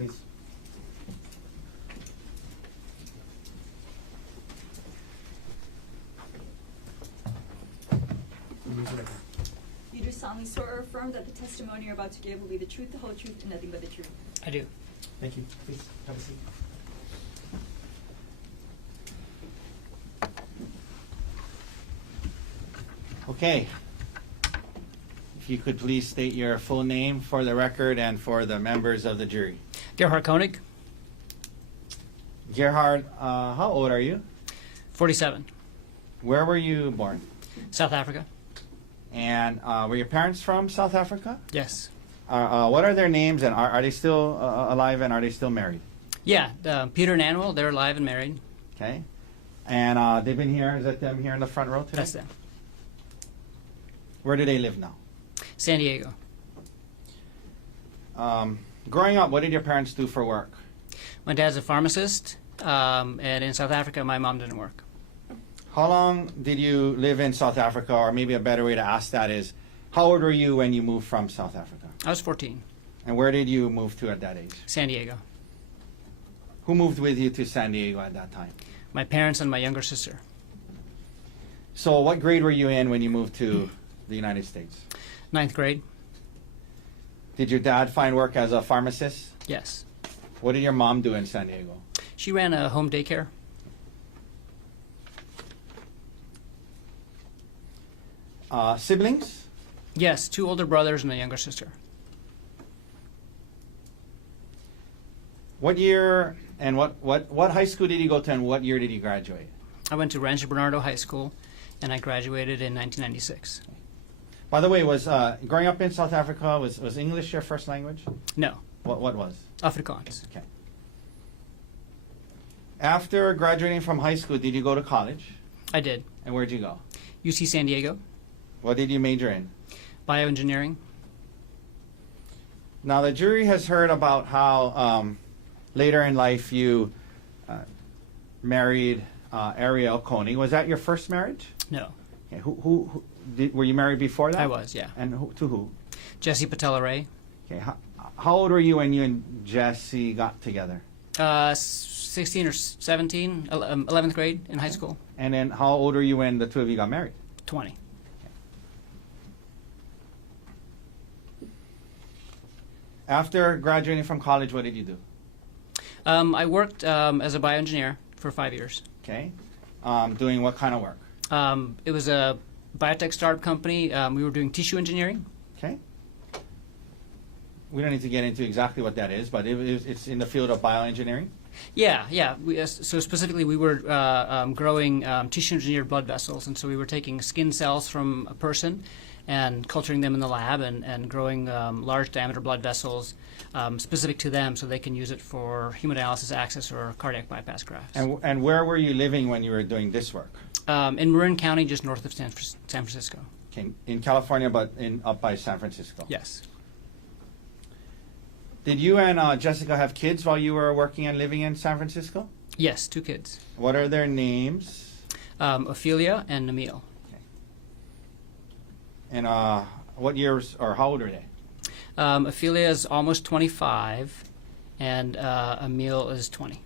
please. You do solemnly swear or affirm that the testimony you're about to give will be the truth, the whole truth, and nothing but the truth. I do. Thank you. Please have a seat. Okay. If you could please state your full name for the record and for the members of the jury. Gerhardt Konig, Gerhard, how old are you? 47, Where were you born? South Africa. And were your parents from South Africa? Yes. What are their names, and are they still alive, and are they still married? Yeah, Peter and Annabelle, they're alive and married. Okay. And they've been here. Is that them here in the front row today? That's them. Where do they live now? San Diego. Growing up, what did your parents do for work? My dad's a pharmacist, and in South Africa, my mom didn't work. How long did you live in South Africa, or maybe a better way to ask that is, how old were you when you moved from South Africa? I was 14. And where did you move to at that age? San Diego. Who moved with you to San Diego at that time? My parents and my younger sister. So what grade were you in when you moved to the United States? 9th grade. Did your dad find work as a pharmacist? Yes. What did your mom do in San Diego? She ran a home daycare. Siblings? Yes, 2 older brothers and a younger sister. What year and what high school did you go to, and what year did you graduate? I went to Rancho Bernardo High School, and I graduated in 1996. By the way, was growing up in South Africa, was English your first language? No, What was? Afrikaans. Okay. After graduating from high school, did you go to college? I did. And where'd you go? UC San Diego, What did you major in? bioengineering. Now, the jury has heard about how later in life you married Ariel Konig. Was that your first marriage? No, Okay. Were you married before that? I was, yeah. And to who? Jesse Patella Ray. Okay. How old were you when you and Jesse got together? 16 or 17, 11th grade in high school. And then how old were you when the two of you got married? 20. After graduating from college, what did you do? I worked as a bioengineer for 5 years. Okay. Doing what kind of work? It was a biotech startup company. We were doing tissue engineering. Okay. We don't need to get into exactly what that is, but it's in the field of bioengineering. Yeah. So specifically, we were growing tissue-engineered blood vessels, and so we were taking skin cells from a person and culturing them in the lab and growing large diameter blood vessels specific to them so they can use it for hemodialysis access or cardiac bypass grafts. And where were you living when you were doing this work? In Marin County, just north of San Francisco. Okay. In California, but up by San Francisco. Yes. Did you and Jessica have kids while you were working and living in San Francisco? Yes, 2 kids. What are their names? Ophelia and Emil. And what years or how old are they? Ophelia is almost 25, and Emil is 20.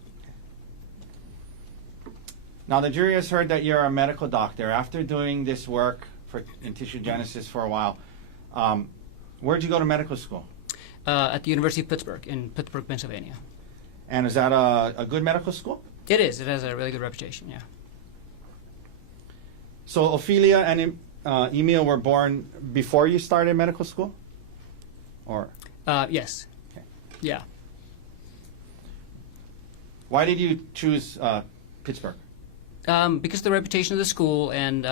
Now, the jury has heard that you're a medical doctor. After doing this work in tissue genesis for a while, where'd you go to medical school? At the University of Pittsburgh, in Pittsburgh, Pennsylvania. And is that a good medical school? It is. It has a really good reputation, yeah. So Ophelia and Emil were born before you started medical school? Or? Yes. Okay. Yeah. Why did you choose Pittsburgh? Because of the reputation of the school and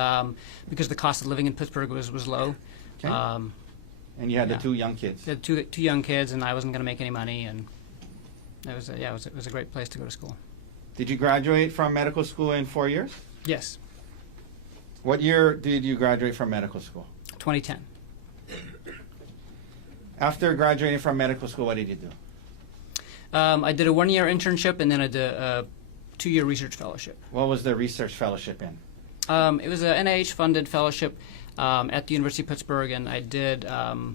because the cost of living in Pittsburgh was low. Okay. And you had the 2 young kids. The two young kids, and I wasn't going to make any money, and it was a great place to go to school. Did you graduate from medical school in 4 years? Yes. What year did you graduate from medical school? 2010. After graduating from medical school, what did you do? I did a 1-year internship, and then I did a 2-year research fellowship. What was the research fellowship in? It was an NIH-funded fellowship at the University of Pittsburgh, and I did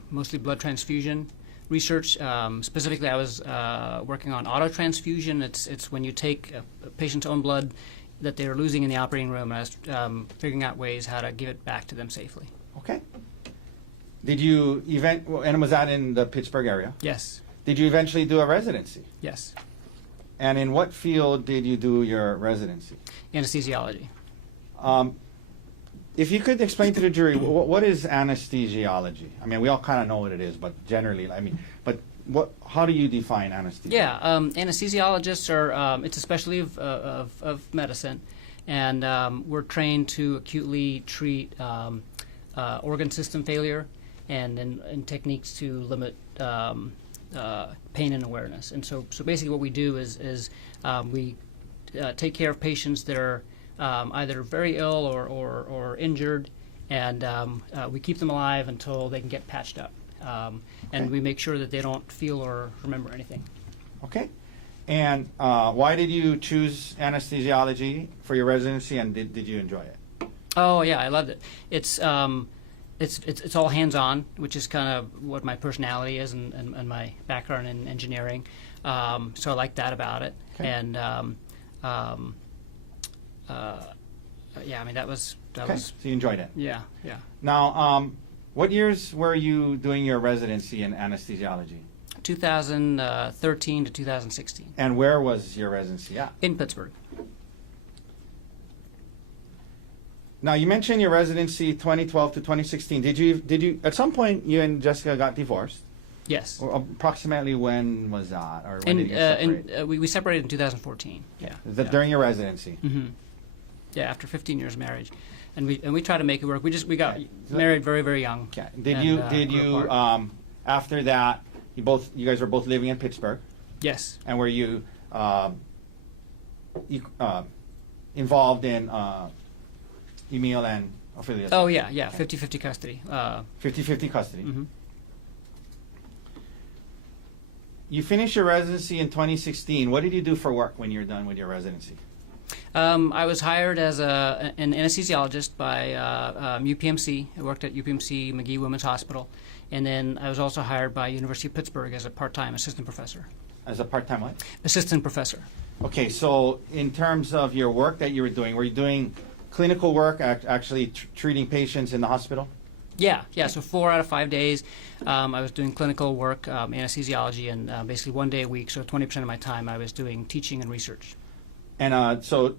mostly blood transfusion research. Specifically, I was working on autotransfusion. It's when you take a patient's own blood that they were losing in the operating room, and I was figuring out ways how to give it back to them safely. Okay. Did you and was that in the Pittsburgh area? Yes. Did you eventually do a residency? Yes. And in what field did you do your residency? Anesthesiology. If you could explain to the jury, what is anesthesiology? I mean, we all kind of know what it is, but generally, how do you define anesthesia? Yeah, anesthesiologists are, it's a specialty of medicine, and we're trained to acutely treat organ system failure and techniques to limit pain and awareness. And so basically what we do is we take care of patients that are either very ill or injured, and we keep them alive until they can get patched up. And we make sure that they don't feel or remember anything. Okay. And why did you choose anesthesiology for your residency, and did you enjoy it? Oh yeah, I loved it. It's all hands-on, which is kind of what my personality is and my background in engineering. So I like that about it. Okay. And yeah, I mean that was. So you enjoyed it. Yeah. Now, what years were you doing your residency in anesthesiology? 2013 to 2016. And where was your residency at? In Pittsburgh. Now, you mentioned your residency 2012 to 2016. Did you at some point you and Jessica got divorced? Yes. Or approximately when was that, or when did you separate? We separated in 2014. Yeah. Is that during your residency? Mm-hmm. Yeah, after 15 years of marriage, and we tried to make it work. We got married very, very young. Okay. Did you after that you guys were both living in Pittsburgh? Yes. And were you involved in Emil and Ophelia? Oh yeah, 50-50 custody. 50-50 custody. Mm-hmm. You finished your residency in 2016. What did you do for work when you were done with your residency? I was hired as an anesthesiologist by UPMC. I worked at UPMC McGee Women's Hospital, and then I was also hired by University of Pittsburgh as a part-time assistant professor. As a part-time what? Assistant professor. Okay, so in terms of your work that you were you doing clinical work, actually treating patients in the hospital? Yeah. So 4 out of 5 days, I was doing clinical work, anesthesiology, and basically 1 day a week. So 20% of my time, I was doing teaching and research. And so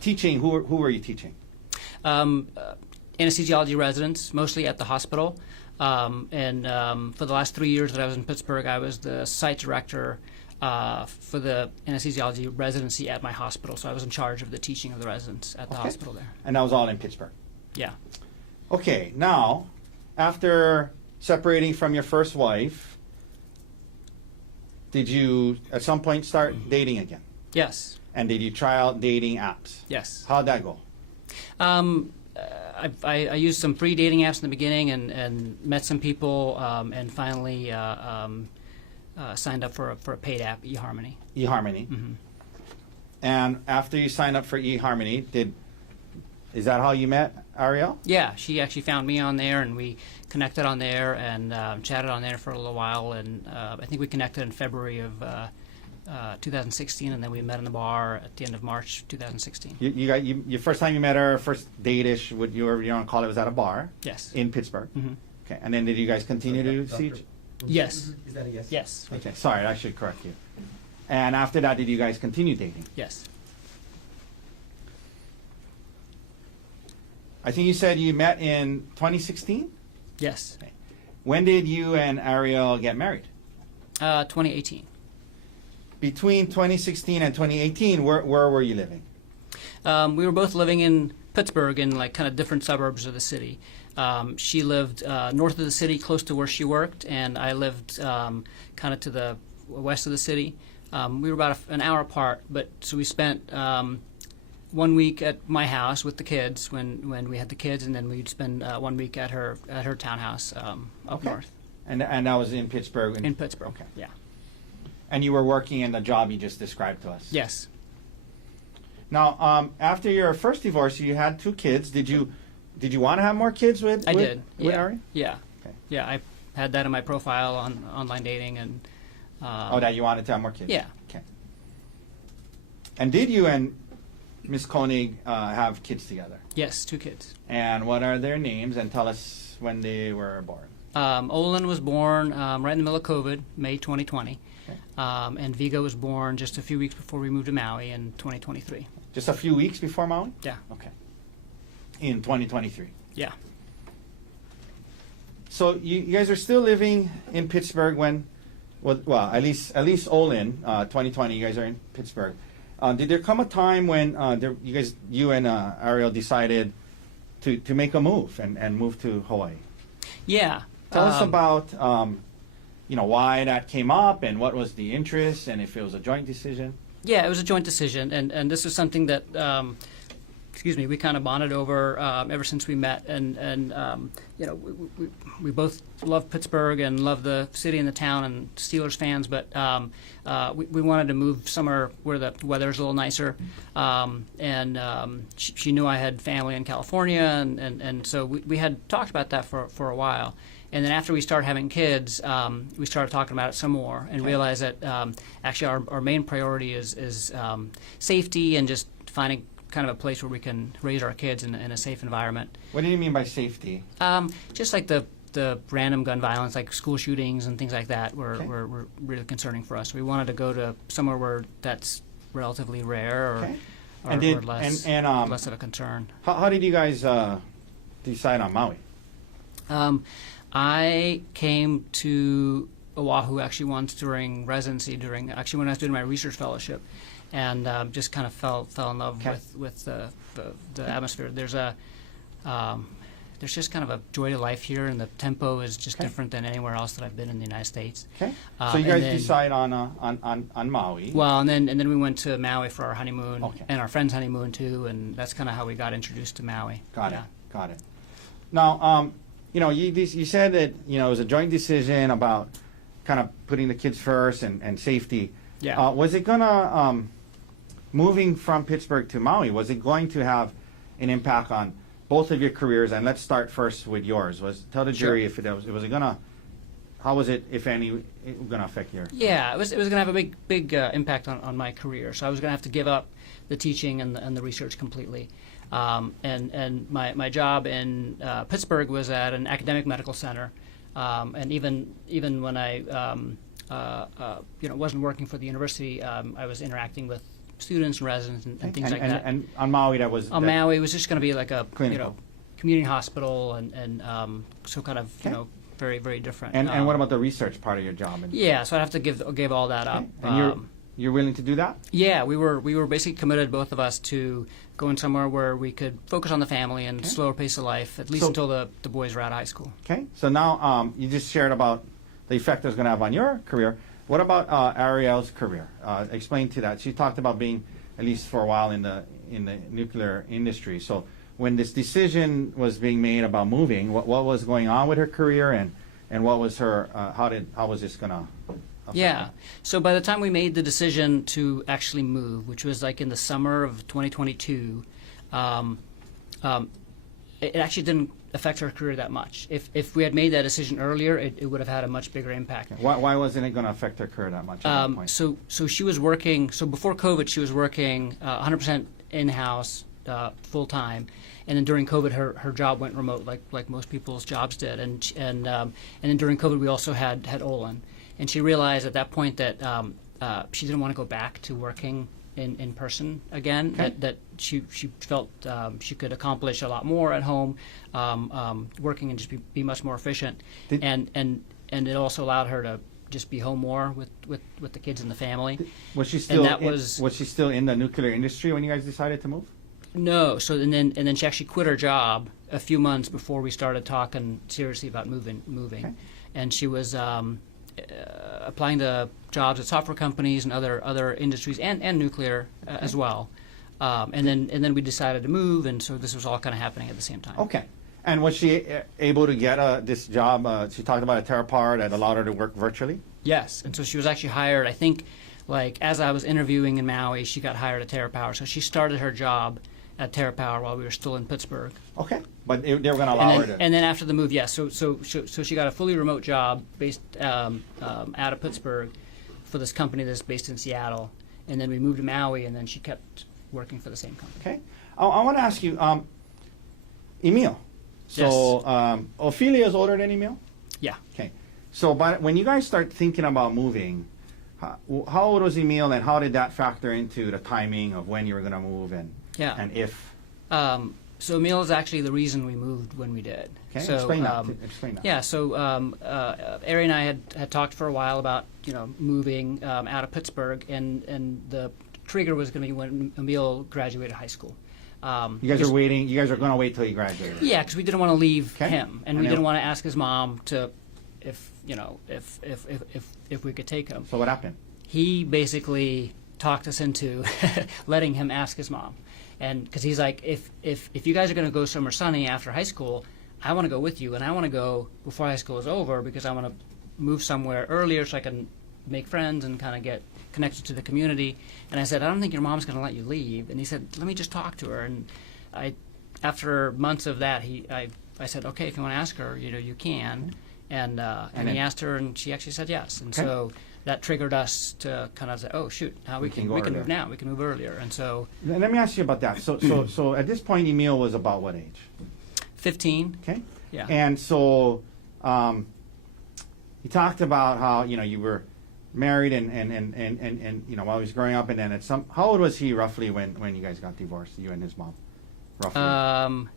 teaching. Who were you teaching? Anesthesiology residents, mostly at the hospital. And for the last 3 years that I was in Pittsburgh, I was the site director for the anesthesiology residency at my hospital. So I was in charge of the teaching of the residents at the hospital there. And that was all in Pittsburgh? Yeah. Okay, now, after separating from your first wife, did you at some point start dating again? Yes. And did you try out dating apps? Yes. How'd that go? I used some free dating apps in the beginning and met some people and finally signed up for a paid app, eHarmony. eHarmony. Mm-hmm. And after you signed up for eHarmony, is that how you met Ariel? Yeah, she actually found me on there, and we connected on there and chatted on there for a little while. And I think we connected in February of 2016, and then we met in the bar at the end of March 2016. Your first time you met her, first date-ish, you were on call, it was at a bar? Yes. In Pittsburgh? Mm-hmm. Okay, and then did you guys continue to see? Yes. Is that a yes? Yes. Okay, sorry, I should correct you. And after that, did you guys continue dating? Yes. I think you said you met in 2016? Yes. Okay. When did you and Ariel get married? 2018. Between 2016 and 2018, where were you living? We were both living in Pittsburgh in like kind of different suburbs of the city. She lived north of the city, close to where she worked, and I lived kind of to the west of the city. We were about an hour apart, but so we spent 1 week at my house with the kids when we had the kids, and then we'd spend 1 week at her townhouse up north. And that was in Pittsburgh? In Pittsburgh. Okay. Yeah. And you were working in the job you just described to us? Yes. Now, after your first divorce, you had 2 kids. Did you want to have more kids with? I did. With Yeah. Ari? Yeah. Okay. Yeah. had that in my profile on online dating, and that you wanted to have more kids. yeah. Okay. And did you and Miss Konig have kids together? Yes, 2 kids. And what are their names? And tell us when they were born. Olin was born right in the middle of COVID, May 2020. Okay. And Vigo was born just a few weeks before we moved to Maui in 2023. Just a few weeks before Maui? Yeah. Okay. In 2023. Yeah. So you guys are still living in Pittsburgh when, well, at least Olin, 2020, you guys are in Pittsburgh. Did there come a time when you and Ariel decided to make a move and move to Hawaii? Yeah. Tell us about why that came up and what was the interest and if it was a joint decision. Yeah, it was a joint decision, and this was something that we kind of bonded over ever since we met, and we both love Pittsburgh and love the city and the town and Steelers fans, but we wanted to move somewhere where the weather's a little nicer, and she knew I had family in California, and so we had talked about that for a while. And then after we started having kids, we started talking about it some more and realized that actually our main priority is safety and just finding kind of a place where we can raise our kids in a safe environment. What do you mean by safety? Just like the random gun violence, like school shootings and things like that, were really concerning for us. We wanted to go to somewhere where that's relatively rare or less of a concern. How did you guys decide on Maui? I came to Oahu actually once during residency, when I was doing my research fellowship, and just kind of fell in love with the atmosphere. There's just kind of a joy to life here, and the tempo is just different than anywhere else that I've been in the United States. Okay. So you guys decide on Maui. Well, and then we went to Maui for our honeymoon, and our friend's honeymoon too, and that's kind of how we got introduced to Maui. Got it. Now, you said that it was a joint decision about kind of putting the kids first and safety. Yeah. Was it gonna moving from Pittsburgh to Maui? Was it going to have an impact on both of your careers? And let's start first with yours. Tell the jury if it was it gonna. How was it, if any, going to affect your? Yeah, it was going to have a big impact on my career. So I was going to have to give up the teaching and the research completely. And my job in Pittsburgh was at an academic medical center, and even when I wasn't working for the university, I was interacting with students and residents and things like that. And on Maui, Maui, it was just going to be like a clinical. Community hospital, and so kind of very, very different. And what about the research part of your job? Yeah, so I'd have to give all that up. And you're willing to do that? Yeah, we were basically committed, both of us, to going somewhere where we could focus on the family and slower pace of life, at least until the boys were out of high school. Okay, so now you just shared about the effect it was going to have on your career. What about Ariel's career? Explain to that. She talked about being, at least for a while, in the nuclear industry. So when this decision was being made about moving, what was going on with her career, and what was her how was this going to affect her? So by the time we made the decision to actually move, which was like in the summer of 2022, it actually didn't affect her career that much. If we had made that decision earlier, it would have had a much bigger impact. Why wasn't it going to affect her career that much at that point? So she was working. So before COVID, she was working 100% in-house, full time, and then during COVID, her job went remote, like most people's jobs did. And then during COVID, we also had Olin, and she realized at that point that she didn't want to go back to working in person again. That she felt she could accomplish a lot more at home, working and just be much more efficient. And it also allowed her to just be home more with the kids and the family. Was she still? Was she still in the nuclear industry when you guys decided to move? No. So and then she actually quit her job a few months before we started talking seriously about moving. Okay. And she was applying to jobs at software companies and other industries and nuclear as well. And then we decided to move, and so this was all kind of happening at the same time. Okay. And was she able to get this job? She talked about a TerraPower that allowed her to work virtually? Yes. And so she was actually hired, I think, like as I was interviewing in Maui, she got hired at TerraPower. So she started her job at TerraPower while we were still in Pittsburgh. Okay, but they were going to allow her to. And then after the move, yes. So she got a fully remote job based out of Pittsburgh for this company that's based in Seattle. And then we moved to Maui, and then she kept working for the same company. Okay. I want to ask you, Emil. So Ophelia is older than Emil? Yeah. Okay. So when you guys start thinking about moving, how old was Emil, and how did that factor into the timing of when you were going to move and if? So Emil is actually the reason we moved when we did. Okay, so, explain that. Yeah, so Ari and I had talked for a while about moving out of Pittsburgh, and the trigger was going to be when Emil graduated high school. You guys are waiting. You guys are going to wait till he graduated. Yeah, because we didn't want to leave him, and we didn't want to ask his mom if we could take him. So what happened? He basically talked us into letting him ask his mom. And because he's like, if you guys are going to go somewhere sunny after high school, I want to go with you, and I want to go before high school is over because I want to move somewhere earlier so I can make friends and kind of get connected to the community. And I said, I don't think your mom's going to let you leave. And he said, let me just talk to her. And after months of that, I said, okay, if you want to ask her, you can. And he asked her, and she actually said yes. And so that triggered us to kind of say, oh shoot, now we can move now. We can move earlier. And so let me ask you about that. So at this point, Emil was about what age? 15. Okay. Yeah. And so he talked about how you were married and while he was growing up, and then how old was he roughly when you guys got divorced, you and his mom, roughly?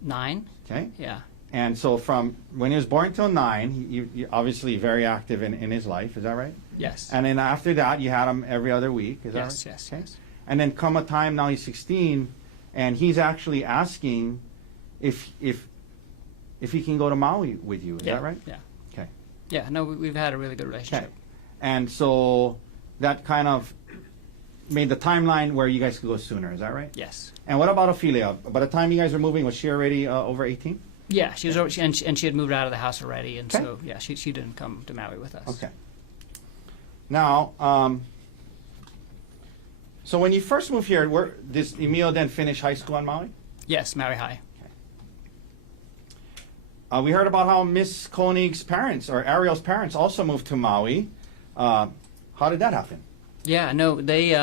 9. Okay. Yeah. And so from when he was born till 9, you obviously very active in his life. Is that right? Yes. And then after that, you had him every other week. Is that right? Yes. Okay. And then come a time now he's 16, and he's actually asking if he can go to Maui with you. Is that right? Yeah. Okay. Yeah. No, we've had a really good relationship. Okay. And so that kind of made the timeline where you guys could go sooner. Is that right? Yes. And what about Ophelia? By the time you guys were moving, was she already over 18? Yeah, she was over, and she had moved out of the house already, and so yeah, she didn't come to Maui with us. Okay. Now, so when you first moved here, did Emil then finish high school on Maui? Yes, Maui High. Okay. We heard about how Miss Konig's parents, or Ariel's parents, also moved to Maui. How did that happen? Yeah, no, they.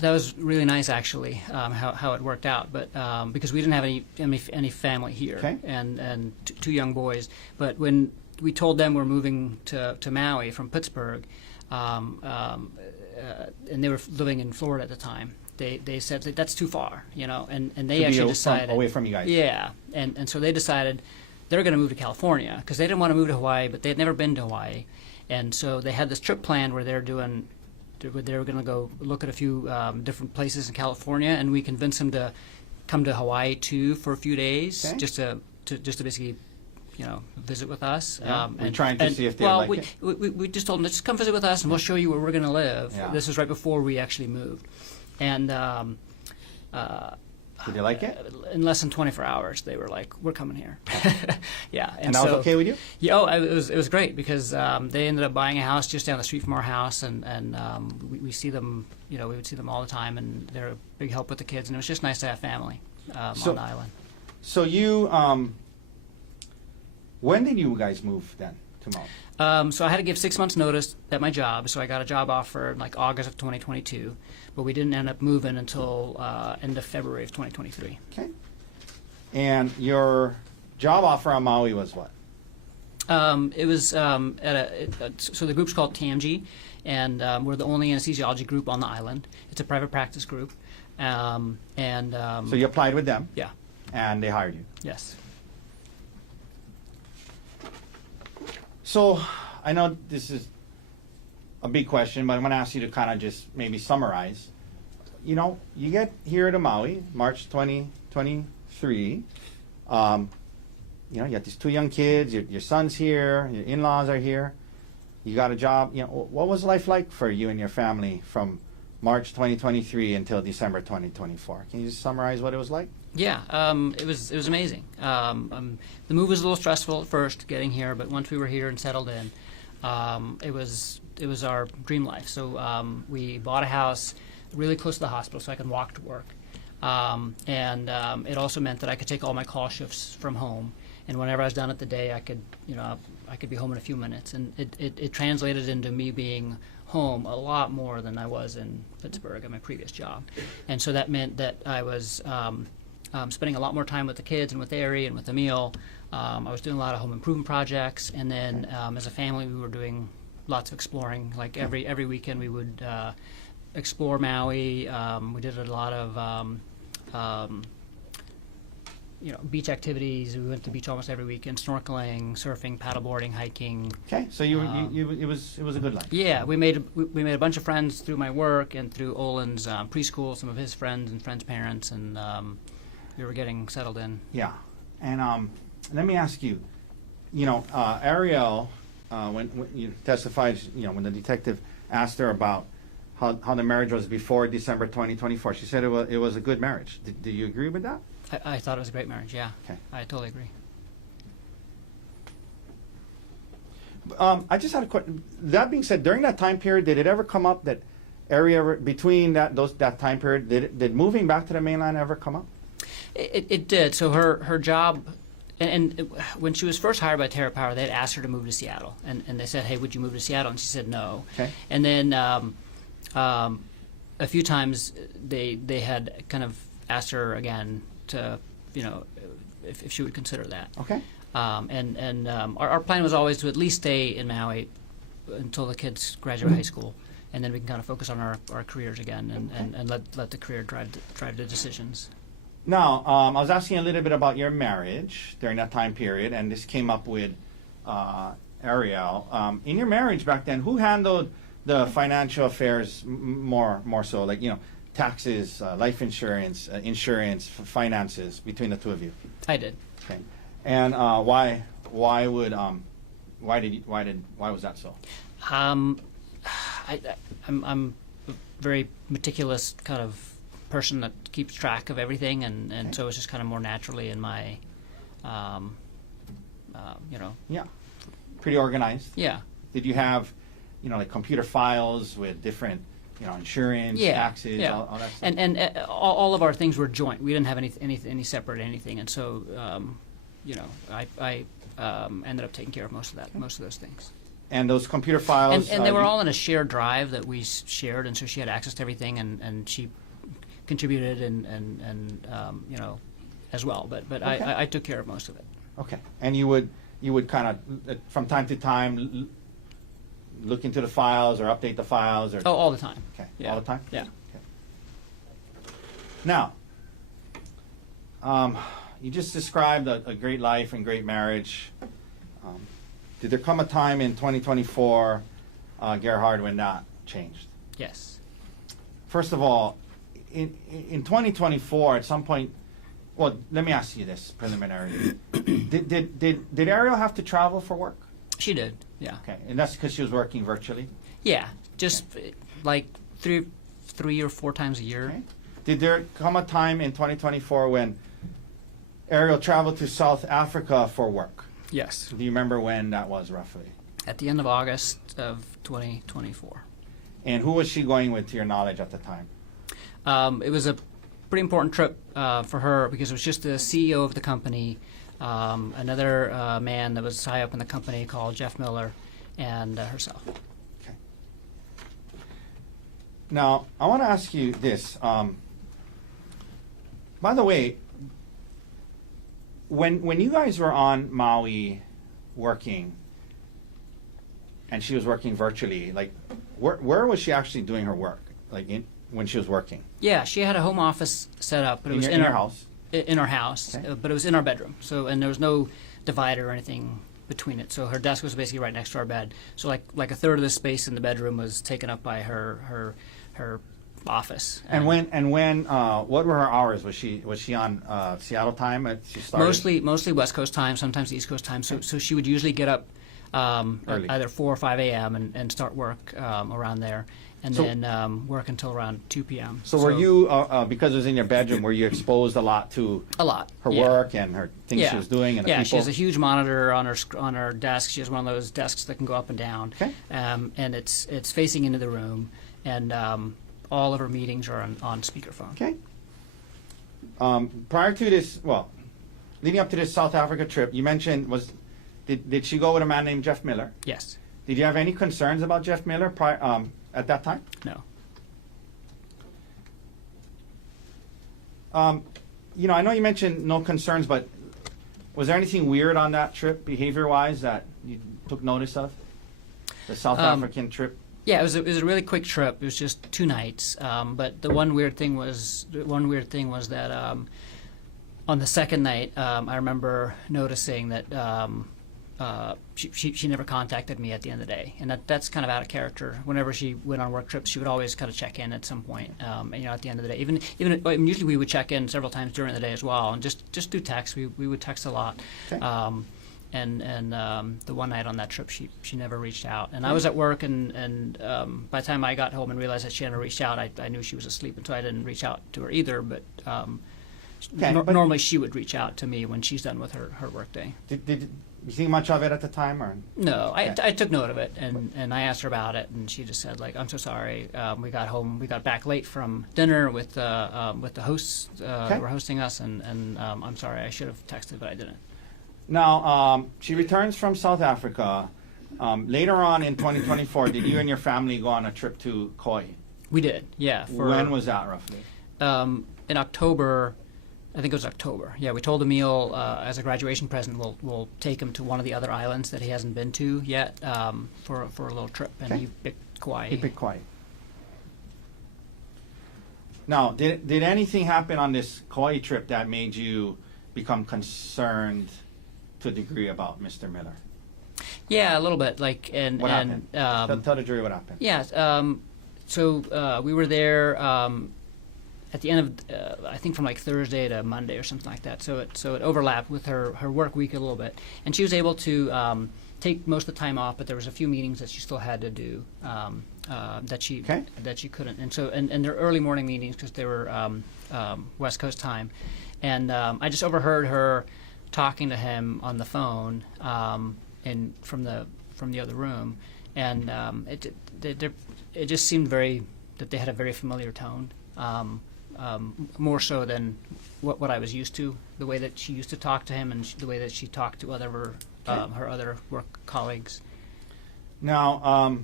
That was really nice, actually, how it worked out. But because we didn't have any family here, and two young boys. But when we told them we're moving to Maui from Pittsburgh, and they were living in Florida at the time, they said that that's too far, and they actually decided away from you guys. Yeah, and so they decided they're going to move to California because they didn't want to move to Hawaii, but they had never been to Hawaii, and so they had this trip planned where they were going to go look at a few different places in California, and we convinced them to come to Hawaii too for a few days, just to basically, visit with us. Yeah. We're trying to see if they like it. We just told them, just come visit with us, and we'll show you where we're going to live. Yeah. This was right before we actually moved, and did they like it? In less than 24 hours, they were like, "We're coming here." Yeah, and that was okay with you? Yeah, it was great because they ended up buying a house just down the street from our house, and we see them. We would see them all the time, and they're a big help with the kids, and it was just nice to have family on the island. So you, when did you guys move then to Maui? So I had to give 6 months' notice at my job. So I got a job offer in like August of 2022, but we didn't end up moving until end of February of 2023. Okay. And your job offer on Maui was what? It was so the group's called TAMG, and we're the only anesthesiology group on the island. It's a private practice group, so you applied with them? Yeah. And they hired you? Yes. So I know this is a big question, but I'm going to ask you to kind of just maybe summarize. You get here to Maui, March 2023. You got these two young kids. Your son's here. Your in-laws are here. You got a job. What was life like for you and your family from March 2023 until December 2024? Can you just summarize what it was like? Yeah, it was amazing. The move was a little stressful at first getting here, but once we were here and settled in, it was our dream life. So we bought a house really close to the hospital, so I could walk to work. And it also meant that I could take all my call shifts from home. And whenever I was done at the day, I could be home in a few minutes. And it translated into me being home a lot more than I was in Pittsburgh at my previous job. And so that meant that I was spending a lot more time with the kids and with Ari and with Emil. I was doing a lot of home improvement projects. And then as a family, we were doing lots of exploring. Like every weekend, we would explore Maui. We did a lot of beach activities. We went to the beach almost every weekend, snorkeling, surfing, paddleboarding, hiking. Okay, so it was a good life. Yeah, we made a bunch of friends through my work and through Olin's preschool, some of his friends and friends' parents, and we were getting settled in. Yeah, and let me ask you, Ariel, when you testified, when the detective asked her about how the marriage was before December 2024, she said it was a good marriage. Do you agree with that? I thought it was a great marriage, yeah. Okay. I totally agree. I just had a question. That being said, during that time period, did it ever come up that between that time period, did moving back to the mainland ever come up? It did. So her job, and when she was first hired by Terra Power, they had asked her to move to Seattle. And they said, hey, would you move to Seattle? And she said no. Okay. And then a few times they had kind of asked her again to, if she would consider that. Okay. Our plan was always to at least stay in Maui until the kids graduate high school, and then we can kind of focus on our careers again and let the career drive the decisions. Now, I was asking a little bit about your marriage during that time period, and this came up with Ariel. In your marriage back then, who handled the financial affairs more so, like taxes, life insurance, finances between the two of you? I did. Okay. And why was that so? I'm a very meticulous kind of person that keeps track of everything, and so it's just kind of more naturally in my, Yeah. Pretty organized. Yeah. Did you have, like computer files with different, insurance, taxes, yeah. all that stuff? And all of our things were joint. We didn't have any separate anything, and so I ended up taking care of most of those things. And those computer files, and they were all in a shared drive that we shared, and so she had access to everything, and she contributed and as well. But Okay. I took care of most of it. Okay. And you would kind of from time to time look into the files or update the files, or All the time. Okay. Yeah. All the time. Yeah. Okay. Now, you just described a great life and great marriage. Did there come a time in 2024, Gerhardt, when that changed? Yes. First of all, in 2024, at some point, well, let me ask you this preliminarily. Did Ariel have to travel for work? She did. Yeah. Okay, and that's because she was working virtually? Yeah. Just like three or four times a year. Okay. Did there come a time in 2024 when Ariel traveled to South Africa for work? Yes. Do you remember when that was roughly? At the end of August of 2024. And who was she going with, to your knowledge, at the time? It was a pretty important trip for her because it was just the CEO of the company, another man that was high up in the company called Jeff Miller, and herself. Okay. Now, I want to ask you this. By the way, when you guys were on Maui working, and she was working virtually, like, where was she actually doing her work? Like, when she was working? Yeah, she had a home office set up, but it was in her house. In our house, Okay. but it was in our bedroom. So, and there was no divider or anything between it. So her desk was basically right next to our bed. So like a third of the space in the bedroom was taken up by her office. And when what were her hours? Was she on Seattle time? She started? Mostly West Coast time, sometimes East Coast time. So she would usually get up Early. either 4 or 5 a.m. and start work around there. and So- then work until around 2 p.m. So were you, because it was in your bedroom, were you exposed a lot to A lot. her yeah. work and her things she was doing and the Yeah, people? she has a huge monitor on her desk. She has one of those desks that can go up and down. Okay. And it's facing into the room, and all of her meetings are on speakerphone. Okay. Prior to this, well, leading up to this South Africa trip, you mentioned did she go with a man named Jeff Miller? Yes. Did you have any concerns about Jeff Miller at that time? No. You know, I know you mentioned no concerns, but was there anything weird on that trip, behavior-wise, that you took notice of? The South African trip? Yeah, it was a really quick trip. It was just 2 nights. But the one weird thing was that on the second night, I remember noticing that she never contacted me at the end of the day, and that's kind of out of character. Whenever she went on work trips, she would always kind of check in at some point. At the end of the day, even usually we would check in several times during the day as well, and just do text. We would text a lot. Okay. And the one night on that trip, she never reached out. And I was at work, and by the time I got home and realized that she hadn't reached out, I knew she was asleep, and so I didn't reach out to her either. But, but normally she would reach out to me when she's done with her work day. Did you think much of it at the time, or? No, I took note of it, and I asked her about it, and she just said, like, I'm so sorry. We got back late from dinner with the hosts that were hosting us, and I'm sorry, I should have texted, but I didn't. Now, she returns from South Africa. Later on in 2024, did you and your family go on a trip to Kauai? We did, yeah. When was that, roughly? In October, I think it was October. Yeah, we told Emil as a graduation present, we'll take him to one of the other islands that he hasn't been to yet for a little trip, and he picked Kauai. He picked Kauai. Now, did anything happen on this Kauai trip that made you become concerned to a degree about Mr. Miller? Yeah, a little bit. What happened? Tell the jury what happened. Yeah. So we were there at the end of I think from like Thursday to Monday or something like that. So it overlapped with her work week a little bit, and she was able to take most of the time off. But there was a few meetings that she still had to do that she couldn't. And so and they're early morning meetings because they were West Coast time, and I just overheard her talking to him on the phone and from the other room, and it just seemed that they had a very familiar tone, more so than what I was used to, the way that she used to talk to him and the way that she talked to her other work colleagues. Now,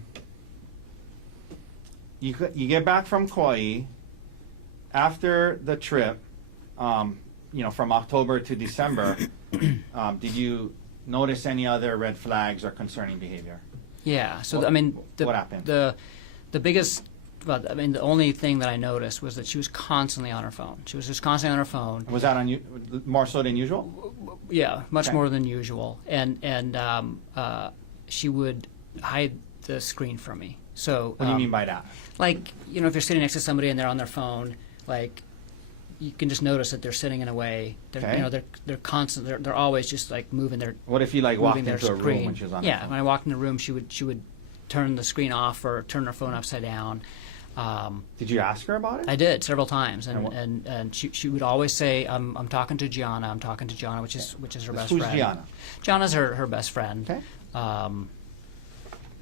you get back from Kauai after the trip. From October to December, did you notice any other red flags or concerning behavior? Yeah. So what happened? The biggest, the only thing that I noticed was that she was constantly on her phone. She was just constantly on her phone. Was that more so than usual? Yeah, much Okay. more than usual. And she would hide the screen from me. So What do you mean by that? Like, if you're sitting next to somebody and they're on their phone, like, you can just notice that they're sitting in a way. They're constant. They're always just like moving their. What if you walked moving their into a room screen. when she was on? Yeah, her phone? when I walked in the room, she would turn the screen off or turn her phone upside down. Did you ask her about it? I did several times, And what- and she would always say, "I'm talking to Gianna. I'm talking to Gianna," which is her best Who's friend. Gianna? Gianna's her best friend. Okay.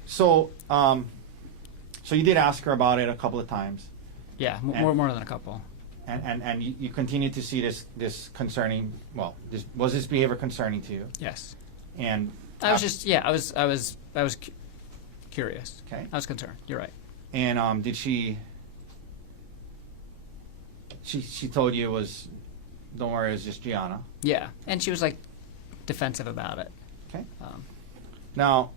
So you did ask her about it a couple of times, Yeah, And- more than a couple. and you continue to see this concerning. Well, was this behavior concerning to you? Yes, And I was curious. Okay. I was concerned. You're right. And did she told you it was, don't worry, it was just Gianna. Yeah, and she was like defensive about it. Okay. Now,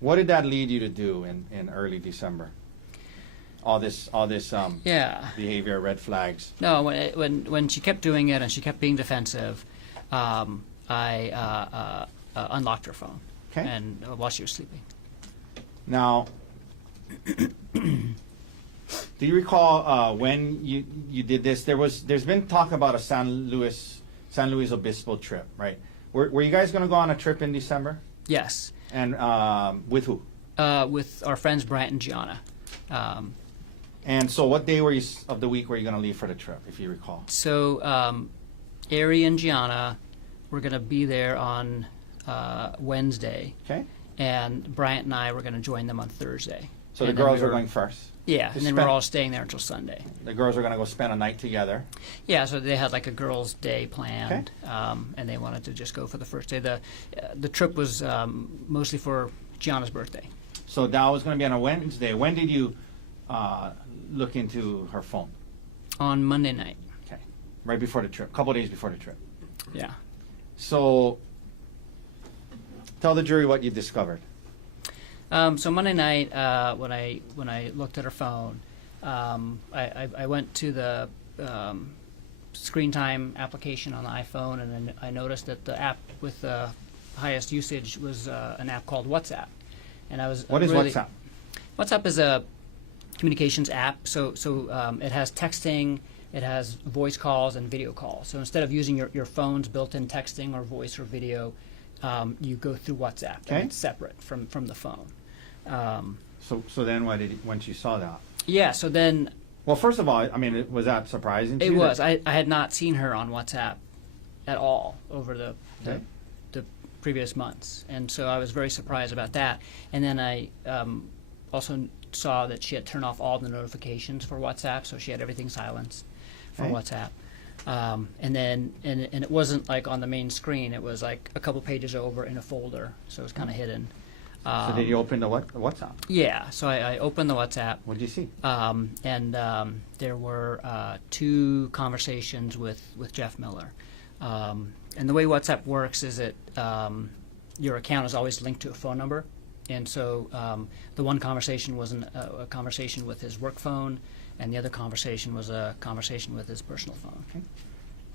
what did that lead you to do in early December? All this Yeah. behavior, red flags. No, when she kept doing it and she kept being defensive, I unlocked her phone. Okay. And while she was sleeping. Now, do you recall when you did this? There's been talk about a San Luis Obispo trip, right? Were you guys going to go on a trip in December? Yes. And with who? with our friends Brant and Gianna. And so what day of the week were you going to leave for the trip, if you recall? So Ari and Gianna were going to be there on Wednesday, Okay. and Bryant and I were going to join them on Thursday. So the And then girls we were going first. Yeah, to and then we're spend- all staying there until Sunday. The girls were going to go spend a night together. Yeah, so they had like a girls' day planned, and they wanted to just go for the first day. The trip was mostly for Gianna's birthday. So that was going to be on a Wednesday. When did you look into her phone? On Monday night. Okay. Right before the trip, a couple days before the trip. Yeah. So tell the jury what you discovered. So Monday night, when I looked at her phone, I went to the screen time application on the iPhone, and then I noticed that the app with the highest usage was an app called WhatsApp. And I was What is really, WhatsApp? WhatsApp is a communications app. So it has texting, it has voice calls, and video calls. So instead of using your phone's built-in texting or voice or video, you go through WhatsApp. Okay. And it's separate from the phone. So then once you saw that? Yeah, so then Well, first of all, I mean, was that surprising to it you? was. I had not seen her on WhatsApp at all over the Okay. previous months, and so I was very surprised about that. And then I also saw that she had turned off all the notifications for WhatsApp, so she had everything silenced for Okay. WhatsApp. And then it wasn't like on the main screen; it was like a couple pages over in a folder, so it was kind of hidden. So did you open the WhatsApp? Yeah, so I opened the WhatsApp. What did you see? And there were 2 conversations with Jeff Miller. And the way WhatsApp works is that your account is always linked to a phone number. And so the one conversation was a conversation with his work phone, and the other conversation was a conversation with his personal phone. Okay.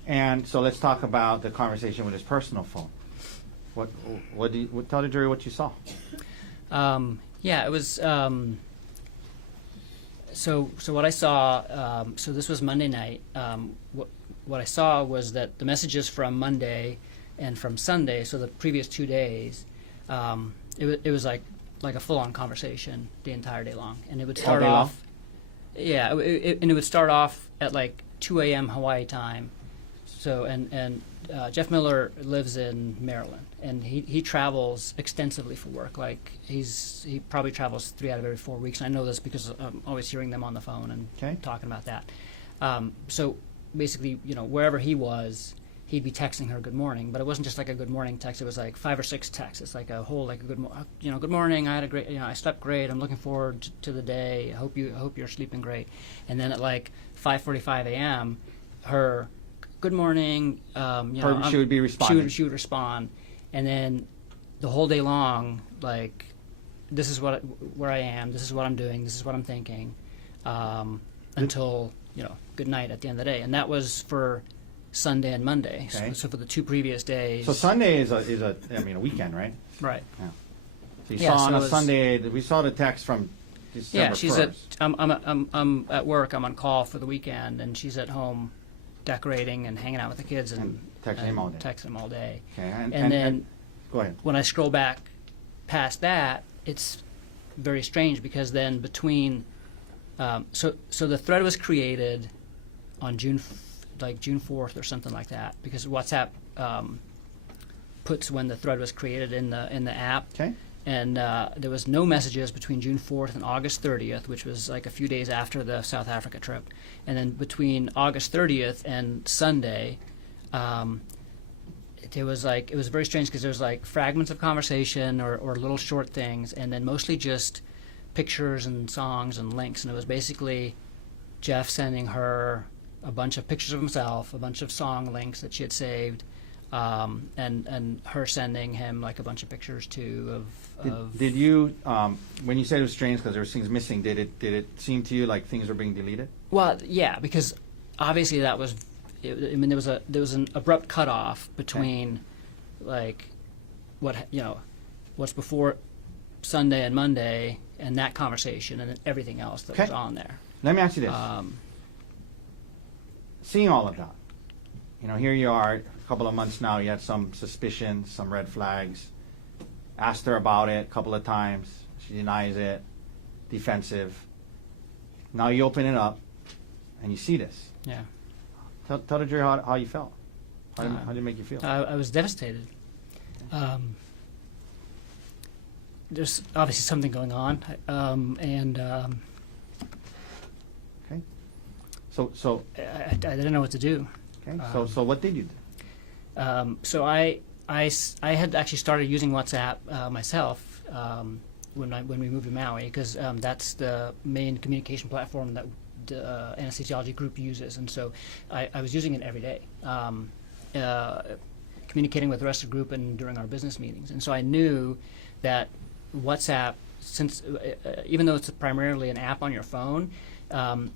And so let's talk about the conversation with his personal phone. Tell the jury what you saw. Yeah, it was. So what I saw. So this was Monday night. What I saw was that the messages from Monday and from Sunday, so the previous 2 days, it was like a full-on conversation the entire day long, and it would start All day long? off. Yeah, and it would start off at like 2 a.m. Hawaii time. So and Jeff Miller lives in Maryland, and he travels extensively for work. Like he probably travels 3 out of every 4 weeks. And I know this because I'm always hearing them on the phone and Okay. talking about that. So basically, wherever he was, he'd be texting her good morning. But it wasn't just like a good morning text. It was like 5 or 6 texts. It's like a whole like a good morning. I had a great I slept great. I'm looking forward to the day. I hope you're sleeping great. And then at like 5:45 a.m., her good morning. She would be responding. She would respond, and then the whole day long, like, this is where I am. This is what I'm doing. This is what I'm thinking, until good night at the end of the day. And that was for Sunday and Monday. Okay. So for the 2 previous days. So Sunday is a weekend, right? Right. Yeah. So you Yeah, saw so on it a was- Sunday. We saw the text from December Yeah, she's 1st. I'm at work. I'm on call for the weekend, and she's at home decorating and hanging out with the kids and texting him all day. Texting him all day. Okay. And then go ahead. when I scroll back past that, it's very strange because then between so the thread was created on June 4th or something like that, because WhatsApp puts when the thread was created in the app. Okay. And there was no messages between June 4th and August 30th, which was like a few days after the South Africa trip. And then between August 30th and Sunday, it was very strange because there was like fragments of conversation or little short things, and then mostly just pictures and songs and links. And it was basically Jeff sending her a bunch of pictures of himself, a bunch of song links that she had saved, and her sending him like a bunch of pictures too of Did you, when you said it was strange because there were things missing, did it seem to you like things were being deleted? Well, yeah, because obviously that was. I mean, there was an abrupt cutoff between, like, what's before Sunday and Monday and that conversation and then everything else that was Okay. on there. Let me ask you this. Seeing all of that, here you are, a couple of months now, you had some suspicions, some red flags, asked her about it a couple of times, She denies it, defensive. Now you open it up, and you see this. Yeah. Tell the jury how you felt. How did it make you feel? I was devastated. There's obviously something going on, and Okay. So I didn't know what to do. okay. So what did you do? So I had actually started using WhatsApp myself when we moved to Maui, because that's the main communication platform that the anesthesiology group uses, and so I was using it every day, communicating with the rest of the group and during our business meetings. And so I knew that WhatsApp, since even though it's primarily an app on your phone,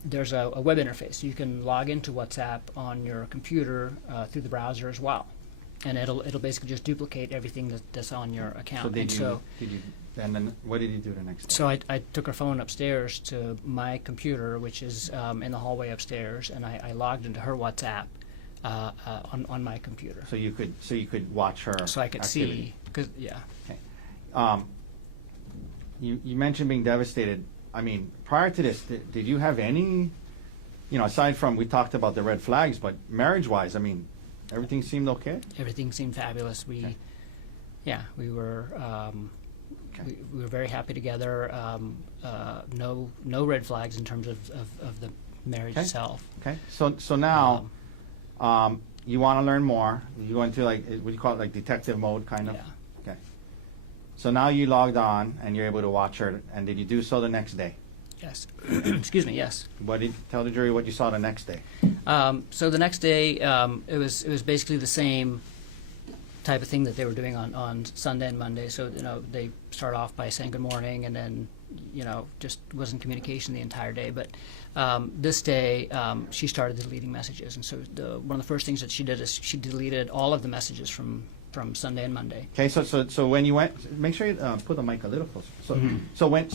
there's a web interface. You can log into WhatsApp on your computer through the browser as well, and it'll basically just duplicate everything that's on your account. And then what did you do the next day? So I took her phone upstairs to my computer, which is in the hallway upstairs, and I logged into her WhatsApp on my computer. So you could watch her. So I could activity. see, because Okay. You mentioned being devastated. I mean, prior to this, did you have any, aside from we talked about the red flags, but marriage-wise, I mean, everything seemed okay? everything seemed fabulous. We were. Okay. We were very happy together. No red flags in terms of the marriage Okay. itself. Okay. So now, you want to learn more. You go into what do you call it, like detective mode, kind of? Yeah. Okay. So now you logged on and you're able to watch her. And did you do so the next day? Yes. Excuse me. Yes. Tell the jury what you saw the next day? So the next day, it was basically the same type of thing that they were doing on Sunday and Monday. So they start off by saying good morning, and then just wasn't communication the entire day. But this day, she started deleting messages, and so one of the first things that she did is she deleted all of the messages from Sunday and Monday. Okay, so when you went, make sure you put the mic a little closer. So when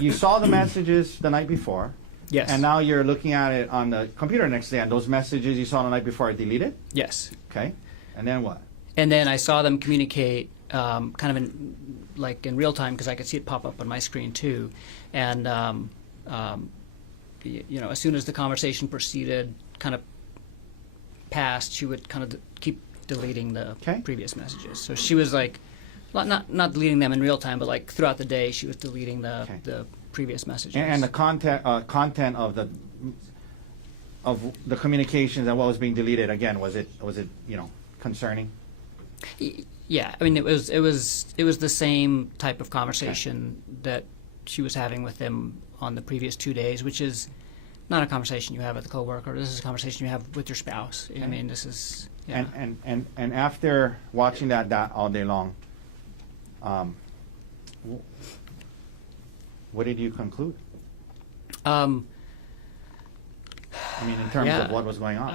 you saw the messages the night before, Yes. and now you're looking at it on the computer next day, and those messages you saw the night before are deleted. Yes. Okay, and then what? And then I saw them communicate kind of in real time, because I could see it pop up on my screen too. And as soon as the conversation proceeded, kind of passed, she would kind of keep deleting the Okay. previous messages. So she was like, not deleting them in real time, but like throughout the day, she was deleting the previous messages. And the content of the communications and what was being deleted, again, was it concerning? Yeah, I mean, it was the same type of conversation that she was having with them on the previous 2 days, which is not a conversation you have with a coworker. This is a conversation you have with your spouse. I mean, this is. Yeah. And after watching that all day long, what did you conclude? I mean, in terms of what was going on.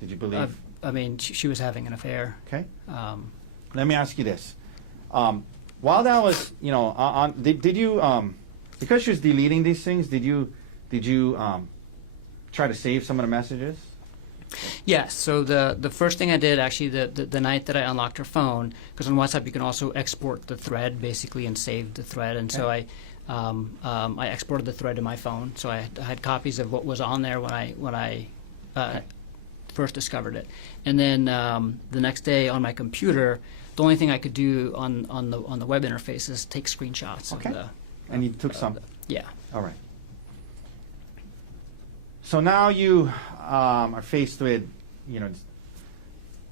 Did you believe? I mean, she was having an affair. Okay. Let me ask you this: while that was, did you, because she was deleting these things, did you try to save some of the messages? Yes. So the first thing I did, actually, the night that I unlocked her phone, because on WhatsApp you can also export the thread basically and save the thread, and so I exported the thread to my phone. So I had copies of what was on there when I first discovered it, and then the next day on my computer, the only thing I could do on the web interface is take screenshots Okay. of the. And you took some. Yeah. All right. So now you are faced with,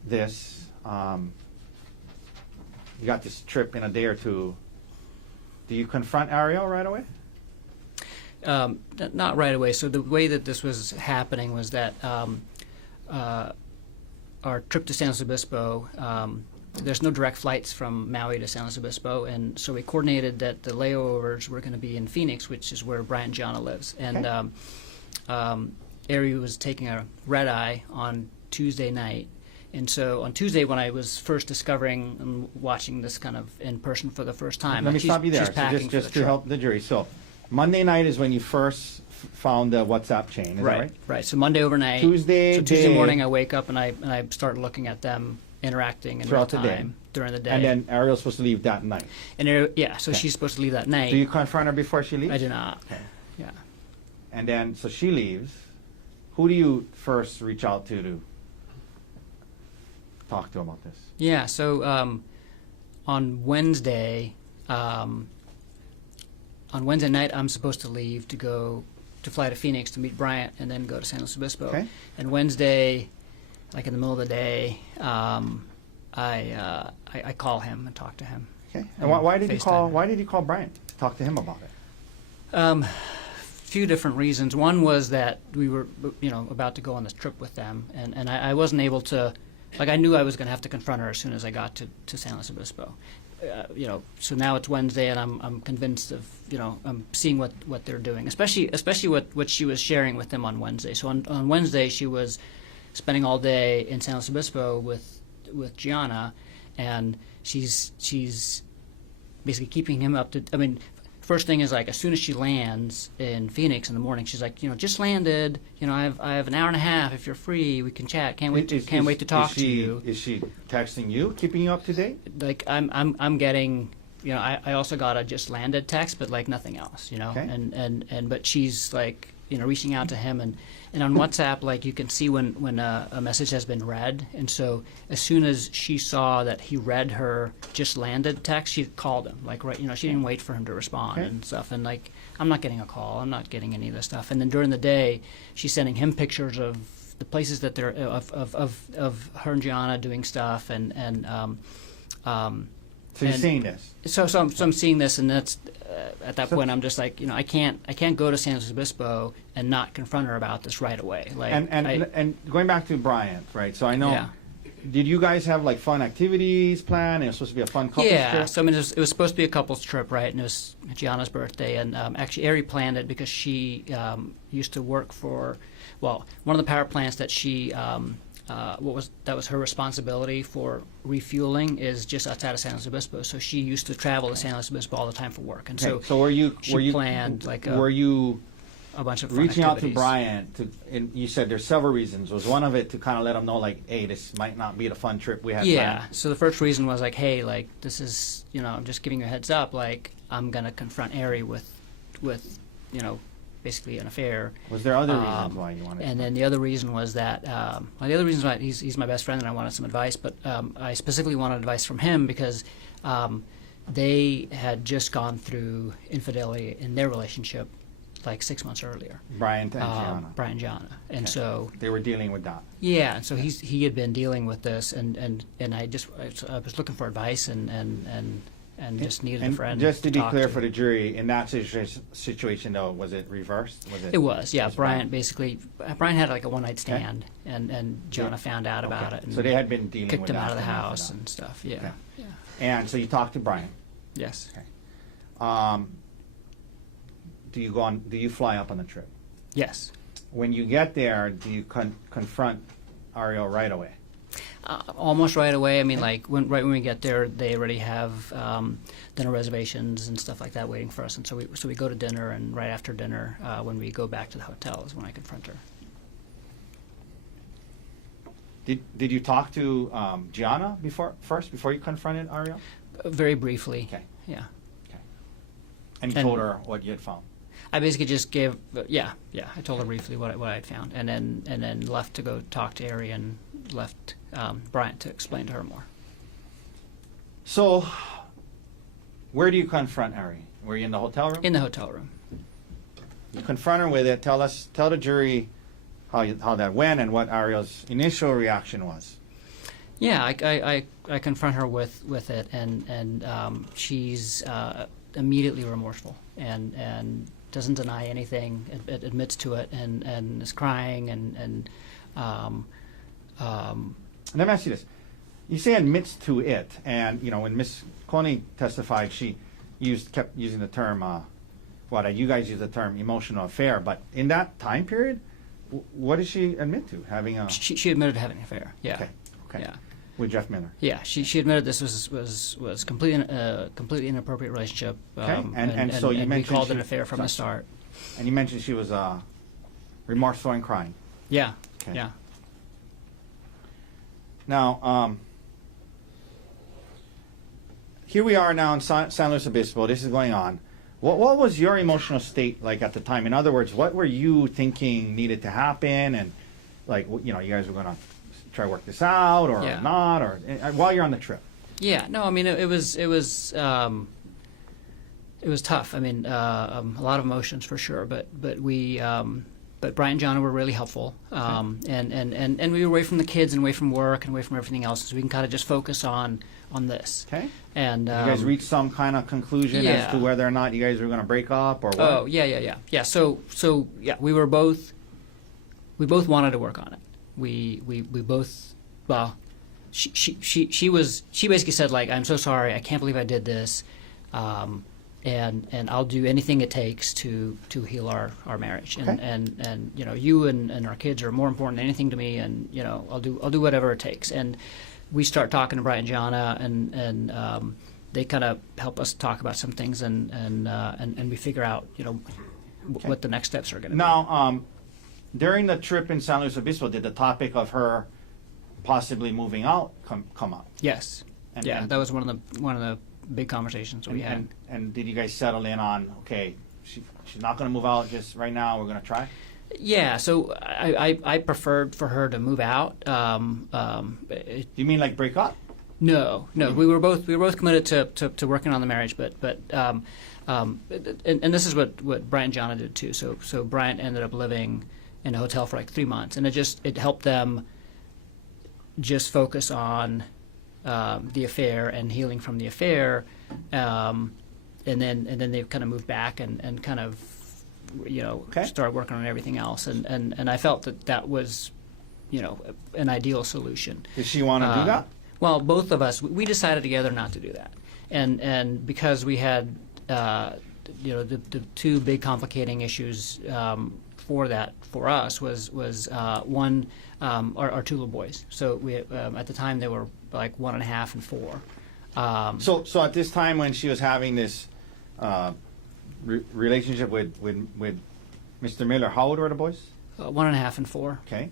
this. You got this trip in a day or two. Do you confront Ariel right away? Not right away. So the way that this was happening was that our trip to San Luis Obispo, there's no direct flights from Maui to San Luis Obispo, and so we coordinated that the layovers were going to be in Phoenix, which is where Brian Gianna lives. And Ari was taking a red eye on Tuesday night. And so on Tuesday, when I was first discovering and watching this kind of in person for the first time, Let me stop you there. She's packing So just for the to trip. help the jury. So Monday night is when you first found the WhatsApp chain. Is that right? Right. So Monday overnight. Tuesday So Tuesday day. morning, I wake up and I start looking at them interacting in Throughout real the day. time during the day. And then Ariel's supposed to leave that night. And so Okay. she's supposed to leave that night. Do you confront her before she leaves? I do not. Okay. Yeah. And then, so she leaves. Who do you first reach out to talk to about this? Yeah. So on Wednesday night, I'm supposed to leave to fly to Phoenix to meet Bryant and then go to San Luis Obispo. Okay. And Wednesday, like in the middle of the day, I call him and talk to him. Okay. And why did you call? FaceTime him. Why did you call Brian? Talk to him about it. Few different reasons. One was that we were, about to go on this trip with them, and I wasn't able to, I knew I was going to have to confront her as soon as I got to San Luis Obispo. So now it's Wednesday, and I'm convinced of, I'm seeing what they're doing, especially what she was sharing with them on Wednesday. So on Wednesday, she was spending all day in San Luis Obispo with Gianna, and she's basically keeping him up to. I mean, first thing is as soon as she lands in Phoenix in the morning, she's like, just landed. I have an hour and a half. If you're free, we can chat. Can't wait to talk to you. Is she texting you, keeping you up to date? I'm getting. I also got a just landed text, but nothing else. Okay. And but she's reaching out to him and on WhatsApp, you can see when a message has been read, and so as soon as she saw that he read her just landed text, she called him. She didn't wait for him to respond Okay. and stuff. And I'm not getting a call. I'm not getting any of this stuff. And then during the day, she's sending him pictures of the places that they're of her and Gianna doing stuff So you're seeing this. So I'm seeing this, and that's at that point I'm just I can't go to San Luis Obispo and not confront her about this right away. And going back to Bryant, right? So I know. Yeah. Did you guys have fun activities planned? It was supposed to be a fun couples Yeah, trip. so it was supposed to be a couples trip, right? And it was Gianna's birthday, and actually Ari planned it because she used to work for, one of the power plants that she that was her responsibility for refueling is just outside of San Luis Obispo. So she used to travel to San Luis Obispo all the time for work, and Okay, so were you planned were you a bunch of fun reaching out to activities. Brian and you said there's several reasons. Was one of it to kind of let him know hey, this might not be the fun trip we had Yeah. planned? So the first reason was hey, this is I'm just giving you a heads up. I'm gonna confront Ari with basically an affair. Was there other reasons why you wanted? And then the other reason was that the other reason why he's my best friend and I wanted some advice, but I specifically wanted advice from him because they had just gone through infidelity in their relationship 6 months earlier. Brian and Gianna. Brian and Gianna, and Okay. so They were dealing with that. yeah, and so he had been dealing with this, and I was looking for advice and just needed a friend. Just to be talk clear for the jury, in that situation though, was it reversed? It was, yeah. was Brian had a one-night stand, and Gianna found out about Okay. it. And So they had been dealing kicked with him that out of the and after house that. and stuff. Yeah, Okay. yeah. And so you talked to Brian. Yes. Okay. Do you fly up on the trip? Yes. When you get there, do you confront Ariel right away? Almost right away. I mean, right when we get there, they already have dinner reservations and stuff like that waiting for us. And so we go to dinner, and right after dinner, when we go back to the hotel, is when I confront her. Did you talk to Gianna before you confronted Ariel? Very briefly. Okay. Yeah. And you And- told her what you had found. I basically just gave, I told her briefly what I had found, and then left to go talk to Ari and left Bryant to explain to her more. So, where do you confront Ari? Were you in the hotel room? In the hotel room. You confront her with it. Tell the jury how that went and what Ariel's initial reaction was. Yeah, I confront her with it, and she's immediately remorseful and doesn't deny anything, admits to it, and is crying and Let me ask you this. You say admits to it, and when Ms. Konig testified, she kept using the term, you guys use the term emotional affair, but in that time period, what did she admit to? Having a... She admitted to having an affair, yeah. Okay. Yeah. With Jeff Miller. Yeah, she admitted this was completely inappropriate relationship. Okay, and so you we mentioned called it she- an affair from the start. And you mentioned she was remorseful and crying. Yeah, Okay. yeah. Now, here we are now in San Luis Obispo. This is going on. What was your emotional state like at the time? In other words, what were you thinking needed to happen, and like you guys were going to try to work this out or Yeah. not, or while you're on the trip? Yeah, no, I mean it was tough. I mean a lot of emotions for sure, but Brian and John were really helpful, and we were away from the kids and away from work and away from everything else, so we can kind of just focus on this. Okay. And You guys reached some kind of conclusion as to yeah. whether or not you guys were going to break up or what? Oh yeah. So yeah, we both wanted to work on it. We both, well, she basically said, like, I'm so sorry, I can't believe I did this, and I'll do anything it takes to heal our marriage, Okay. and you and our kids are more important than anything to me, and I'll do whatever it takes. And we start talking to Brian and Gianna, and they kind of help us talk about some things, and we figure out what the next steps are going to be. Now, during the trip in San Luis Obispo, did the topic of her possibly moving out come up? Yes. And- Yeah, and- that was one of the big conversations we had. And did you guys settle in on, okay, she's not going to move out just right now, we're going to try? Yeah, so I preferred for her to move out. You mean like break up? No, we were both committed to working on the marriage, but and this is what Brian and Jana did too. So Brian ended up living in a hotel for like 3 months, and it helped them just focus on the affair and healing from the affair, and then they kind of moved back and kind of Okay. start working on everything else, and I felt that was an ideal solution. Did she want to do that? Well, both of us, we decided together not to do that, and because we had the two big complicating issues for us was one, our two little boys. So we at the time they were like 1.5 and 4. So at this time when she was having this relationship with Mr. Miller, how old were the boys? 1.5 and 4. Okay.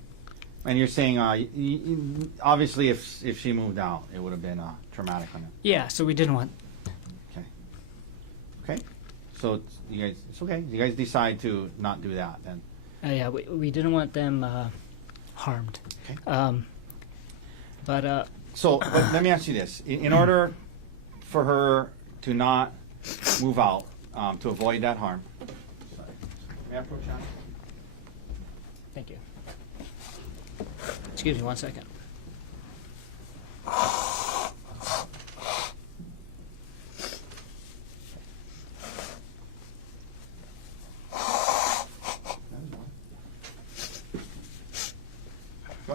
And you're saying, obviously, if she moved out, it would have been traumatic on them. Yeah, so we didn't want. Okay. So it's okay. You guys decide to not do that then. Yeah, we didn't want them harmed. Okay. But But let me ask you this: in order for her to not move out, to avoid that harm. Sorry. May I approach John? thank you. Excuse me 1 second.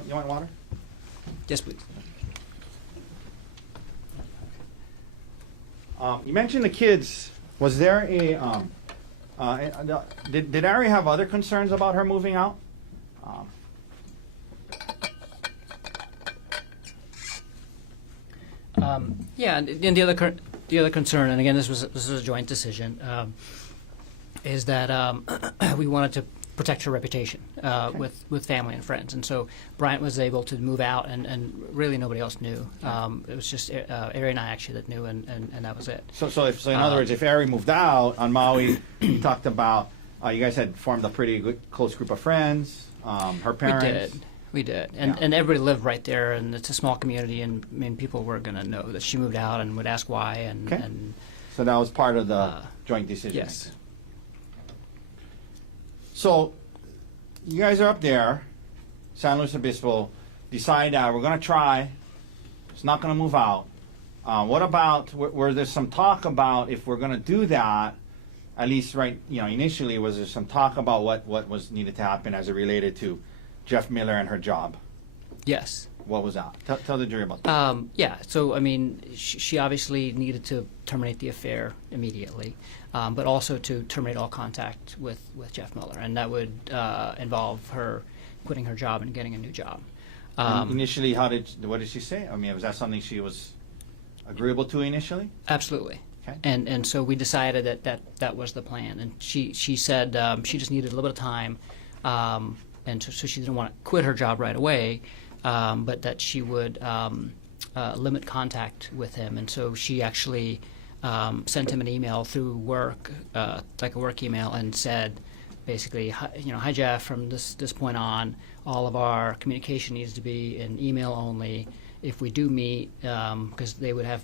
You want water? Yes, please. You mentioned the kids. Was there did Ari have other concerns about her moving out? Yeah, and the other concern, and again, this is a joint decision, is that we wanted to protect her reputation with family and friends, and so Bryant was able to move out, and really nobody else knew. It was just Ari and I actually that knew, and that was it. So in other words, if Ari moved out on Maui, you talked about you guys had formed a pretty good close group of friends. Her parents. We did, and everybody lived right there, and it's a small community, and I mean, people were going to know that she moved out and would ask why, and So that was part of the joint decision. yes. So you guys are up there, San Luis Obispo, decide that we're going to try. It's not going to move out. What about were there some talk about if we're going to do that? At least initially, was there some talk about what was needed to happen as it related to Jeff Miller and her job? Yes. What was that? Tell the jury about that. Yeah, so I mean, she obviously needed to terminate the affair immediately, but also to terminate all contact with Jeff Miller, and that would involve her quitting her job and getting a new job. Initially, what did she say? I mean, was that something she was agreeable to initially? Absolutely. Okay. And so we decided that was the plan, and she said she just needed a little bit of time, and so she didn't want to quit her job right away. But that she would limit contact with him, and so she actually sent him an email through work, like a work email, and said, basically, hi Jeff, from this point on, all of our communication needs to be in email only. If we do meet, because they would have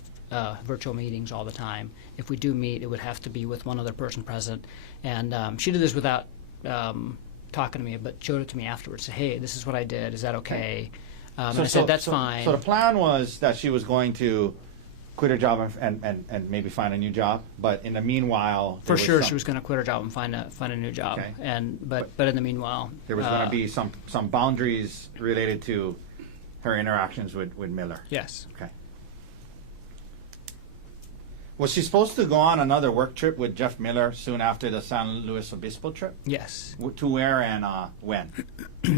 virtual meetings all the time, if we do meet, it would have to be with one other person present. And she did this without talking to me, but showed it to me afterwards. Said, hey, this is what I did. Is that okay? And I said, that's fine. So the plan was that she was going to quit her job and maybe find a new job, but in the meanwhile, for sure she was going to quit her job and find a new job. Okay. But in the meanwhile, there was going to be some boundaries related to her interactions with Miller. Yes. Okay. Was she supposed to go on another work trip with Jeff Miller soon after the San Luis Obispo trip? Yes. To where and when?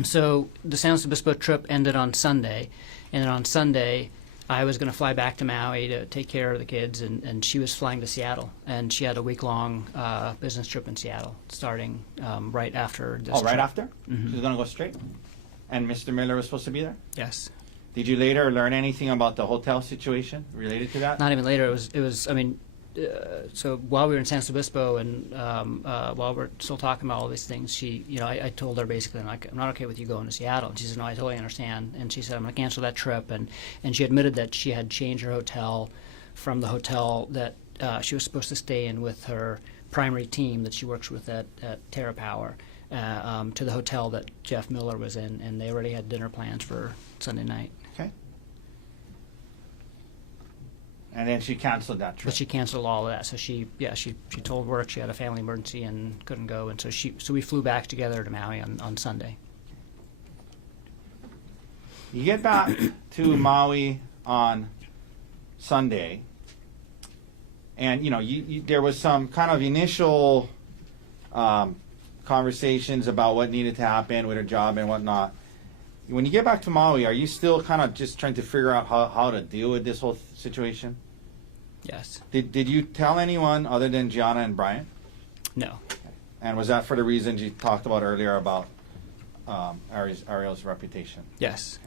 So the San Luis Obispo trip ended on Sunday, and then on Sunday I was going to fly back to Maui to take care of the kids, and she was flying to Seattle, and she had a week-long business trip in Seattle starting right after this trip. Right after? Mm-hmm. She was going to go straight? And Mr. Miller was supposed to be there? Yes. Did you later learn anything about the hotel situation related to that? Not even later. It was. I mean, so while we were in San Luis Obispo and while we're still talking about all these things, she, I told her basically, I'm not okay with you going to Seattle. And she said, no, I totally understand. And she said, I'm going to cancel that trip. And she admitted that she had changed her hotel from the hotel that she was supposed to stay in with her primary team that she works with at TerraPower to the hotel that Jeff Miller was in, and they already had dinner plans for Sunday night. Okay. And then she canceled that trip. But she canceled all of that. So she told work she had a family emergency and couldn't go, and so we flew back together to Maui on Sunday. You get back to Maui on Sunday, and there was some kind of initial conversations about what needed to happen with her job and whatnot. When you get back to Maui, are you still kind of just trying to figure out how to deal with this whole situation? Yes. Did you tell anyone other than Gianna and Brian? No. And was that for the reasons you talked about earlier about Ariel's reputation? Yes.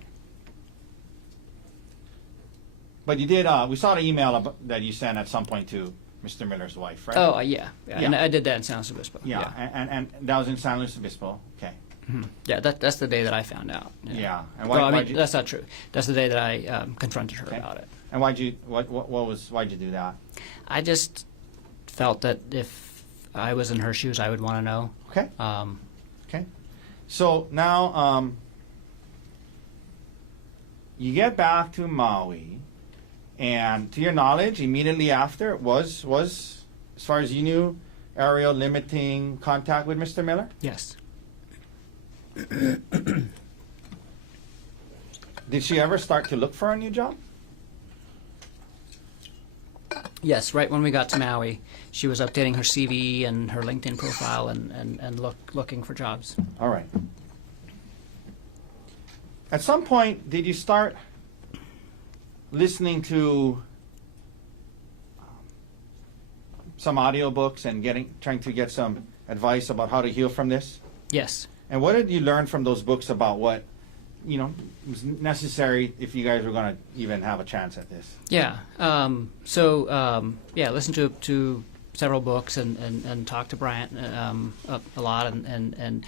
But you did. We saw the email that you sent at some point to Mr. Miller's wife, right? Oh, yeah. And I did that in San Luis Obispo. Yeah. And that was in San Luis Obispo. Okay. Mm-hmm. Yeah, that's the day that I found out. Yeah. And that's not true. That's the day that I confronted her about it. And why'd you do that? I just felt that if I was in her shoes, I would want to know. Okay. Okay. So now you get back to Maui, and to your knowledge, immediately after was as far as you knew, Ariel limiting contact with Mr. Miller? Yes. Did she ever start to look for a new job? Yes, right when we got to Maui, she was updating her CV and her LinkedIn profile and looking for jobs. All right. At some point, did you start listening to some audiobooks and trying to get some advice about how to heal from this? Yes. And what did you learn from those books about what was necessary if you guys were going to even have a chance at this? Yeah. Listen to several books and talk to Bryant a lot, and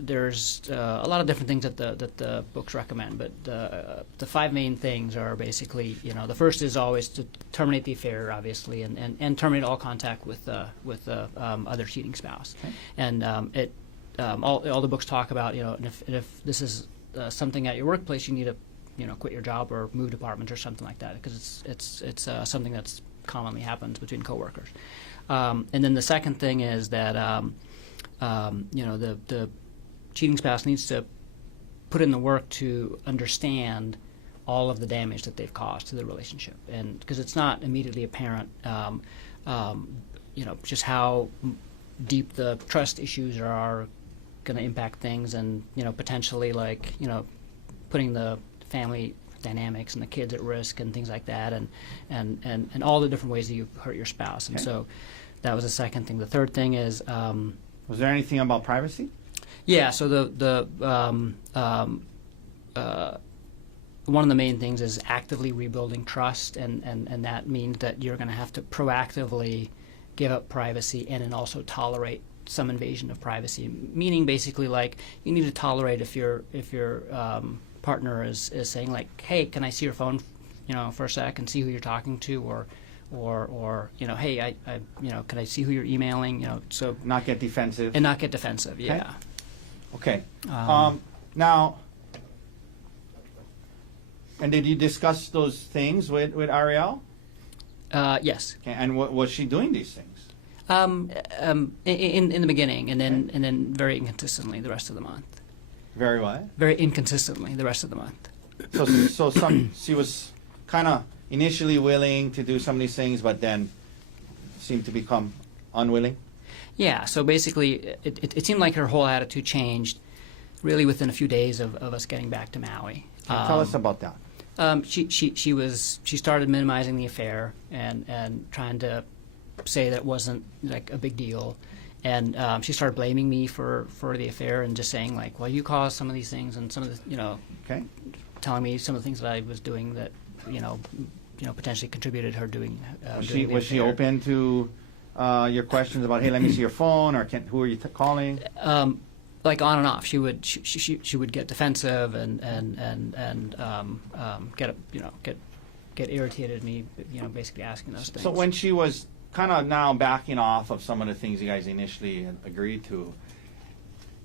there's a lot of different things that the books recommend. But the five main things are basically, the first is always to terminate the affair, obviously, and terminate all contact with the other cheating spouse. Okay. And all the books talk about, and if this is something at your workplace, you need to quit your job or move departments or something like that, because it's something that's commonly happens between coworkers. And then the second thing is that the cheating spouse needs to put in the work to understand all of the damage that they've caused to the relationship, and because it's not immediately apparent, just how deep the trust issues are going to impact things, and potentially putting the family dynamics and the kids at risk and things like that, and all the different ways that you hurt your spouse. And Okay. so that was the second thing. The third thing is Was there anything about privacy? so the one of the main things is actively rebuilding trust, and that means that you're going to have to proactively give up privacy and then also tolerate some invasion of privacy. Meaning, basically, like you need to tolerate if your partner is saying like, "Hey, can I see your phone, for a sec and see who you're talking to," or "Hey, I can I see who you're emailing?" So Not get defensive. and not get defensive. Yeah. Okay. Now, and did you discuss those things with Ariel? Yes. Okay. And was she doing these things? In the beginning, and then very inconsistently the rest of the month. Very what? Very inconsistently the rest of the month. So she was kind of initially willing to do some of these things, but then seemed to become unwilling. Yeah. So basically, it seemed like her whole attitude changed, really within a few days of us getting back to Maui. Tell us about that. She started minimizing the affair and trying to say that it wasn't like a big deal, and she started blaming me for the affair and just saying like, well, you caused some of these things, and some of the Okay. telling me some of the things that I was doing that potentially contributed her doing. Was she open to your questions about, hey, let me see your phone, or who are you calling? Like on and off, she would get defensive and get irritated at me, basically asking those things. So when she was kind of now backing off of some of the things you guys initially agreed to,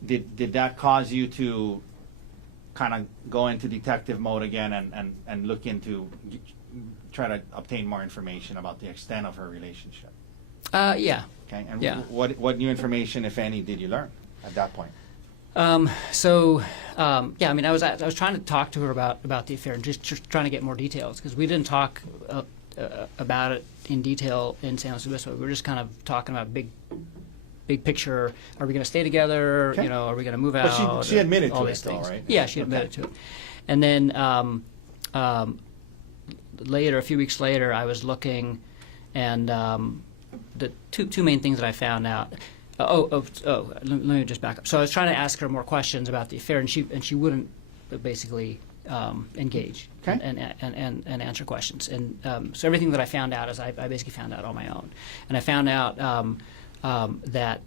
did that cause you to kind of go into detective mode again and look into, try to obtain more information about the extent of her relationship? Yeah. Okay. And Yeah. what new information, if any, did you learn at that point? I was trying to talk to her about the affair and just trying to get more details, because we didn't talk about it in detail in San Luis Obispo. We were just kind of talking about big picture. Are we going to stay together? Okay. Are we going to move out? But she admitted all to these it, though, things. right? Yeah, she admitted to it. And then later, a few weeks later, I was looking, and the two main things that I found out. Let me just back up. So I was trying to ask her more questions about the affair, and she wouldn't basically engage Okay. and answer questions. And so everything that I found out is I basically found out on my own. And I found out that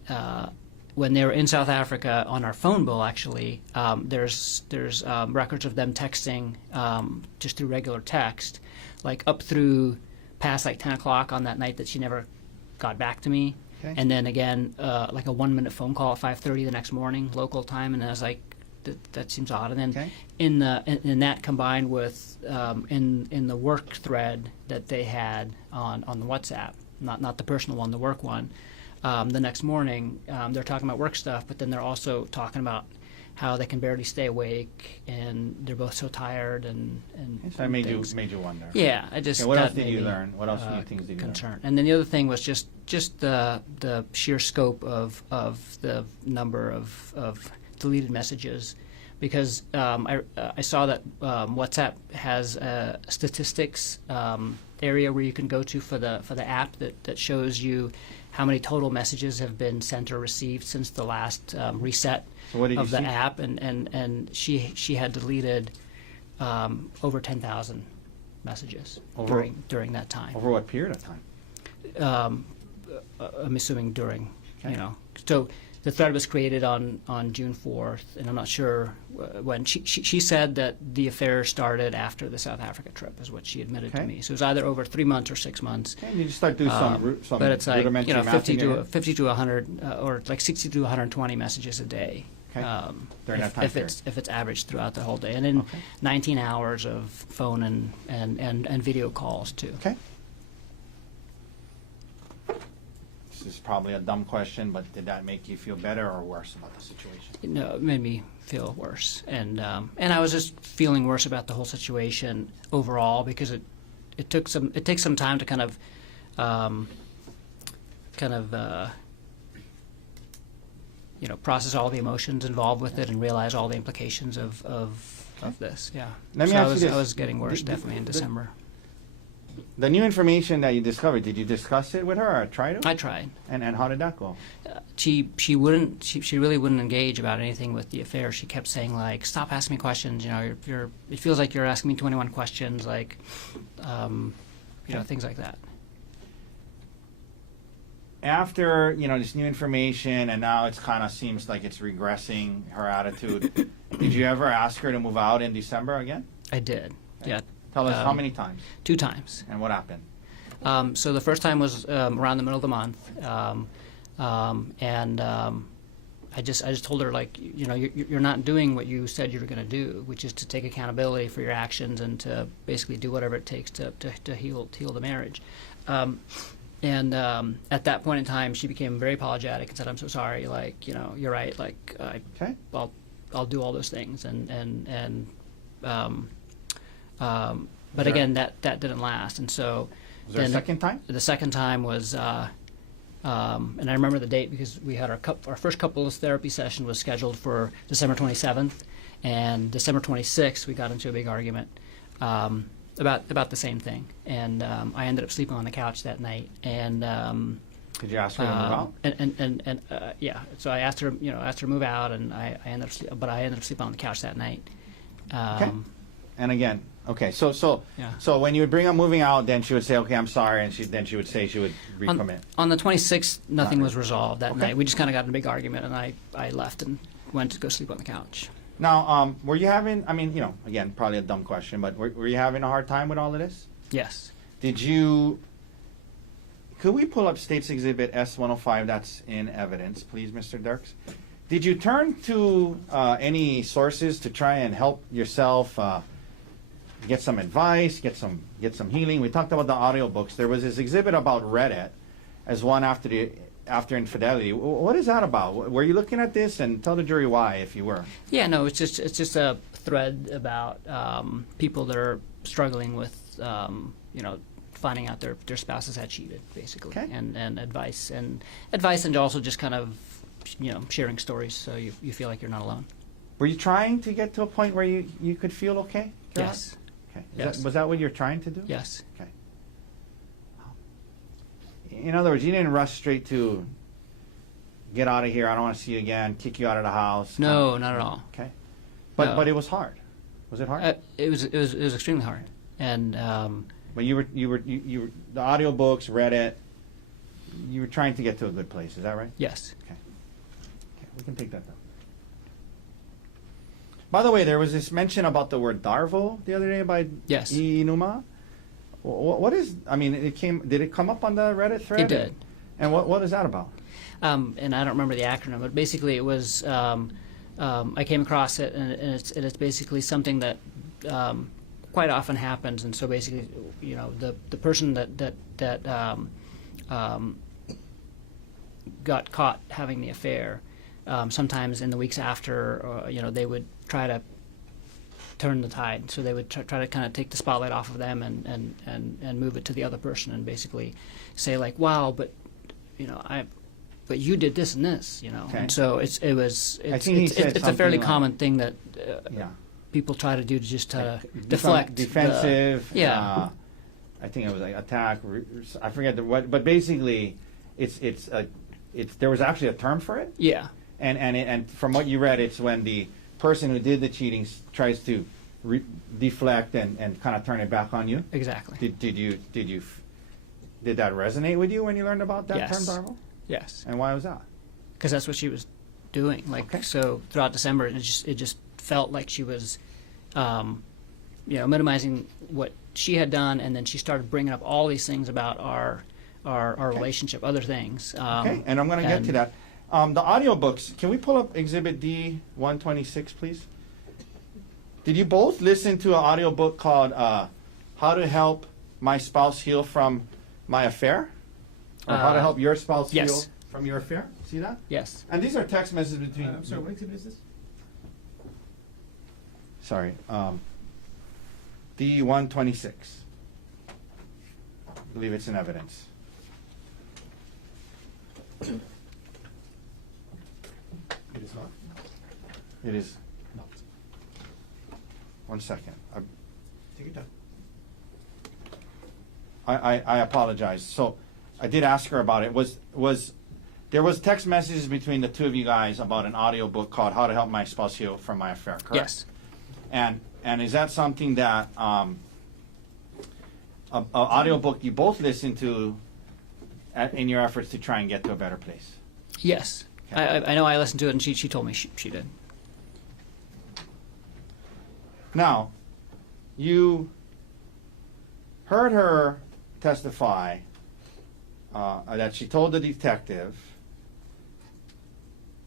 when they were in South Africa on our phone bill, actually, there's records of them texting just through regular text, like up through past like 10 o'clock on that night that she never got back to me. Okay. And then again, like a 1-minute phone call at 5:30 the next morning, local time, and I was like, that seems odd. And then Okay. in that combined with in the work thread that they had on the WhatsApp, not the personal one, the work one, the next morning they're talking about work stuff, but then they're also talking about how they can barely stay awake and they're both so tired and So that made things. you wonder. Yeah, I just. Okay, what else that did you made me, learn? What else new things did you learn? concerned. And then the other thing was just the sheer scope of the number of deleted messages, because I saw that WhatsApp has a statistics area where you can go to for the app that shows you how many total messages have been sent or received since the last reset So what did of you the see? app, and she had deleted over 10,000 messages Over- during that time. Over what period of time? I'm assuming during, Okay. So the thread was created on June 4th, and I'm not sure when. She said that the affair started after the South Africa trip, is what she admitted to Okay. me. So it was either over 3 months or 6 months. Okay, you just start doing some But it's like, rudimentary math 50 in your to head. 50 to 100, or like 60 to 120 messages a day. Okay. During that time if it's averaged throughout the whole day, and then Okay. 19 hours of phone and video calls too. Okay. This is probably a dumb question, but did that make you feel better or worse about the situation? No, it made me feel worse, and I was just feeling worse about the whole situation overall, because it takes some time to kind of process all the emotions involved with it and realize all the implications of this. Yeah. Let me So ask you this. I was getting worse The- definitely in the- December. The new information that you discovered, did you discuss it with her or try to? I tried. And how did that go? She really wouldn't engage about anything with the affair. She kept saying like, "Stop asking me questions. You know, it feels like you're asking me 21 questions." Like, you know, things like that. After, you know, this new information and now it's kind of seems like it's regressing her attitude, did you ever ask her to move out in December again? I did. Yeah. Tell us how many times 2 times. and what happened? So the first time was around the middle of the month, I just told her, like, you know, you're not doing what you said you were going to do, which is to take accountability for your actions and to basically do whatever it takes to heal the marriage. At that point in time, she became very apologetic and said, "I'm so sorry. Like, you know, you're right. Like, I'll do all those things." But again, that didn't last, and so. Was there a second time? The second time was, and I remember the date because we had our first couples therapy session was scheduled for December 27th, and December 26th we got into a big argument about the same thing, and I ended up sleeping on the couch that night, and. Did you ask her to move out? Yeah, so I asked her to move out, and I ended up sleeping on the couch that night. Okay. And again, okay, so Yeah. when you would bring up moving out, then she would say, "Okay, I'm sorry," and then she would say she would recommit. On the 26th, nothing was resolved that Okay. night. We just kind of got in a big argument, and I left and went to go sleep on the couch. Now, were you having? I mean, you know, again, probably a dumb question, but were you having a hard time with all of this? Yes. Did you? Could we pull up State's Exhibit S-105 that's in evidence, please, Mr. Dirks? Did you turn to any sources to try and help yourself get some advice, get some healing? We talked about the audiobooks. There was this exhibit about Reddit as one after infidelity. What is that about? Were you looking at this? And tell the jury why, if you were. Yeah, no, it's just a thread about people that are struggling with you know, finding out their spouses had cheated, basically, Okay. and advice and also just kind of, you know, sharing stories so you feel like you're not alone. Were you trying to get to a point where you could feel okay? Gerhardt? Yes. Okay. Yes. Was that what you're trying to do? Yes. Okay. In other words, you didn't rush straight to get out of here. I don't want to see you again. Kick you out of the house. No, not at all. Okay. But No. but it was hard. Was it hard? It was extremely hard, and But you were the audiobooks, Reddit. You were trying to get to a good place. Is that right? yes. Okay, we can take that down. By the way, there was this mention about the word Darvo the other day by Yes. Inuma. What is? I mean, Did it come up on the Reddit thread? It did. And what is that about? And I don't remember the acronym, but basically it was I came across it, and it's basically something that quite often happens. And so basically, you know, the person that got caught having the affair, sometimes in the weeks after, you know, they would try to turn the tide. So they would try to kind of take the spotlight off of them and move it to the other person, and basically say like, "Wow, but you know, but you did this and this," you know. Okay. And so it's a fairly common thing that Yeah. people try to do to just deflect. Defensive. Yeah. I think it was like attack. I forget what, but basically, there was actually a term for it. Yeah. And from what you read, it's when the person who did the cheating tries to deflect and kind of turn it back on you. Exactly. Did that resonate with you when you learned about that Yes. term, Darvo? Yes. And why was that? Because that's what she was doing. Like, Okay. so throughout December, it just felt like she was, you know, minimizing what she had done, and then she started bringing up all these things about our relationship, other things. Okay, and I'm going to get to that. The audiobooks, can we pull up Exhibit D 126, please? Did you both listen to an audiobook called How to Help My Spouse Heal from My Affair? Or How to Help Your Spouse yes. Heal from Your Affair? See that? Yes. And these are text messages between... I'm sorry, what exhibit is this? Sorry. D 126. I believe it's in evidence. It is not. It is... Not. 1 second. Take your time. I apologize. So I did ask her about it. There was text messages between the two of you guys about an audio book called How to Help My Spouse Heal from My Affair, correct? Yes. And is that something that a audio book you both listen to in your efforts to try and get to a better place? Yes. Okay. I know I listened to it, and she told me she did. Now, you heard her testify that she told the detective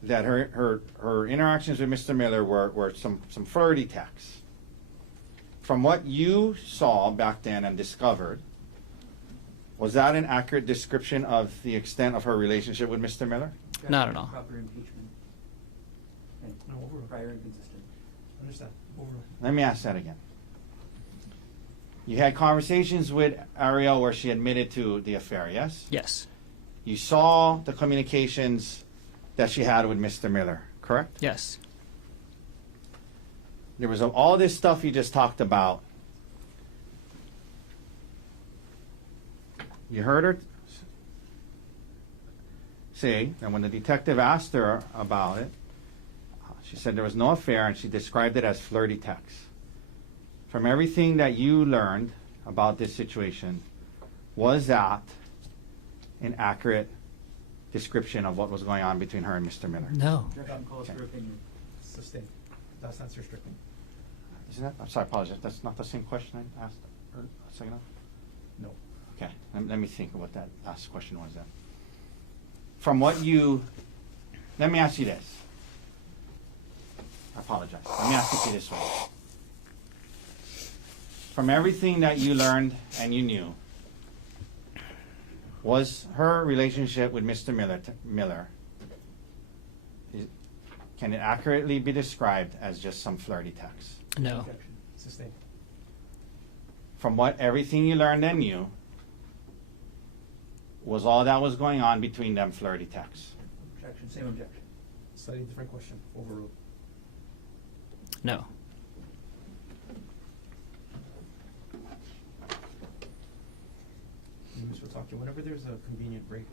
that her interactions with Mr. Miller were some flirty texts. From what you saw back then and discovered, was that an accurate description of the extent of her relationship with Mr. Miller? Not at all. Proper impeachment. And No, overruled. prior inconsistent. Understand. Overruled. Let me ask that again. You had conversations with Ariel where she admitted to the affair, yes? Yes. You saw the communications that she had with Mr. Miller, correct? Yes. There was all this stuff you just talked about. You heard her say, and when the detective asked her about it, she said there was no affair, and she described it as flirty texts. From everything that you learned about this situation, was that an accurate description of what was going on between her and Mr. Miller? No. Objection calls for opinion. Sustained. That's answer strictly. Isn't that? I'm sorry, I apologize. That's not the same question I asked a second ago? No. Okay, let me think of what that last question was then. From what you, let me ask you this. I apologize. Let me ask it to you this way. From everything that you learned and you knew, was her relationship with Mr. Miller, can it accurately be described as just some flirty text? No. Objection. Sustained. From what everything you learned and knew, was all that was going on between them flirty texts? Objection. Same objection. Slightly different question. Overruled. No. Ms. Watake, whenever there's a convenient break,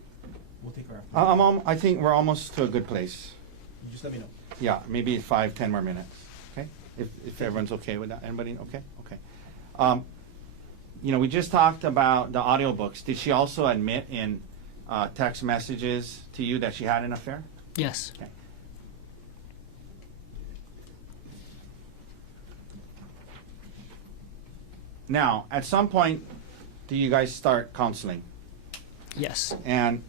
we'll take our afternoon. I think we're almost to a good place. You just let me know. Yeah, maybe 5-10 more minutes. Okay, if everyone's okay with that. Anybody? Okay. Okay. We just talked about the audiobooks. Did she also admit in text messages to you that she had an affair? Yes. Okay. Now, at some point, do you guys start counseling? Yes. And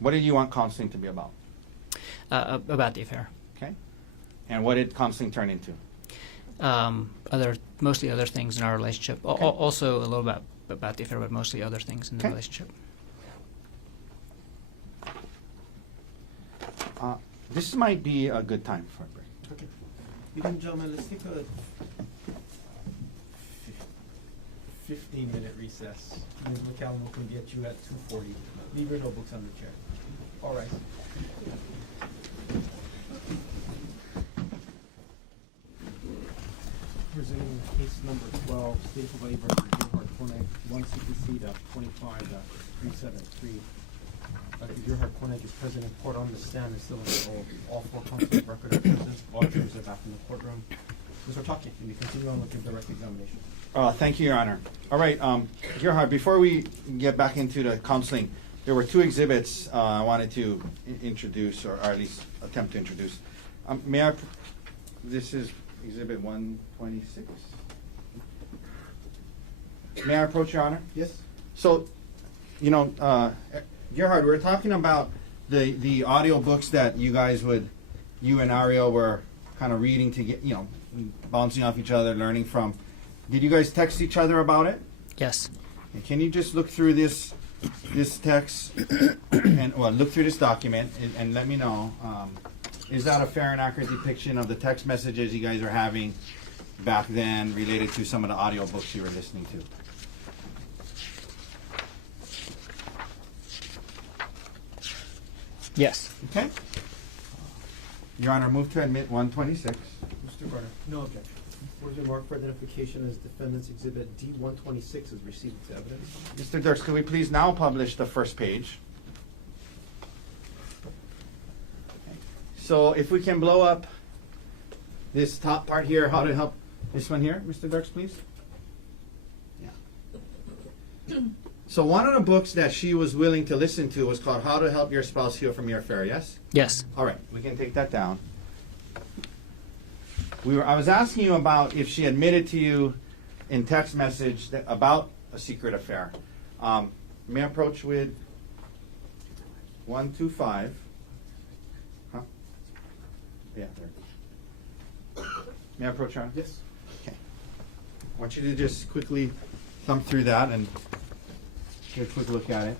what did you want counseling to be about? About the affair. Okay. And what did counseling turn into? Mostly other things in our relationship. Okay. Also a little bit about the affair, but mostly other things in the Okay. relationship. This might be a good time for a break. Okay. Ladies and gentlemen, let's take a 15-minute recess. Ms. McCallum will come get you at 2:40. Leave your notebooks on the chair. All right. Presenting case number 12, State of Hawaii versus Gerhardt Konig, 1 CPC 25-373. Dr. Gerhardt Konig is present in court on the stand and still in the role. All 4 counsel of record are present. All jurors are back in the courtroom. Mr. Otake, you may continue on with your direct examination. Thank you, Your Honor. All right, Gerhard, before we get back into the counseling, there were 2 exhibits I wanted to introduce, or at least attempt to introduce. This is Exhibit 126. May I approach, Your Honor? Yes. So, Gerhard, we're talking about the audio books that you and Ariel were kind of reading to get, bouncing off each other, learning from. Did you guys text each other about it? Yes. And can you just look through this text and look through this document and let me know, is that a fair and accurate depiction of the text messages you guys are having back then related to some of the audio books you were listening to? Yes. Okay. Your Honor, move to admit 126. Mr. Gardner. No objection. What has been marked for identification as Defendant's Exhibit D-126 is received into evidence. Mr. Dirks, could we please now publish the first page? So if we can blow up this top part here, how to help this one here, Mr. Dirks, please? Yeah. So one of the books that she was willing to listen to was called How to Help Your Spouse Heal from Your Affair, yes? Yes. All right, we can take that down. I was asking you about if she admitted to you in text message about a secret affair. May I approach with 125? Huh? Yeah, there. May I approach her? Yes. Okay. I want you to just quickly thumb through that and get a quick look at it.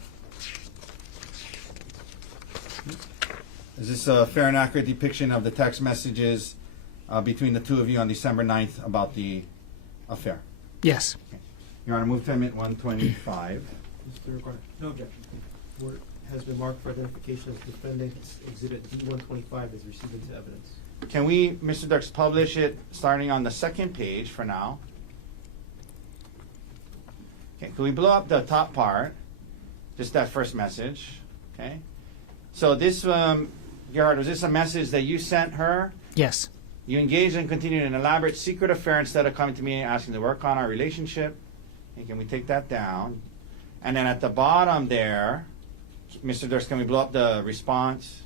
Is this a fair and accurate depiction of the text messages between the two of you on December 9th about the affair? Yes. Okay. Your Honor, move to amendment 125. Mr. Garner. No objection. What has been marked for identification as Defendant's Exhibit D-125 is received into evidence. Can we, Mr. Dirks, publish it starting on the second page for now? Okay, can we blow up the top part? Just that first message, okay? So this, Gerhardt, was this a message that you sent her? Yes. You engaged and continued an elaborate secret affair instead of coming to me and asking to work on our relationship. And can we take that down? And then at the bottom there, Mr. Dirks, can we blow up the response?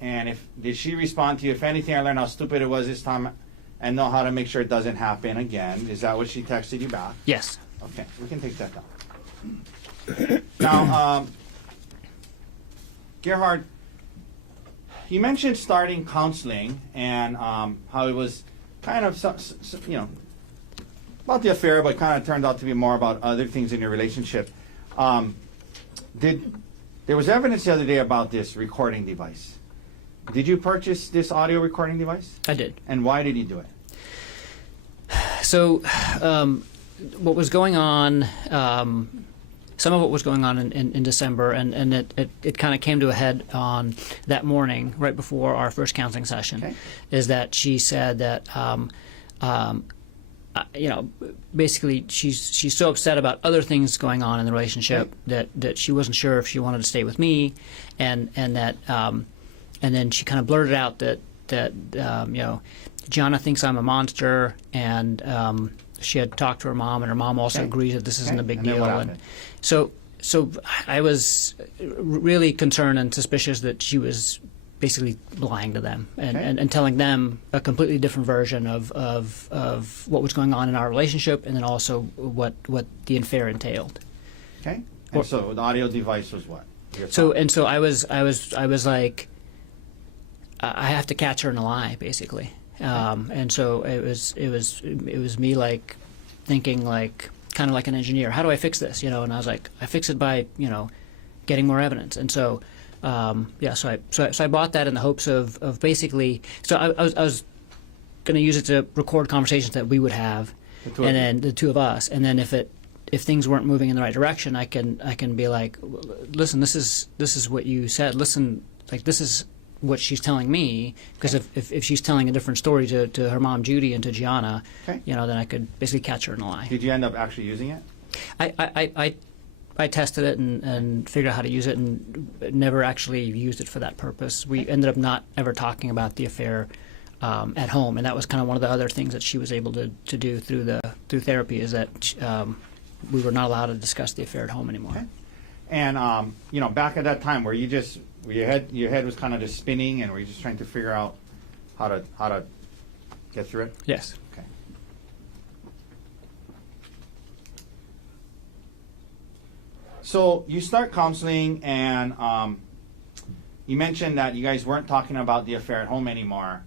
And did she respond to you? If anything, I learned how stupid it was this time and know how to make sure it doesn't happen again. Is that what she texted you back? Yes. Okay, we can take that down. Now, Gerhardt, you mentioned starting counseling and how it was kind of, about the affair, but kind of turned out to be more about other things in your relationship. There was evidence the other day about this recording device. Did you purchase this audio recording device? I did. And why did you do it? So, what was going on? Some of what was going on in December, and it kind of came to a head on that morning, right before our first counseling session. Okay. Is that she said that, basically she's so upset about other things going on in the relationship that she wasn't sure if she wanted to stay with me, and that. And then she kind of blurted out that Gianna thinks I'm a monster, and she had talked to her mom, and her mom also agrees that this isn't a big And then deal. what And happened? so I was really concerned and suspicious that she was basically lying to them and telling them a completely different version of what was going on in our relationship, and then also what the affair entailed. Okay. And so the audio device was what? Your So thought? I was like, I have to catch her in a lie, basically. And so it was me like thinking like kind of like an engineer. How do I fix this? And I was like, I fix it by getting more evidence. And so so I bought that in the hopes of basically. So I was going to use it to record conversations that we would have, and then the two of us. And then if things weren't moving in the right direction, I can be like, listen, this is what you said. Listen, like this is what she's telling me, because if she's telling a different story to her mom Judy and to Gianna, then I could basically catch her in a lie. Did you end up actually using it? I tested it and figured out how to use it, and never actually used it for that purpose. We ended up not ever talking about the affair at home, and that was kind of one of the other things that she was able to do through therapy, is that we were not allowed to discuss the affair at home anymore. Okay. And back at that time, where your head was kind of just spinning, and were you just trying to figure out how to get through it? Yes. Okay. So you start counseling, and you mentioned that you guys weren't talking about the affair at home anymore.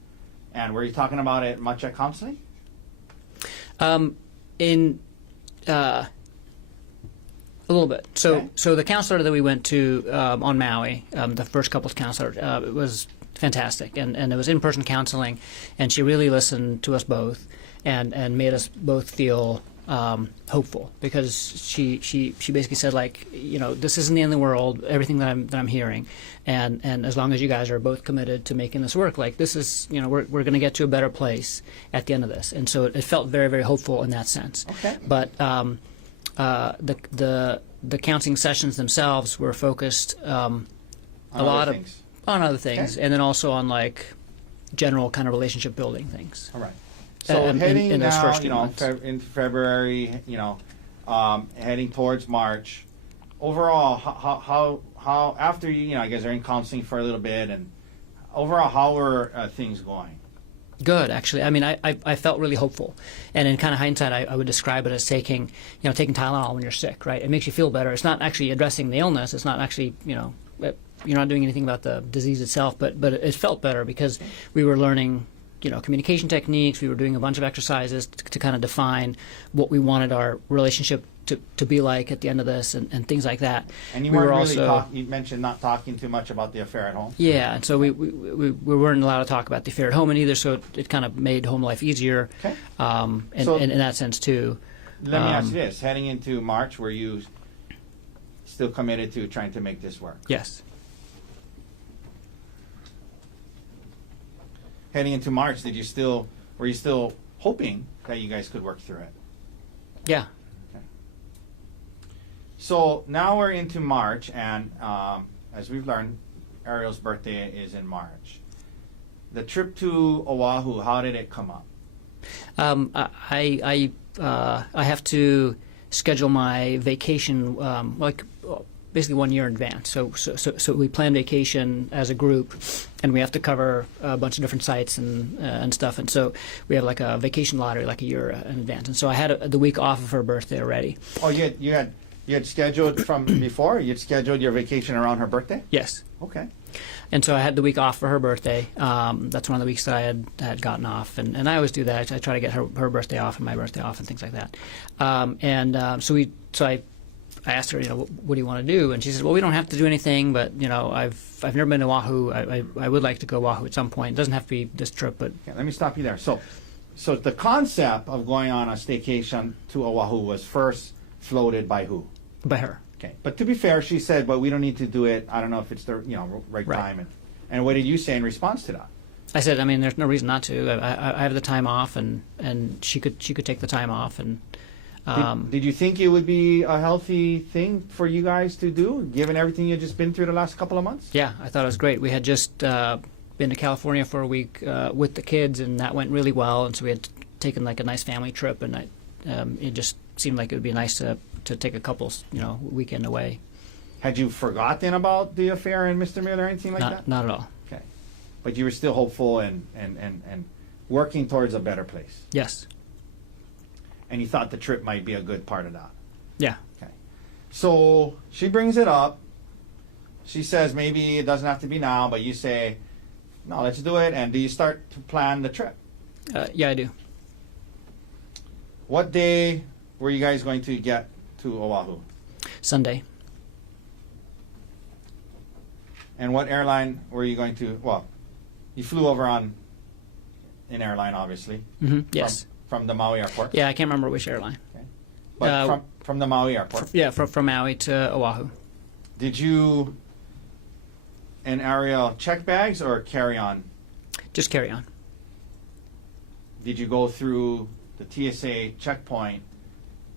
And were you talking about it much at counseling? A little bit. So the counselor that we went to on Maui, the first couples counselor, it was fantastic, and it was in-person counseling, and she really listened to us both, and made us both feel hopeful, because she basically said, like, this isn't the end of the world, everything that I'm hearing, and as long as you guys are both committed to making this work, like, this is, we're going to get to a better place at the end of this. And so it felt very, very hopeful in that sense. Okay. But the counseling sessions themselves were focused On a lot other of things. on other things, Okay. and then also on, like, general kind of relationship building things. All right. So in heading those now, first few months. in February, heading towards March. Overall, how after I guess they're in counseling for a little bit, and overall, how were things going? Good, actually. I mean, I felt really hopeful, and in kind of hindsight, I would describe it as taking Tylenol when you're sick, right? It makes you feel better. It's not actually addressing the illness. It's not actually, you're not doing anything about the disease itself, but it felt better because we were learning, communication techniques. We were doing a bunch of exercises to kind of define what we wanted our relationship to be like at the end of this, and things like that. And you We weren't were really also- you mentioned not talking too much about the affair at home. Yeah, and so we weren't allowed to talk about the affair at home either, so it kind of made home life easier, Okay. in that sense too. Let me ask you this: heading into March, were you still committed to trying to make this work? Yes. Heading into March, were you still hoping that you guys could work through it? Yeah. So now we're into March, and as we've learned, Ariel's birthday is in March. The trip to Oahu, how did it come up? I have to schedule my vacation basically 1 year in advance. So we plan vacation as a group, and we have to cover a bunch of different sites and stuff. And so we have like a vacation lottery like a year in advance. And so I had the week off of her birthday already. Oh, you had scheduled from before? You'd scheduled your vacation around her birthday? Yes. Okay. And so I had the week off for her birthday. That's one of the weeks that I had gotten off, and I always do that. I try to get her birthday off and my birthday off and things like that. So I asked her, what do you want to do? And she said, well, we don't have to do anything, but I've never been to Oahu. I would like to go to Oahu at some point. It doesn't have to be this trip, but Okay, let me stop you there. So the concept of going on a staycation to Oahu was first floated by who? by her. Okay. But to be fair, she said, but we don't need to do it. I don't know if it's the right Right. time. And what did you say in response to that? I said, I mean, there's no reason not to. I have the time off, and she could take the time off, and Did you think it would be a healthy thing for you guys to do, given everything you've just been through the last couple of months? yeah, I thought it was great. We had just been to California for a week with the kids, and that went really well. And so we had taken like a nice family trip, and it just seemed like it would be nice to take a couple's weekend away. Had you forgotten about the affair and Mr. Miller or anything like that? Not at all. Okay. But you were still hopeful and working towards a better place. Yes. And you thought the trip might be a good part of that. Yeah. Okay. So she brings it up. She says maybe it doesn't have to be now, but you say, no, let's do it. And do you start to plan the trip? Yeah, I do. What day were you guys going to get to Oahu? Sunday. And what airline were you going to? Well, you flew over on an airline, obviously. Mm-hmm. Yes. From the Maui airport. Yeah, I can't remember which airline. But from the Maui airport. From Maui to Oahu. Did you and Ariel check bags or carry on? Just carry on. Did you go through the TSA checkpoint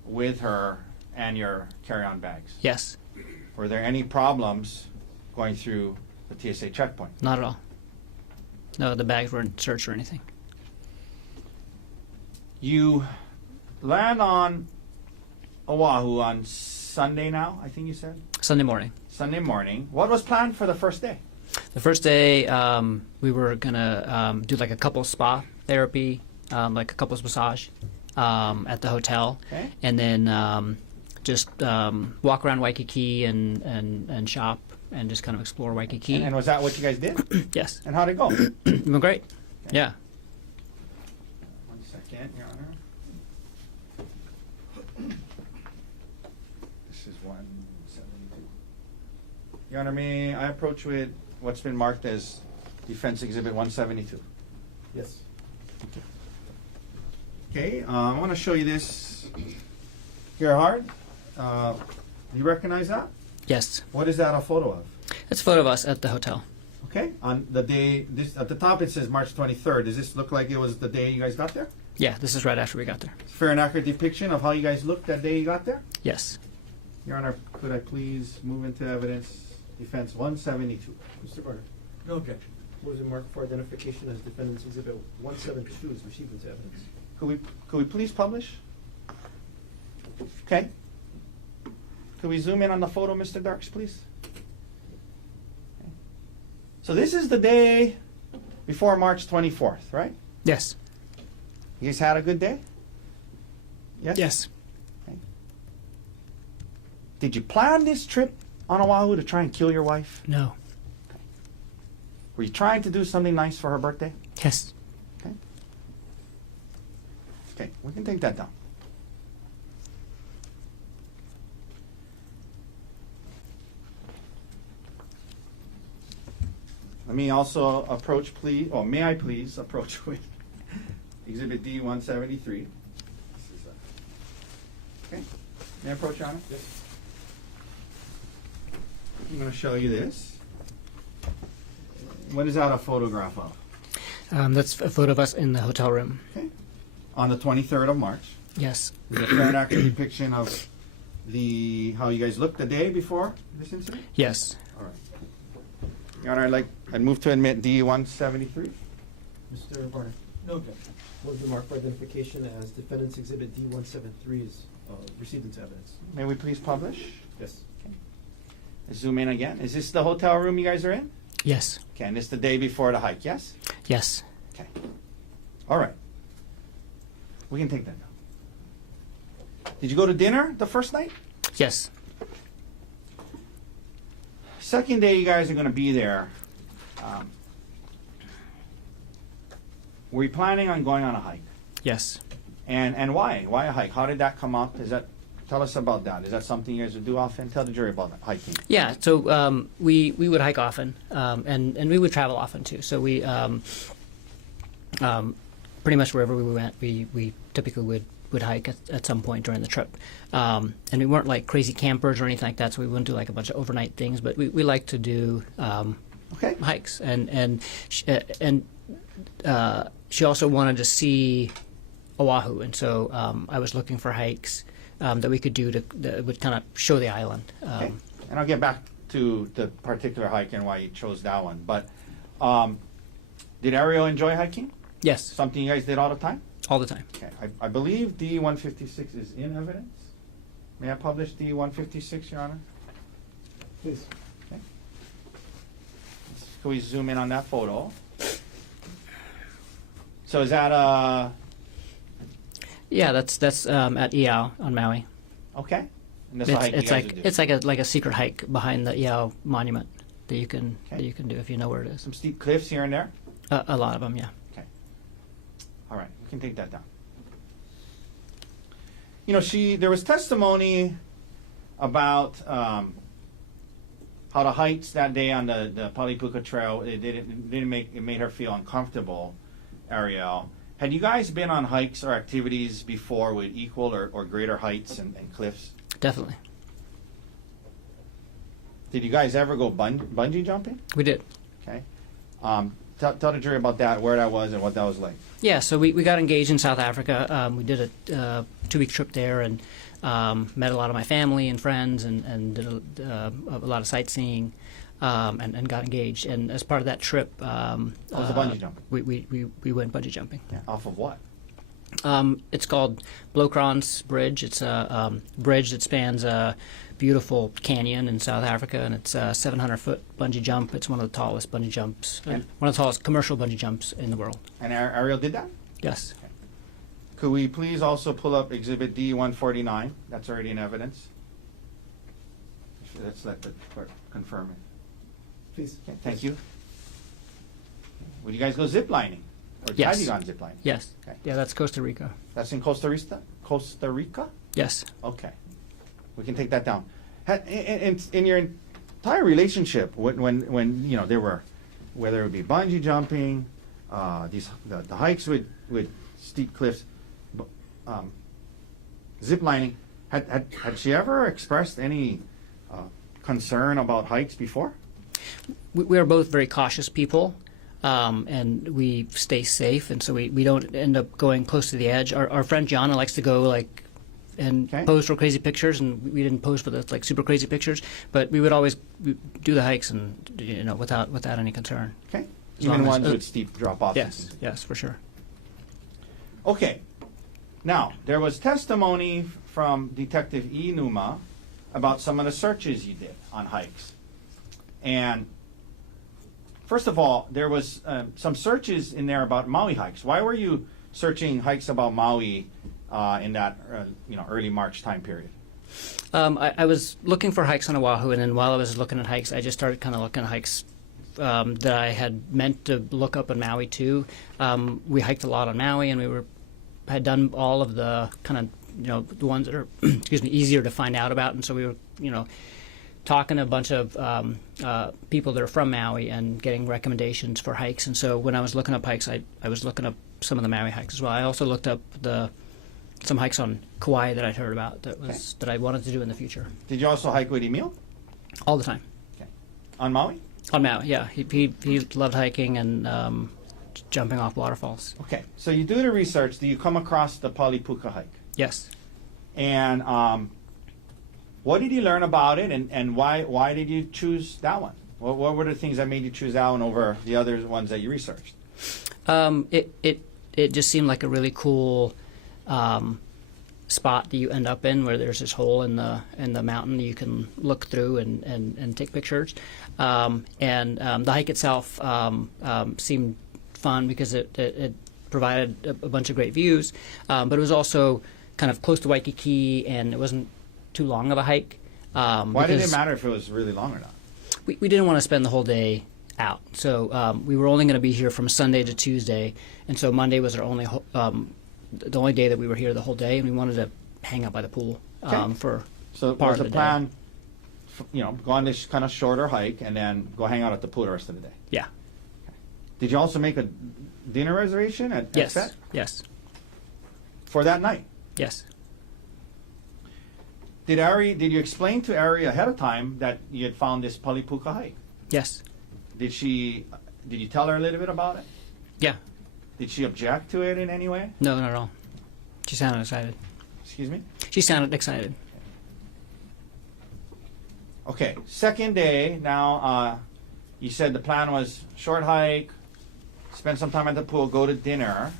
with her and your carry-on bags? Yes. Were there any problems going through the TSA checkpoint? Not at all. No, the bags weren't searched or anything. You land on Oahu on Sunday now, I think you said? Sunday morning. Sunday morning. What was planned for the first day? The first day, we were gonna do like a couples spa therapy, like a couples massage, at the hotel, Okay. and then just walk around Waikiki and shop and just kind of explore Waikiki. And was that what you guys did? Yes, And how'd it go? it went great. Yeah. 1 second, Your Honor. This is 172. Your Honor, may I approach with what's been marked as Defense Exhibit 172? Yes. Okay, I want to show you this Gerhardt, you recognize that? Yes. What is that a photo of? It's a photo of us at the hotel. Okay, on the day, this at the top it says March 23rd. Does this look like it was the day you guys got there? Yeah, this is right after we got there. Fair and accurate depiction of how you guys looked that day you got there? Yes. Your Honor, could I please move into evidence defense 172? Mr. Garner, No objection. what is it marked for identification as defendant's exhibit 172 is received into evidence? Could we please publish? Okay. Could we zoom in on the photo, Mr. Darks, please? Okay. So this is the day before March 24th, right? Yes. You guys had a good day? Yes? Yes. Okay. Did you plan this trip on Oahu to try and kill your wife? No. Were you trying to do something nice for her birthday? Yes. Okay. Okay, we can take that down. Let me also approach, please, or may I please approach with Exhibit D 173. Okay, may I approach, Your Honor? Yes. I'm going to show you this. What is that a photograph of? That's a photo of us in the hotel room. Okay. On the 23rd of March. Yes. Is a fair and accurate depiction of how you guys looked the day before this incident? Yes. All right. Your Honor, I'd move to admit D 173. Mr. Garner, No objection. what is it marked for identification as defendant's exhibit D173 is received into evidence? May we please publish? Yes. Zoom in again. Is this the hotel room you guys are in? Yes. Okay, and it's the day before the hike, yes? Yes. Okay. All right. We can take that now. Did you go to dinner the first night? Yes. Second day you guys are going to be there. Were you planning on going on a hike? Yes. And why? Why a hike? How did that come up? Tell us about that. Is that something you guys would do often? Tell the jury about that, hiking. Yeah. So we would hike often, and we would travel often too. So we pretty much wherever we went, we typically would hike at some point during the trip. And we weren't like crazy campers or anything like that. So we wouldn't do like a bunch of overnight things, but we like to do Okay. hikes. And she also wanted to see Oahu, and so I was looking for hikes that we could do that would kind of show the island. Okay. And I'll get back to the particular hike and why you chose that one. But did Ariel enjoy hiking? Yes, Something you guys did all the time? all the time. Okay. I believe D 156 is in evidence. May I publish D 156, Your Honor? Please. Okay. Can we zoom in on that photo? So is that Yeah, that's at Iao on Maui. okay? And that's a hike you It's guys like would do. it's like a secret hike behind the Iao monument that you can Okay. do if you know where it is. Some steep cliffs here and there. A lot of them, yeah. Okay. All right, we can take that down. You know, there was testimony about how the hikes that day on the Palipuka Trail, it made her feel uncomfortable, Ariel. Had you guys been on hikes or activities before with equal or greater heights and cliffs? Definitely, Did you guys ever go bungee jumping? we did. Okay. Tell the jury about that, where that was, and what that was like. Yeah, so we got engaged in South Africa. We did a 2-week trip there and met a lot of my family and friends and did a lot of sightseeing and got engaged. And as part of that trip, was the bungee jumping? we went bungee jumping. Yeah. Off of what? It's called Blokran's Bridge. It's a bridge that spans a beautiful canyon in South Africa, and it's a 700-foot bungee jump. It's one of the tallest bungee jumps, And- one of the tallest commercial bungee jumps in the world. And Ariel did that? Yes. Could we please also pull up Exhibit D 149? That's already in evidence. Let's let the clerk confirm it. Please. Okay, thank you. Would you guys go zip lining? Or Yes. have you gone zip lining? Yes. Okay. Yeah, that's Costa Rica. That's in Costa Rica? Costa Rica? Yes. Okay. We can take that down. In your entire relationship, when you know there were, whether it would be bungee jumping, the hikes with steep cliffs, zip lining, Had she ever expressed any concern about hikes before? We are both very cautious people, and we stay safe, and so we don't end up going close to the edge. Our friend Gianna likes to go and Okay. pose for crazy pictures, and we didn't pose for the super crazy pictures, but we would always do the hikes and without any concern. Okay. As Even long as- ones with steep drop-offs. Yes, for sure. Okay. Now, there was testimony from Detective E. Numa about some of the searches you did on hikes. And first of all, there was some searches in there about Maui hikes. Why were you searching hikes about Maui in that early March time period? I was looking for hikes on Oahu, and then while I was looking at hikes, I just started kind of looking at hikes that I had meant to look up in Maui too. We hiked a lot on Maui, and we had done all of the kind of the ones that are easier to find out about, and so we were talking to a bunch of people that are from Maui and getting recommendations for hikes. And so when I was looking up hikes, I was looking up some of the Maui hikes as well. I also looked up some hikes on Kauai that I'd heard about that I wanted to do in the future. Did you also hike with Emil? All the time. Okay. On Maui? On Maui, yeah. He loved hiking and jumping off waterfalls. Okay. So you do the research. Do you come across the Palipuka hike? Yes. And what did you learn about it, and why did you choose that one? What were the things that made you choose that one over the other ones that you researched? It just seemed like a really cool spot that you end up in, where there's this hole in the mountain you can look through and take pictures. The hike itself seemed fun because it provided a bunch of great views, but it was also kind of close to Waikiki, and it wasn't too long of a hike. Why did it matter if it was really long or not? We didn't want to spend the whole day out, so we were only going to be here from Sunday to Tuesday, and so Monday was our only the only day that we were here the whole day, and we wanted to hang out by the pool for So part was of the the plan, go on this kind of shorter hike and then go hang out at the pool the rest of the day? Yeah. Did you also make a dinner reservation at Yes. Set Yes. for that night? Yes. Did you explain to Ari ahead of time that you had found this Palipuka hike? Yes. Did you tell her a little bit about it? Yeah. Did she object to it in any way? No, not at all. She sounded excited. Excuse me? She sounded excited. Okay, second day. Now, you said the plan was short hike, spend some time at the pool, go to dinner.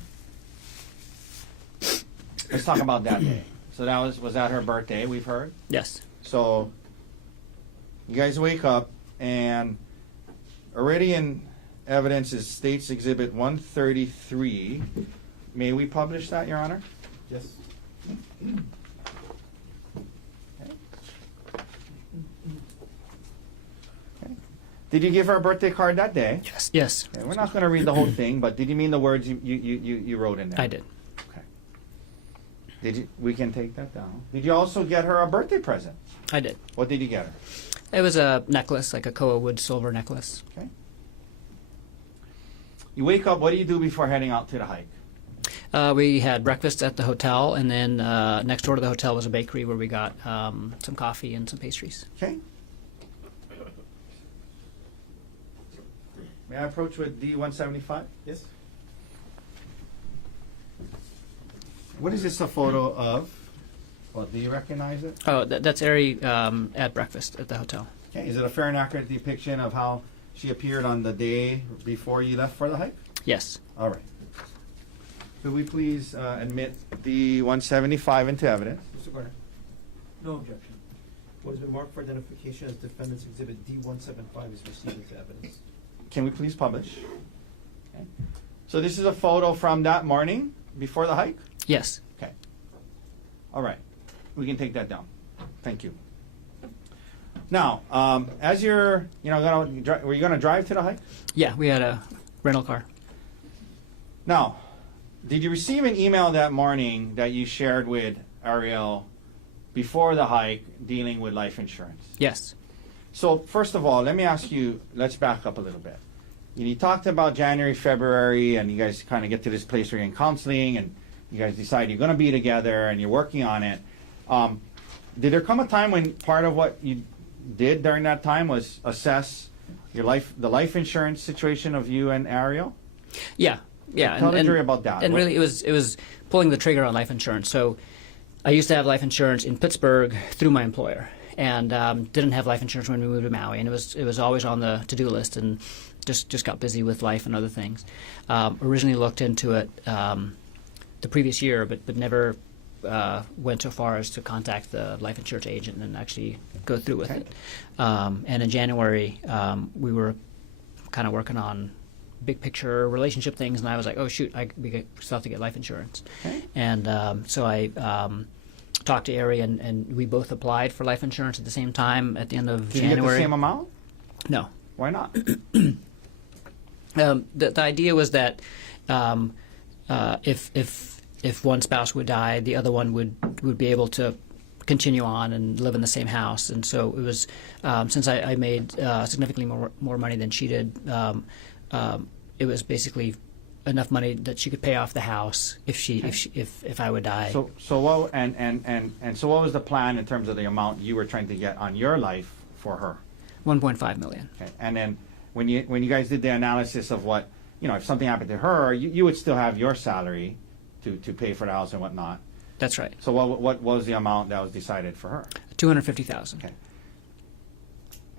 Let's talk about that day. So that was that her birthday, we've heard? Yes. So you guys wake up, and already in evidence is States Exhibit 133. May we publish that, Your Honor? Yes. Okay. Did you give her a birthday card that day? Yes. Yes. Okay, we're not going to read the whole thing, but did you mean the words you wrote in there? I did. Okay. Did you? We can take that down. Did you also get her a birthday present? I did. What did you get her? It was a necklace, like a Koa wood silver necklace. Okay. You wake up. What do you do before heading out to the hike? We had breakfast at the hotel, and then next door to the hotel was a bakery where we got some coffee and some pastries. Okay. May I approach with D175? Yes. What is this a photo of? Well, do you recognize it? Oh, that's Ari at breakfast at the hotel. Okay. Is it a fair and accurate depiction of how she appeared on the day before you left for the hike? Yes. All right. Could we please admit D175 into evidence? Mr. Garner, No objection. what has been marked for identification as defendant's exhibit D175 is received into evidence. Can we please publish? Okay. So this is a photo from that morning before the hike? Yes. Okay. All right. We can take that down. Thank you. Now, as you're, were you going to drive to the hike? Yeah, we had a rental car. Now, did you receive an email that morning that you shared with Ariel before the hike dealing with life insurance? Yes. So, first of all, let me ask you, let's back up a little bit. You talked about January, February, and you guys kind of get to this place where you're in counseling, and you guys decide you're going to be together, and you're working on it. did there come a time when part of what you did during that time was assess the life insurance situation of you and Ariel? Yeah. Tell the jury about that. And really, it was pulling the trigger on life insurance. So I used to have life insurance in Pittsburgh through my employer, and didn't have life insurance when we moved to Maui, and it was always on the to-do list, and just got busy with life and other things. Originally looked into it the previous year, but never went so far as to contact the life insurance agent and actually go through with it. And in January, we were kind of working on big picture relationship things, and I was like, oh shoot, we still have to get life insurance. Okay. And so I talked to Ari, and we both applied for life insurance at the same time at the end of Did January. you get the same amount? No. Why not? The idea was that if one spouse would die, the other one would be able to continue on and live in the same house. And so it was, since I made significantly more money than she did, it was basically enough money that she could pay off the house if I would die. So what so what was the plan in terms of the amount you were trying to get on your life for her? $1.5 million. Okay. And then when you guys did the analysis of what, if something happened to her, you would still have your salary to pay for the house and whatnot. That's right. So what was the amount that was decided for her? $250,000. Okay.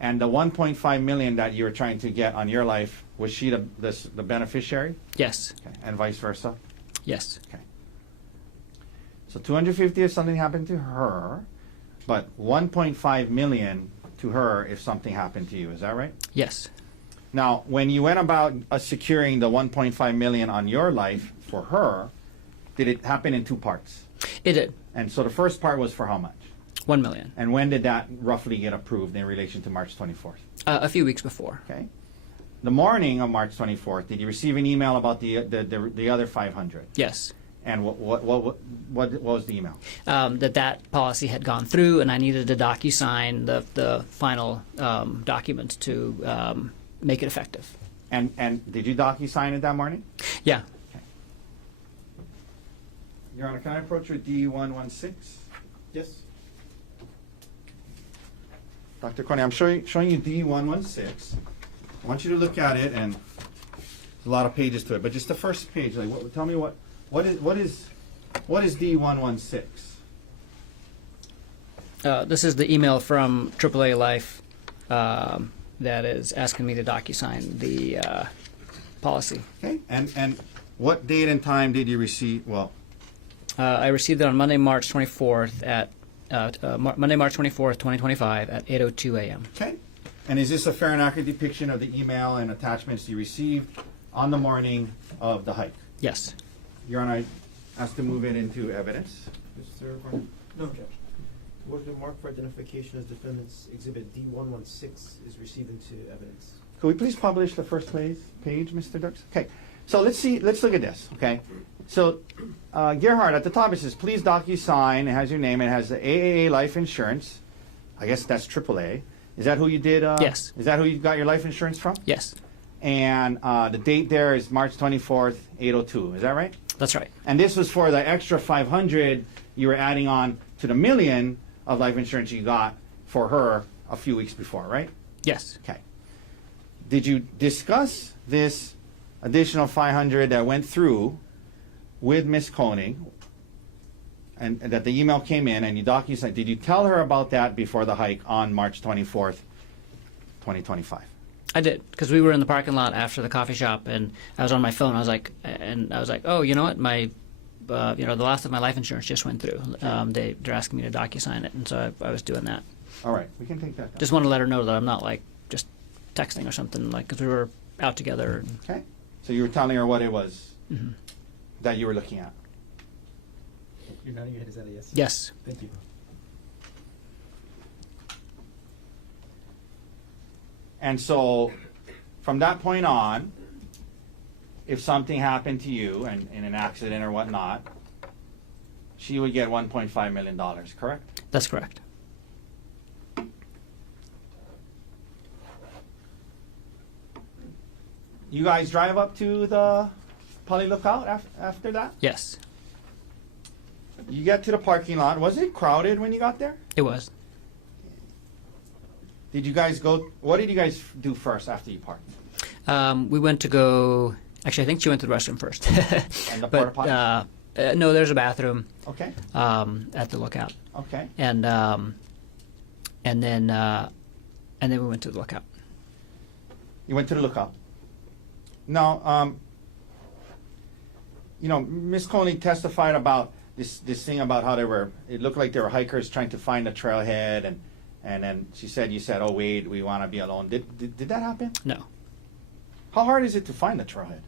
And the 1.5 million that you were trying to get on your life, was she the beneficiary? Yes. Okay. And vice versa? Yes. Okay. So 250 if something happened to her, but 1.5 million to her if something happened to you. Is that right? Yes. Now, when you went about securing the 1.5 million on your life for her, did it happen in two parts? It did. And so the first part was for how much? $1 million. And when did that roughly get approved in relation to March 24th? A few weeks before. Okay. The morning of March 24th, did you receive an email about the other 500? Yes. And what was the email? That policy had gone through, and I needed to DocuSign the final document to make it effective. And did you DocuSign it that morning? Yeah. Your Honor, can I approach with D116? Yes. Dr. Konig, I'm showing you D116. I want you to look at it, and there's a lot of pages to it, but just the first page. Tell me what is D116? This is the email from AAA Life that is asking me to DocuSign the policy. Okay, and what date and time did you receive? Well, I received it on Monday, March 24th at Monday, March 24th, 2025 at 8:02 a.m. okay. And is this a fair and accurate depiction of the email and attachments you received on the morning of the hike? Yes. Your Honor, I ask to move it into evidence. Mr. Konig, No objection. was the mark for identification as defendant's exhibit D116 is received into evidence? Could we please publish the first page, Mr. Dirks? Okay, so let's look at this, okay? So, Gerhardt, at the top it says, please DocuSign, it has your name, it has the AAA life insurance. I guess that's AAA. Is that who you did? Yes. Is that who you got your life insurance from? Yes. And the date there is March 24th, 8:02, is that right? That's right. And this was for the extra 500 you were adding on to the million of life insurance you got for her a few weeks before, right? Yes. Okay. Did you discuss this additional 500 that went through with Ms. Konig, and that the email came in and you DocuSign? Did you tell her about that before the hike on March 24th, 2025? I did, because we were in the parking lot after the coffee shop, and I was on my phone. I was like, oh, you know what? My, the last of my life insurance just went through. They're asking me to DocuSign it, and so I was doing that. All right, we can take that down. Just want to let her know that I'm not like just texting or something, like, because we were out together. Okay. So you were telling her what it was that you were looking at. You're nodding your head, is that a yes? Yes. Thank you. And so, from that point on, if something happened to you and in an accident or whatnot, she would get $1.5 million, correct? That's correct. You guys drive up to the Poly Lookout after that? Yes. you get to the parking lot. Was it crowded when you got there? It was. Did you guys go? What did you guys do first after you parked? We went to go. Actually, I think she went to the restroom first. And the porta potties? No, there's a bathroom Okay. at the lookout, Okay. and then we went to the lookout. You went to the lookout. Now, Ms. Konig testified about this thing about how it looked like they were hikers trying to find a trailhead, and then you said, oh, wait, we want to be alone. Did that happen? No, How hard is it to find the trailhead?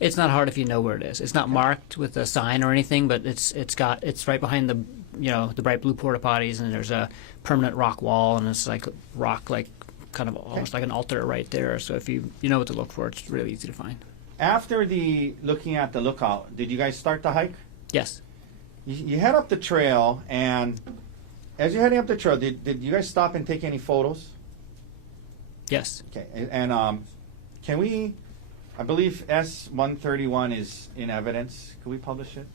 it's not hard if you know where it is. It's not marked with a sign or anything, but it's right behind the bright blue porta potties, and there's a permanent rock wall, and it's like rock, like kind of almost like an altar right there. So if you know what to look for, it's really easy to find. After looking at the lookout, did you guys start the hike? Yes. You head up the trail, and as you're heading up the trail, did you guys stop and take any photos? Yes. Okay, and can we? I believe S-131 is in evidence. Can we publish it?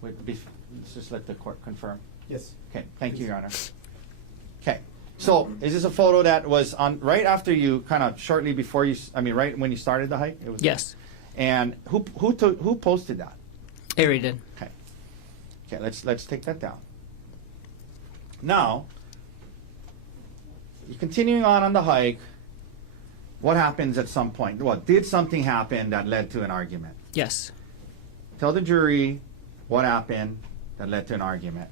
Let's just let the court confirm. Yes. Okay, thank you, Your Honor. Okay, so is this a photo that was on right after you, kind of shortly before you? I mean, right when you started the hike? It was. Yes. And who posted that? Ari did. Okay. Okay, let's take that down. Now, you're continuing on the hike. What happens at some point? What did something happen that led to an argument? Yes. Tell the jury what happened that led to an argument.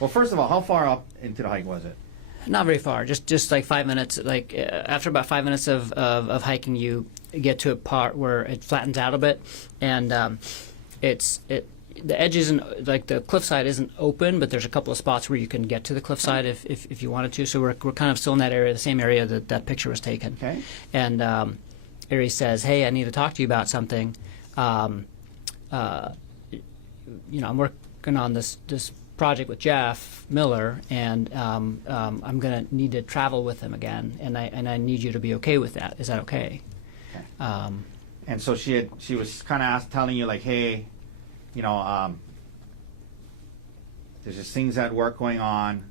Well, first of all, how far up into the hike was it? Not very far. Just like 5 minutes. Like after about 5 minutes of hiking, you get to a part where it flattens out a bit, and the edge isn't, like, the cliffside isn't open, but there's a couple of spots where you can get to the cliffside if you wanted to. So we're kind of still in that area, the same area that picture was taken. Okay. And Ari says, "Hey, I need to talk to you about something. I'm working on this project with Jeff Miller, and I'm gonna need to travel with him again, and I need you to be okay with that. Is that okay?" Okay. And so she was kind of telling you, like, hey, there's just things at work going on.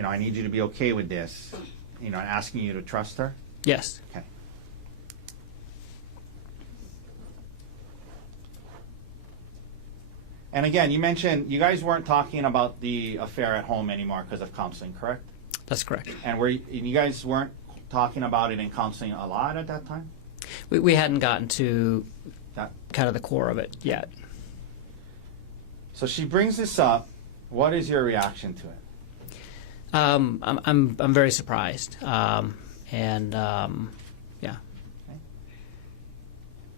I need you to be okay with this. And asking you to trust her. Yes. Okay. And again, you mentioned you guys weren't talking about the affair at home anymore because of counseling, correct? That's correct. And you guys weren't talking about it in counseling a lot at that time? We hadn't gotten to That. kind of the core of it yet. So she brings this up. What is your reaction to it? I'm very surprised, yeah.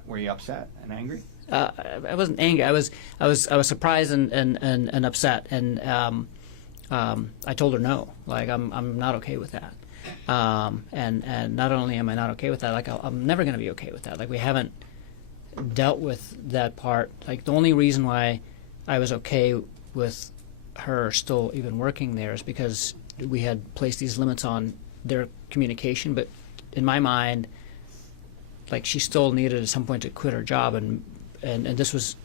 Were you upset and angry? I wasn't angry. I was surprised and upset, and I told her no. Like, I'm not okay with that. And not only am I not okay with that, like, I'm never going to be okay with that. Like, we haven't dealt with that part. Like, the only reason why I was okay with her still even working there is because we had placed these limits on their communication. But in my mind, like, she still needed at some point to quit her job, and this was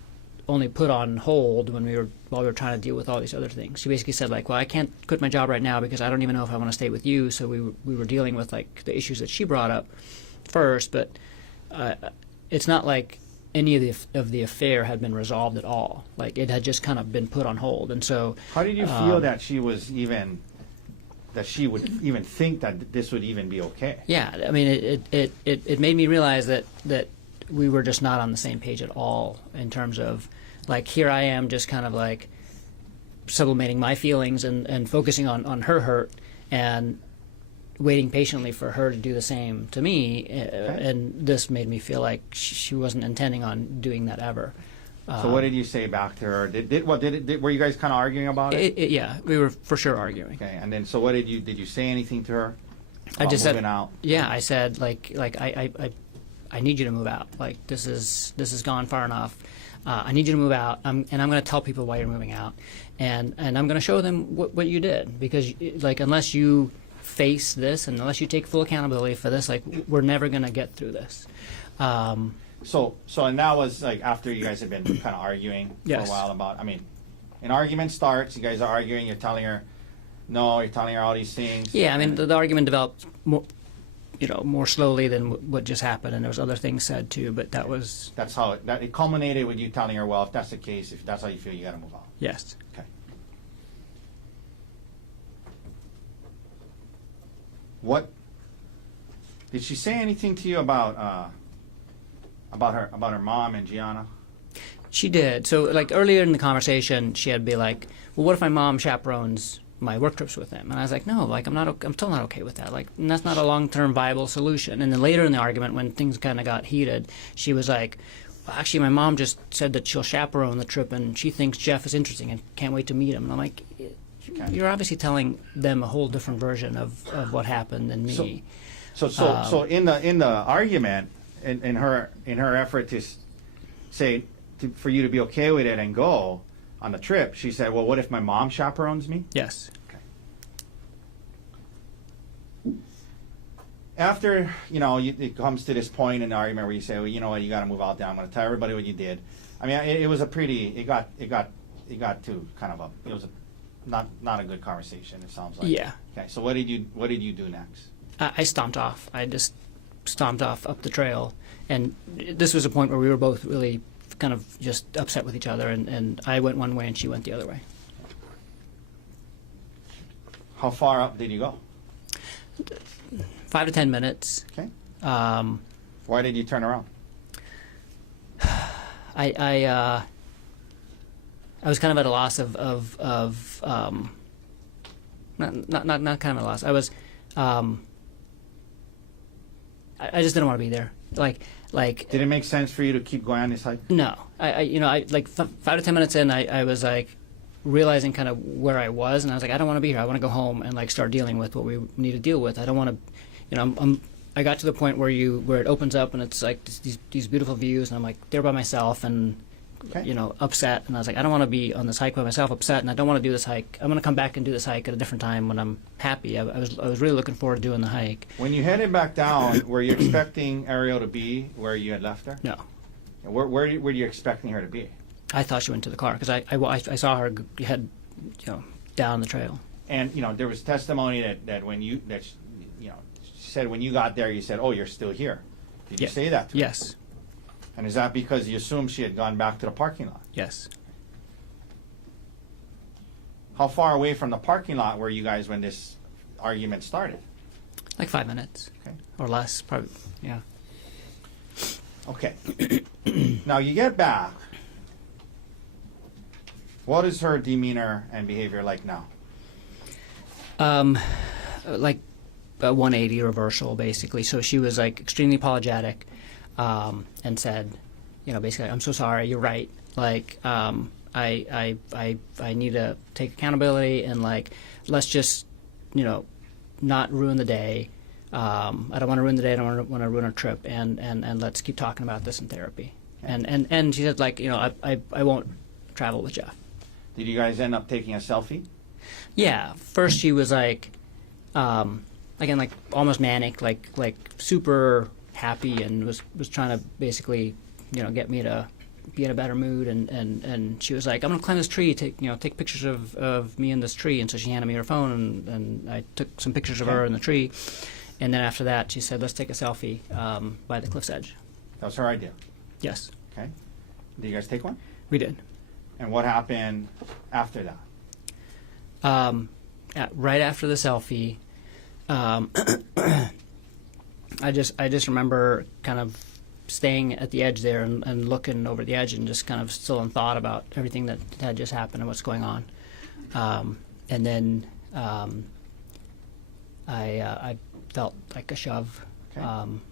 only put on hold while we were trying to deal with all these other things. She basically said, like, well, I can't quit my job right now because I don't even know if I want to stay with you. So we were dealing with, like, the issues that she brought up first, but it's not like any of the affair had been resolved at all. Like, it had just kind of been put on hold. And so How did you feel that she would even think that this would even be okay? yeah, I mean, it made me realize that we were just not on the same page at all in terms of, like, here I am just kind of like sublimating my feelings and focusing on her hurt and waiting patiently for her to do the same to me, and this made me feel like she wasn't intending on doing that ever. So what did you say back to her? Were you guys kind of arguing about it? Yeah, we were for sure arguing. Okay, and then so what did you say anything to her? I just moving said, out? yeah, I said, like I need you to move out. Like, this has gone far enough. I need you to move out, and I'm going to tell people why you're moving out, and I'm going to show them what you did, because, like, unless you face this and unless you take full accountability for this, like, we're never going to get through this. So and that was, like, after you guys had been kind of arguing for a Yes. while about, I mean, an argument starts. You guys are arguing. You're telling her, no. You're telling her all these things. Yeah, I mean, and- the argument developed more, more slowly than what just happened, and there was other things said too. But that was That's how it culminated with you telling her, well, if that's the case, if that's how you feel, you got to move on. yes. Okay. What did she say anything to you about her mom and Gianna? She did. So, like, earlier in the conversation, she had be like, well, what if my mom chaperones my work trips with him? And I was like, no, like, I'm still not okay with that. Like, and that's not a long-term viable solution. And then later in the argument, when things kind of got heated, she was like, well, actually, my mom just said that she'll chaperone the trip, and she thinks Jeff is interesting and can't wait to meet him. And I'm like, you're obviously telling them a whole different version of what happened than me. So in the argument, in her effort to say for you to be okay with it and go on the trip, she said, well, what if my mom chaperones me? Yes. After, it comes to this point in the argument where you say, well, you know what, you got to move out there. I'm going to tell everybody what you did. I mean, it was a pretty, it got to kind of it was not a good conversation, it sounds like. Yeah. Okay, so what did you do next? I stomped off. I just stomped off up the trail. And this was a point where we were both really kind of just upset with each other. And I went one way and she went the other way. How far up did you go? 5 to 10 minutes. Okay. Um, Why did you turn around? I was kind of at a loss of not kind of a loss. I was I just didn't want to be there. Like Did it make sense for you to keep going on this hike? no. I like 5 to 10 minutes in, I was like realizing kind of where I was, and I was like, I don't want to be here. I want to go home and like start dealing with what we need to deal with. I don't want to, I got to the point where it opens up and it's like these beautiful views, and I'm like there by myself and Okay. upset, and I was like, I don't want to be on this hike by myself, upset, and I don't want to do this hike. I'm going to come back and do this hike at a different time when I'm happy. I was really looking forward to doing the hike. When you headed back down, were you expecting Ariel to be where you had left her? No, Where were you expecting her to be? I thought she went to the car because I saw her head down the trail. And there was testimony that when she said when you got there, you said, "Oh, you're still here." Did you Yeah. say that to her? Yes, And is that because you assumed she had gone back to the parking lot? yes. How far away from the parking lot were you guys when this argument started? Like 5 minutes Okay. or less, probably. Yeah. Okay. Now you get back. What is her demeanor and behavior like now? Like a 180 reversal, basically. So she was like extremely apologetic, and said, basically, I'm so sorry. You're right. Like, I need to take accountability and like, let's just, not ruin the day. I don't want to ruin the day. I don't want to ruin our trip. And let's keep talking about this in therapy. Okay. And she said like, I won't travel with Jeff. Did you guys end up taking a selfie? Yeah. First she was like, again, like almost manic, like super happy, and was trying to basically, get me to be in a better mood. And she was like, I'm gonna climb this tree, take pictures of me in this tree. And so she handed me her phone, and I took some pictures of her in the tree. And then after that, she said, let's take a selfie by the cliff's edge. That was her idea. Yes, Okay. Did you guys take one? we did. And what happened after that? Right after the selfie, I just remember kind of staying at the edge there and looking over the edge and just kind of still in thought about everything that had just happened and what's going on. And then I felt like a shove, Okay.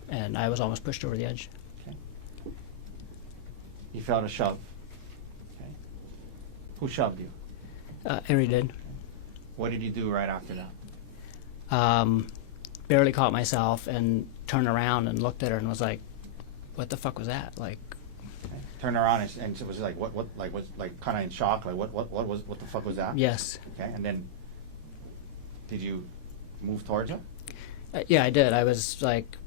and I was almost pushed over the edge. Okay. You felt a shove. Okay. Who shoved you? Ari did. What did you do right after that? Barely caught myself and turned around and looked at her and was like, what the fuck was that? Like, Okay. Turn around and it was like what like was like kind of in shock, like what the fuck was that? yes. Okay. And then did you move towards her? Yeah, I did. I was like,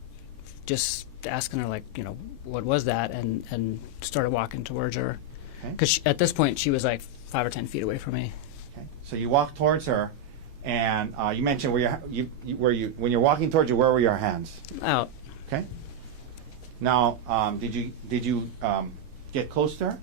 just asking her, like, what was that? And started walking towards her. Okay. Because at this point, she was like 5 or 10 feet away from me. Okay. So you walk towards her, and you mentioned when you're walking towards her, where were your hands? Out. Okay. Now, did you get close to her?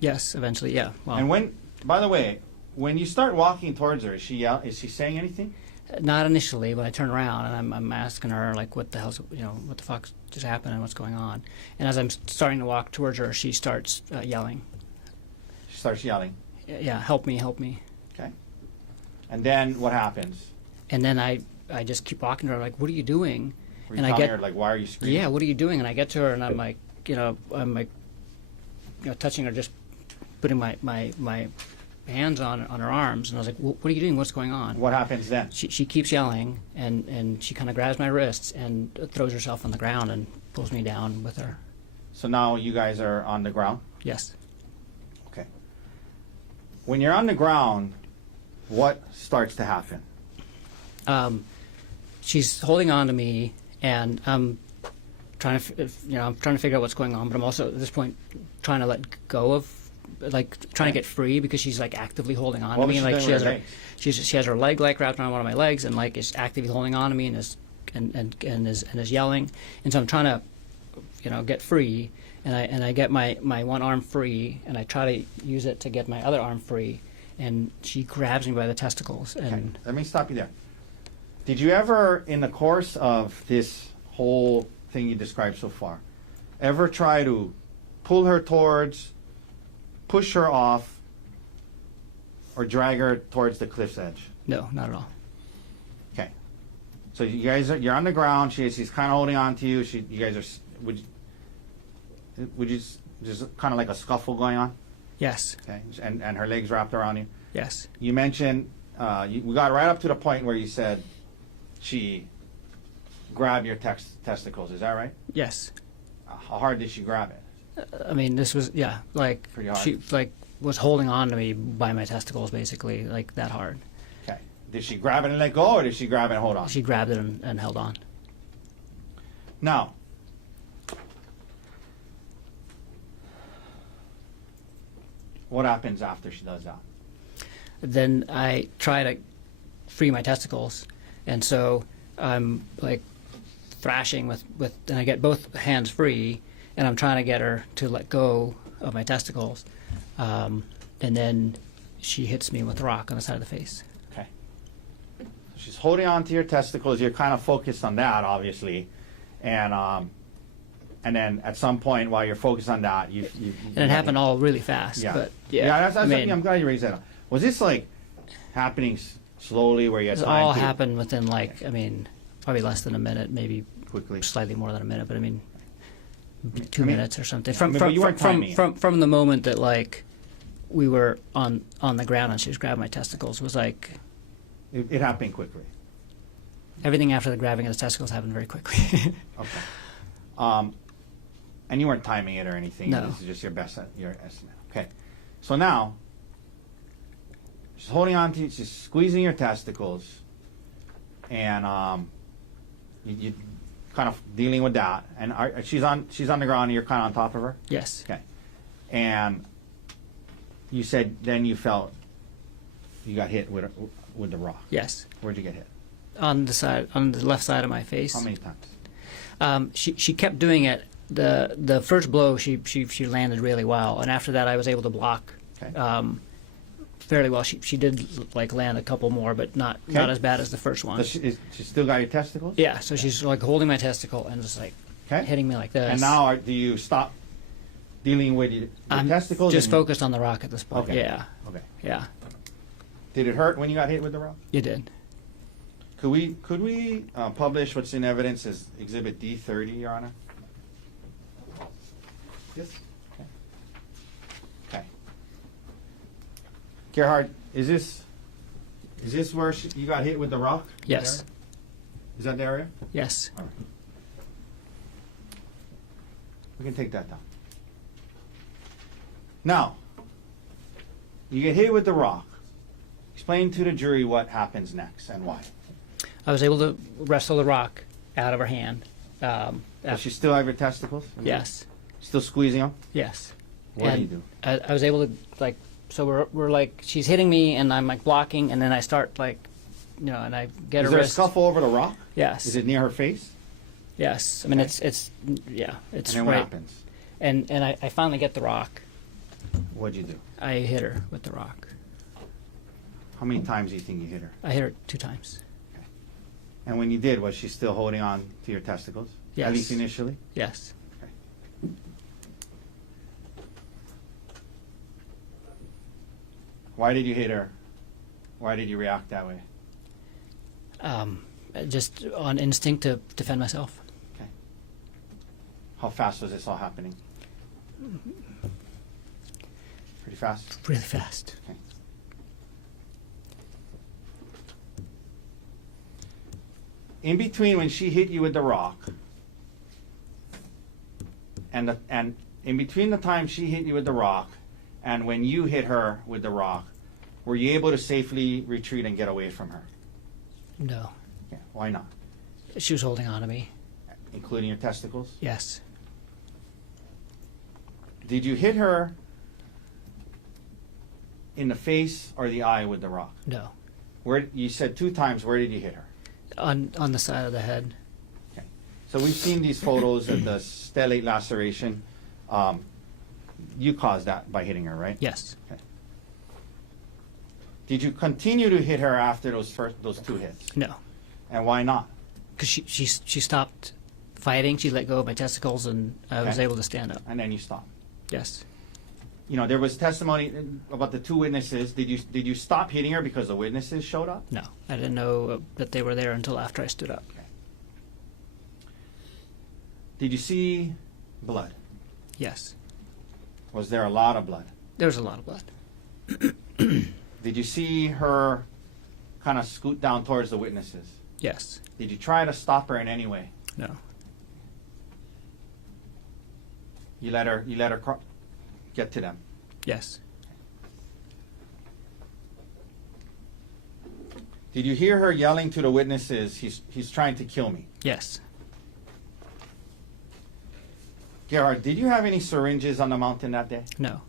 Yes, eventually, yeah. Well, And by the way, when you start walking towards her, is she saying anything? not initially, but I turn around and I'm asking her, like, what the hell's, what the fuck just happened and what's going on. And as I'm starting to walk towards her, she starts yelling. She starts yelling. Yeah, help me, help me. Okay. And then what happens? And then I just keep walking to her, like, what are you doing? Were you And I telling get, her, like, why are you screaming? yeah, what are you doing? And I get to her and I'm like, touching her, just putting my hands on her arms. And I was like, what are you doing? What's going on? What happens then? She keeps yelling, and she kind of grabs my wrists and throws herself on the ground and pulls me down with her. So now you guys are on the ground? Yes. Okay. When you're on the ground, what starts to happen? She's holding on to me, and I'm trying to, I'm trying to figure out what's going on. But I'm also at this point trying to let go of, like, trying to get free because she's like actively holding on What to was me. she Like doing she with has her her, legs? she has her leg like wrapped around one of my legs, and like is actively holding on to me and is yelling. And so I'm trying to, get free, and I get my one arm free, and I try to use it to get my other arm free, and she grabs me by the testicles. Okay. And Let me stop you there. Did you ever, in the course of this whole thing you described so far, ever try to pull her towards, push her off, or drag her towards the cliff's edge? no, not at all. Okay. So you guys you're on the ground. She's kind of holding on to you. You guys are. Would you just kind of like a scuffle going on? Yes. Okay. And her legs wrapped around you. Yes. You mentioned we got right up to the point where you said she grabbed your testicles. Is that right? Yes. How hard did she grab it? I mean, this was, yeah, like, Pretty hard. she, like, was holding on to me by my testicles, basically, like, that hard. Okay. Did she grab it and let go, or did she grab it and hold on? She grabbed it and held on. Now, what happens after she does that? Then I try to free my testicles, and so I'm, like, thrashing with and I get both hands free, and I'm trying to get her to let go of my testicles, and then she hits me with a rock on the side of the face. Okay. She's holding on to your testicles. You're kind of focused on that, obviously, and then at some point while you're focused on that, you And it happened all really fast. Yeah. But yeah, That's I mean, I'm glad you raised that up. Was this like happening slowly, where you had this time all to happened within, like, I mean, probably less than a minute, maybe quickly? slightly more than a minute, but I mean, 2 I mean, minutes or something. I mean, but you weren't timing it. From the moment that, like, we were on the ground and she was grabbing my testicles, was like It happened quickly. everything after the grabbing of the testicles happened very quickly. Okay. And you weren't timing it or anything. No. This is just your estimate. Okay. So now she's holding on to you. She's squeezing your testicles, and you kind of dealing with that. And she's on the ground, and you're kind of on top of her. Yes. Okay. And you said then you felt you got hit with the rock. Yes. Where'd you get hit? On the left side of my face. How many times? She kept doing it. The first blow she landed really well, and after that I was able to block Okay. fairly well. She did, like, land a couple more, but not Okay. as bad as the first one. Does she still got your testicles? Yeah, so she's, like, holding my testicle and just, like, Okay. hitting me like this. And now do you stop dealing with your I'm testicles? just and you- focused on the rock at this point. Okay. Yeah, Okay. yeah, Did it hurt when you got hit with the rock? you did. Could we publish what's in evidence as Exhibit D30, Your Honor? Yes. Okay. Okay. Gerhardt, is this where you got hit with the rock? Yes, Is that the area? yes. All right. We can take that down. Now, you get hit with the rock. Explain to the jury what happens next and why. I was able to wrestle the rock out of her hand. Does she still have your testicles? Yes, Still squeezing them? yes. What do And you do? I was able to, like, So we're like, she's hitting me, and I'm like blocking, and then I start like, and I get Is her there a wrist. scuffle over the rock? Yes. Is it near her face? Yes. I mean, Okay. it's And then what right. happens? And I finally get the rock. What'd you do? I hit her with the rock. How many times do you think you hit her? I hit her 2 times. And when you did, was she still holding on to your testicles? Yes. At least initially? Yes. Why did you hit her? Why did you react that way? Just on instinct to defend myself. Okay. How fast was this all happening? Pretty fast? Really fast. Okay. In between when she hit you with the rock and in between the time she hit you with the rock and when you hit her with the rock, were you able to safely retreat and get away from her? No. Yeah. Why not? She was holding on to me. Including your testicles? Yes. Did you hit her in the face or the eye with the rock? No. Where you said 2 times, where did you hit her? On the side of the head. Okay. So we've seen these photos of the stellate laceration. You caused that by hitting her, right? Yes. Okay. Did you continue to hit her after those 2 hits? No. And why not? Because she stopped fighting. She let go of my testicles, and I was Okay. able to stand up. And then you stopped. Yes. There was testimony about the 2 witnesses. Did you stop hitting her because the witnesses showed up? No. I didn't know that they were there until after I stood up. Did you see blood? Yes. Was there a lot of blood? There was a lot of blood. Did you see her kind of scoot down towards the witnesses? Yes. Did you try to stop her in any way? No. You let her get to them. Yes. Did you hear her yelling to the witnesses, he's trying to kill me? Yes. Gerhardt, did you have any syringes on the mountain that day? No.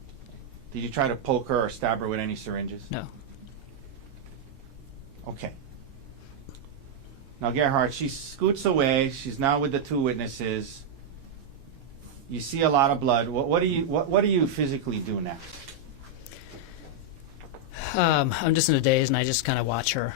Did you try to poke her or stab her with any syringes? No. Okay. Now, Gerhardt, she scoots away. She's now with the 2 witnesses. You see a lot of blood. What do you physically do next? I'm just in a daze, and I just kind of watch her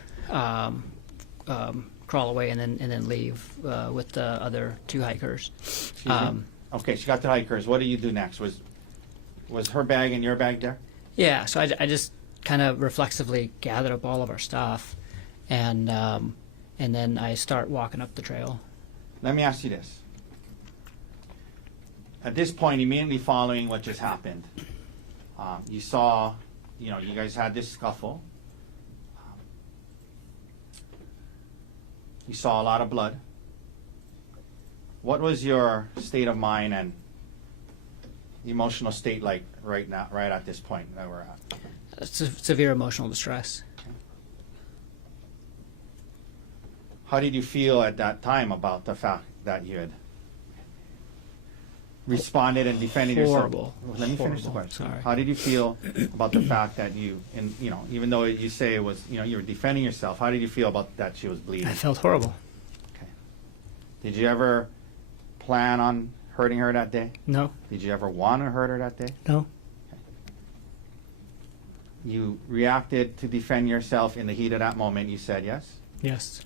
crawl away and then leave with the other 2 hikers. Excuse me? Okay, she got the hikers. What do you do next? Was her bag and your bag there? Yeah, so I just kind of reflexively gathered up all of our stuff, and then I start walking up the trail. Let me ask you this. At this point, immediately following what just happened, you saw, you guys had this scuffle. You saw a lot of blood. What was your state of mind and emotional state like right now, right at this point that we're at? Severe emotional distress. How did you feel at that time about the fact that you had responded and defended Horrible. yourself? Let me finish the Horrible. question. Sorry. How did you feel about the fact that even though you say it was, you were defending yourself, how did you feel about that she was bleeding? I felt horrible. Okay. Did you ever plan on hurting her that day? No. Did you ever want to hurt her that day? No. You reacted to defend yourself in the heat of that moment. You said yes? Yes.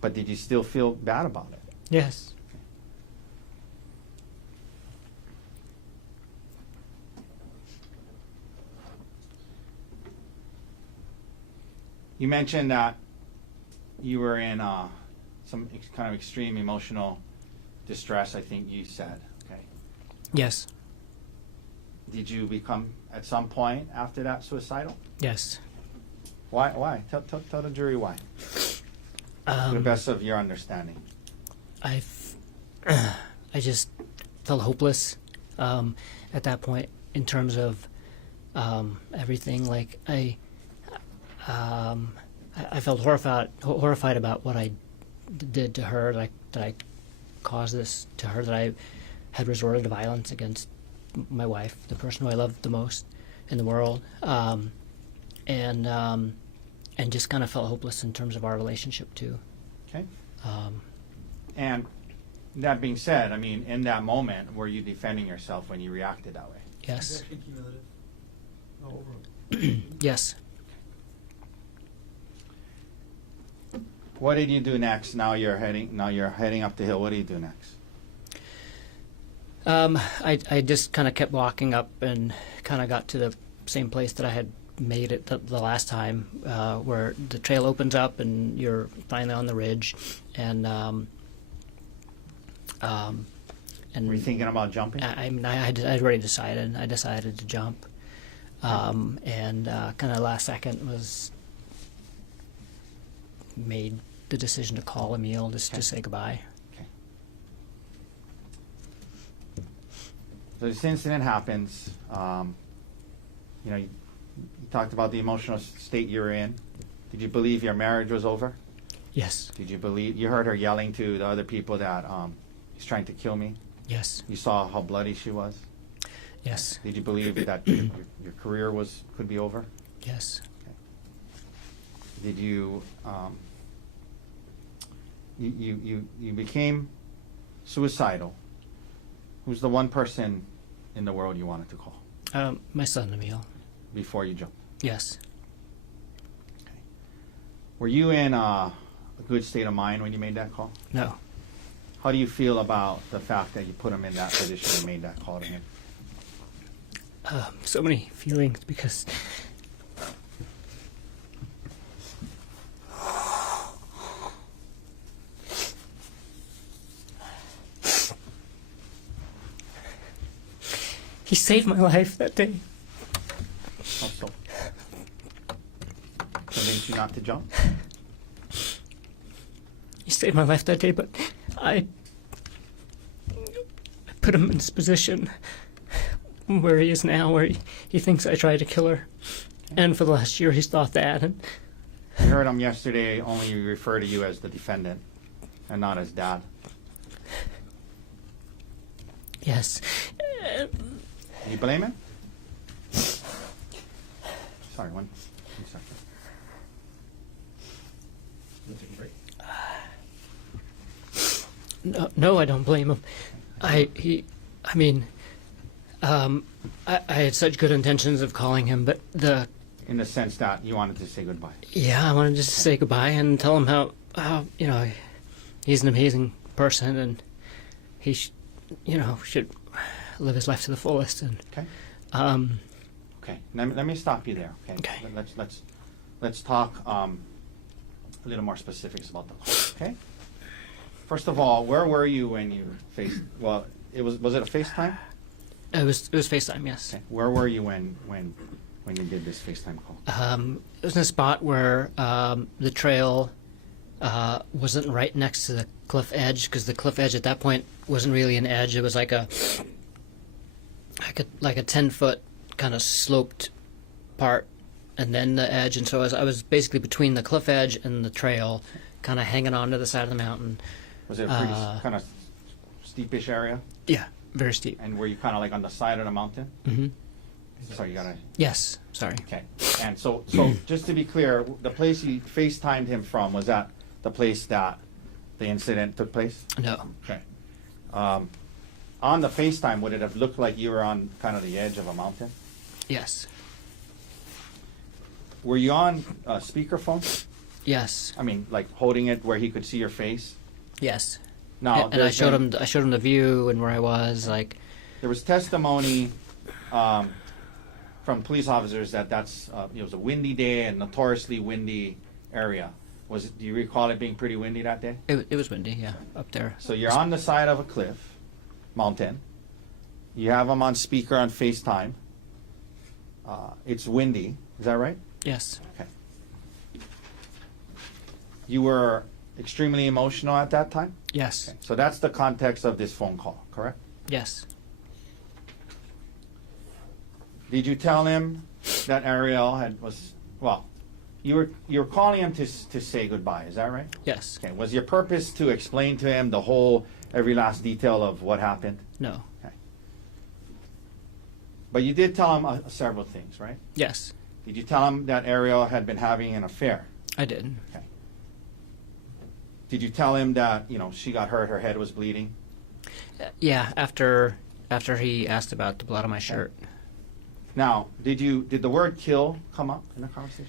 But did you still feel bad about it? Yes. You mentioned that you were in some kind of extreme emotional distress, I think you said. Okay. Yes. Did you become, at some point after that, suicidal? Yes. Why? Tell the jury why. To the best of your understanding. I just felt hopeless at that point in terms of everything. Like I felt horrified about what I did to her, like that I caused this to her, that I had resorted to violence against my wife, the person who I loved the most, in the world, and just kind of felt hopeless in terms of our relationship too. Okay. Um, And that being said, I mean, in that moment, were you defending yourself when you reacted that way? yes, Objection cumulative. No overruled. yes. What did you do next? Now you're heading up the hill. What do you do next? I just kind of kept walking up and kind of got to the same place that I had made it the last time, where the trail opens up and you're finally on the ridge, and Were you thinking about jumping? I'd already decided. I decided to jump, and kind of last second was made the decision to call Emil just to say goodbye. Okay. So this incident happens. You talked about the emotional state you were in. Did you believe your marriage was over? Yes, Did you believe you heard her yelling to the other people that he's trying to kill me? yes, You saw how bloody she was. yes, Did you believe that your career could be over? yes. Did you you became suicidal? Who's the one person in the world you wanted to call My son Emil. before you jumped? Yes. Were you in a good state of mind when you made that call? No. How do you feel about the fact that you put him in that position and made that call to him? So many feelings because he saved my life that day. How so? Convinced you not to jump? He saved my life that day, but I put him in this position where he is now, where he thinks I tried to kill her. And for the last year, he's thought that. And I heard him yesterday only refer to you as the defendant and not as dad. yes, Do you blame him? Sorry, one second. We'll take a break. no, I don't blame him. I had such good intentions of calling him, but In the sense that you wanted to say goodbye. I wanted just to say goodbye and tell him how he's an amazing person and he should live his life to the fullest. And Okay. Okay. Let me stop you there. Okay. Okay. Let's talk a little more specifics about the call. Okay. First of all, where were you when you faced? Well, was it a FaceTime? it was FaceTime, yes. Okay. Where were you when you did this FaceTime call? It was in a spot where the trail wasn't right next to the cliff edge, because the cliff edge at that point wasn't really an edge. It was like a 10-foot kind of sloped part, and then the edge. And so I was basically between the cliff edge and the trail, kind of hanging on to the side of the mountain. Was it a pretty kind of steepish area? Yeah, very steep. And were you kind of like on the side of the mountain? Mm-hmm. So you gotta. Yes, sorry. Okay. And so just to be clear, the place you FaceTimed him from, was that the place that the incident took place? No. Okay. On the FaceTime, would it have looked like you were on kind of the edge of a mountain? Yes. Were you on speakerphone? Yes. I mean, like holding it where he could see your face? Yes. Now, And I showed him the view and where I was. Like, there was testimony from police officers that it was a windy day and notoriously windy area. Do you recall it being pretty windy that day? it was windy. Yeah, up there. So you're on the side of a cliff, mountain. You have him on speaker on FaceTime. It's windy. Is that right? Yes. Okay. You were extremely emotional at that time? Yes. Okay. So that's the context of this phone call, correct? Yes. Did you tell him that Ariel you were calling him to say goodbye, is that right? Yes. Okay. Was your purpose to explain to him every last detail of what happened? No. Okay. But you did tell him several things, right? Yes, Did you tell him that Ariel had been having an affair? I did. Okay. Did you tell him that, she got hurt, her head was bleeding? Yeah, after he asked about the blood on my shirt. Now, did the word kill come up in the conversation?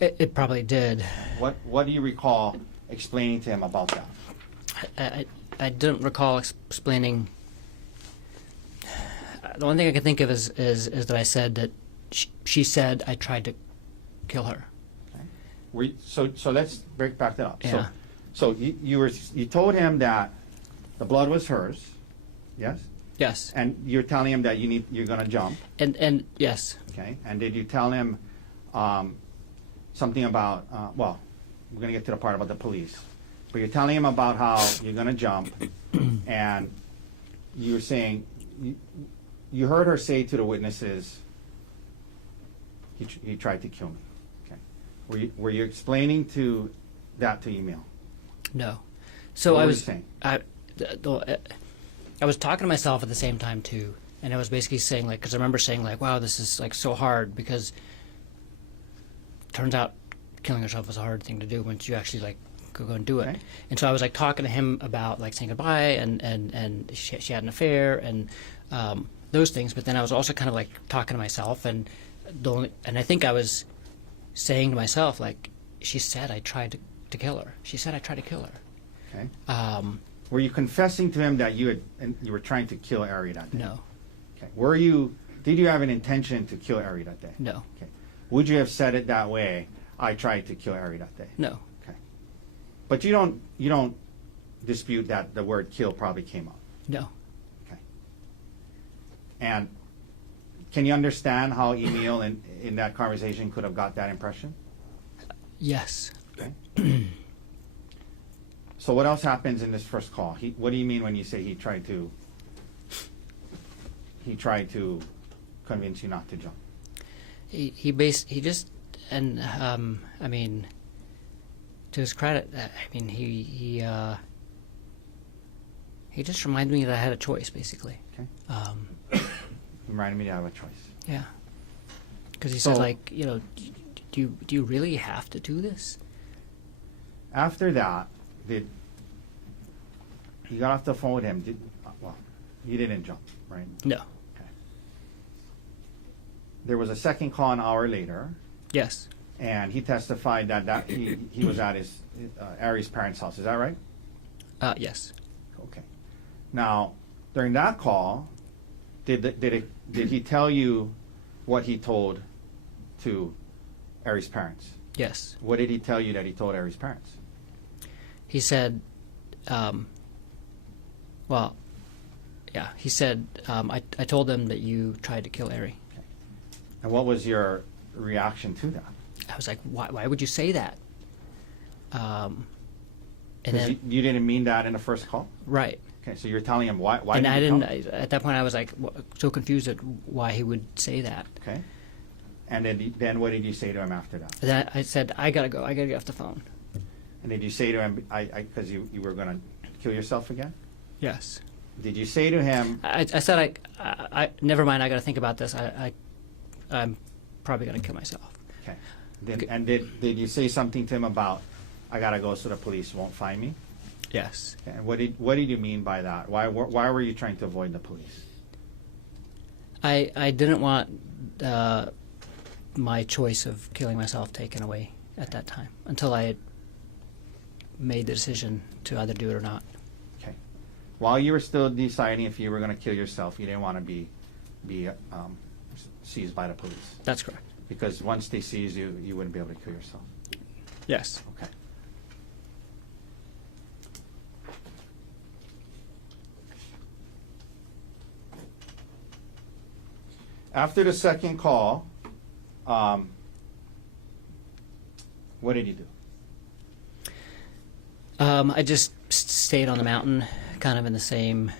It probably did. What do you recall explaining to him about that? I don't recall explaining. The only thing I can think of is that I said that she said I tried to kill her. Okay. So let's break back that up. Yeah. So you told him that the blood was hers, yes? Yes. And you're telling him that you're going to jump, And yes. okay? And did you tell him something about? Well, we're going to get to the part about the police, but you're telling him about how you're going to jump, and you were saying you heard her say to the witnesses, he tried to kill me. Okay. Were you explaining that to Emil? No. So What I were was you saying? I was talking to myself at the same time too, and I was basically saying because I remember saying wow, this is so hard because turns out killing yourself is a hard thing to do once you actually go and do it. Okay. And so I was talking to him about saying goodbye and she had an affair and those things, but then I was also kind of talking to myself and I think I was saying to myself she said I tried to kill her. She said I tried to kill her. Okay. Were you confessing to him that you were trying to kill Ari that day? No. Okay. Did you have an intention to kill Ari that day? No. Okay. Would you have said it that way? I tried to kill Ari that day. No. Okay. But you don't dispute that the word kill probably came up. No. Okay. And can you understand how Emil in that conversation could have got that impression? Yes. Okay. So what else happens in this first call? What do you mean when you say he tried to convince you not to jump? He just I mean, to his credit, I mean he just reminded me that I had a choice basically. Okay. Reminded me to have a choice. Yeah. Because he So- said do you really have to do this? After that, you got off the phone with him? You didn't jump, right? No. Okay. There was a second call an hour later, Yes. and he testified that he was at his Ari's parents' house. Is that right? Yes. Okay. Now, during that call, did he tell you what he told to Ari's parents? Yes. What did he tell you that he told Ari's parents? He said, he said, I told them that you tried to kill Ari. And what was your reaction to that? I was like, why would you say that? And 'Cause then, you didn't mean that in the first call? right. Okay, so you're telling him why And did I you didn't, tell him? at that point I was so confused at why he would say that. Okay. And then what did you say to him after that? And then I said, I gotta go, I gotta get off the phone. And did you say to him, because you were going to kill yourself again? Yes. Did you say to him, I said, I never mind, I gotta think about this. I'm probably gonna kill myself. okay, did you say something to him about, I got to go so the police won't find me? Yes. Okay, and what did you mean by that? Why were you trying to avoid the police? I didn't want my choice of killing myself taken away at that time until I had made the decision to either do it or not. Okay. While you were still deciding if you were going to kill yourself, you didn't want to be seized by the police. That's correct. Because once they seize you, you wouldn't be able to kill yourself. Yes. Okay. After the second call, what did you do? I just stayed on the mountain, kind of in the same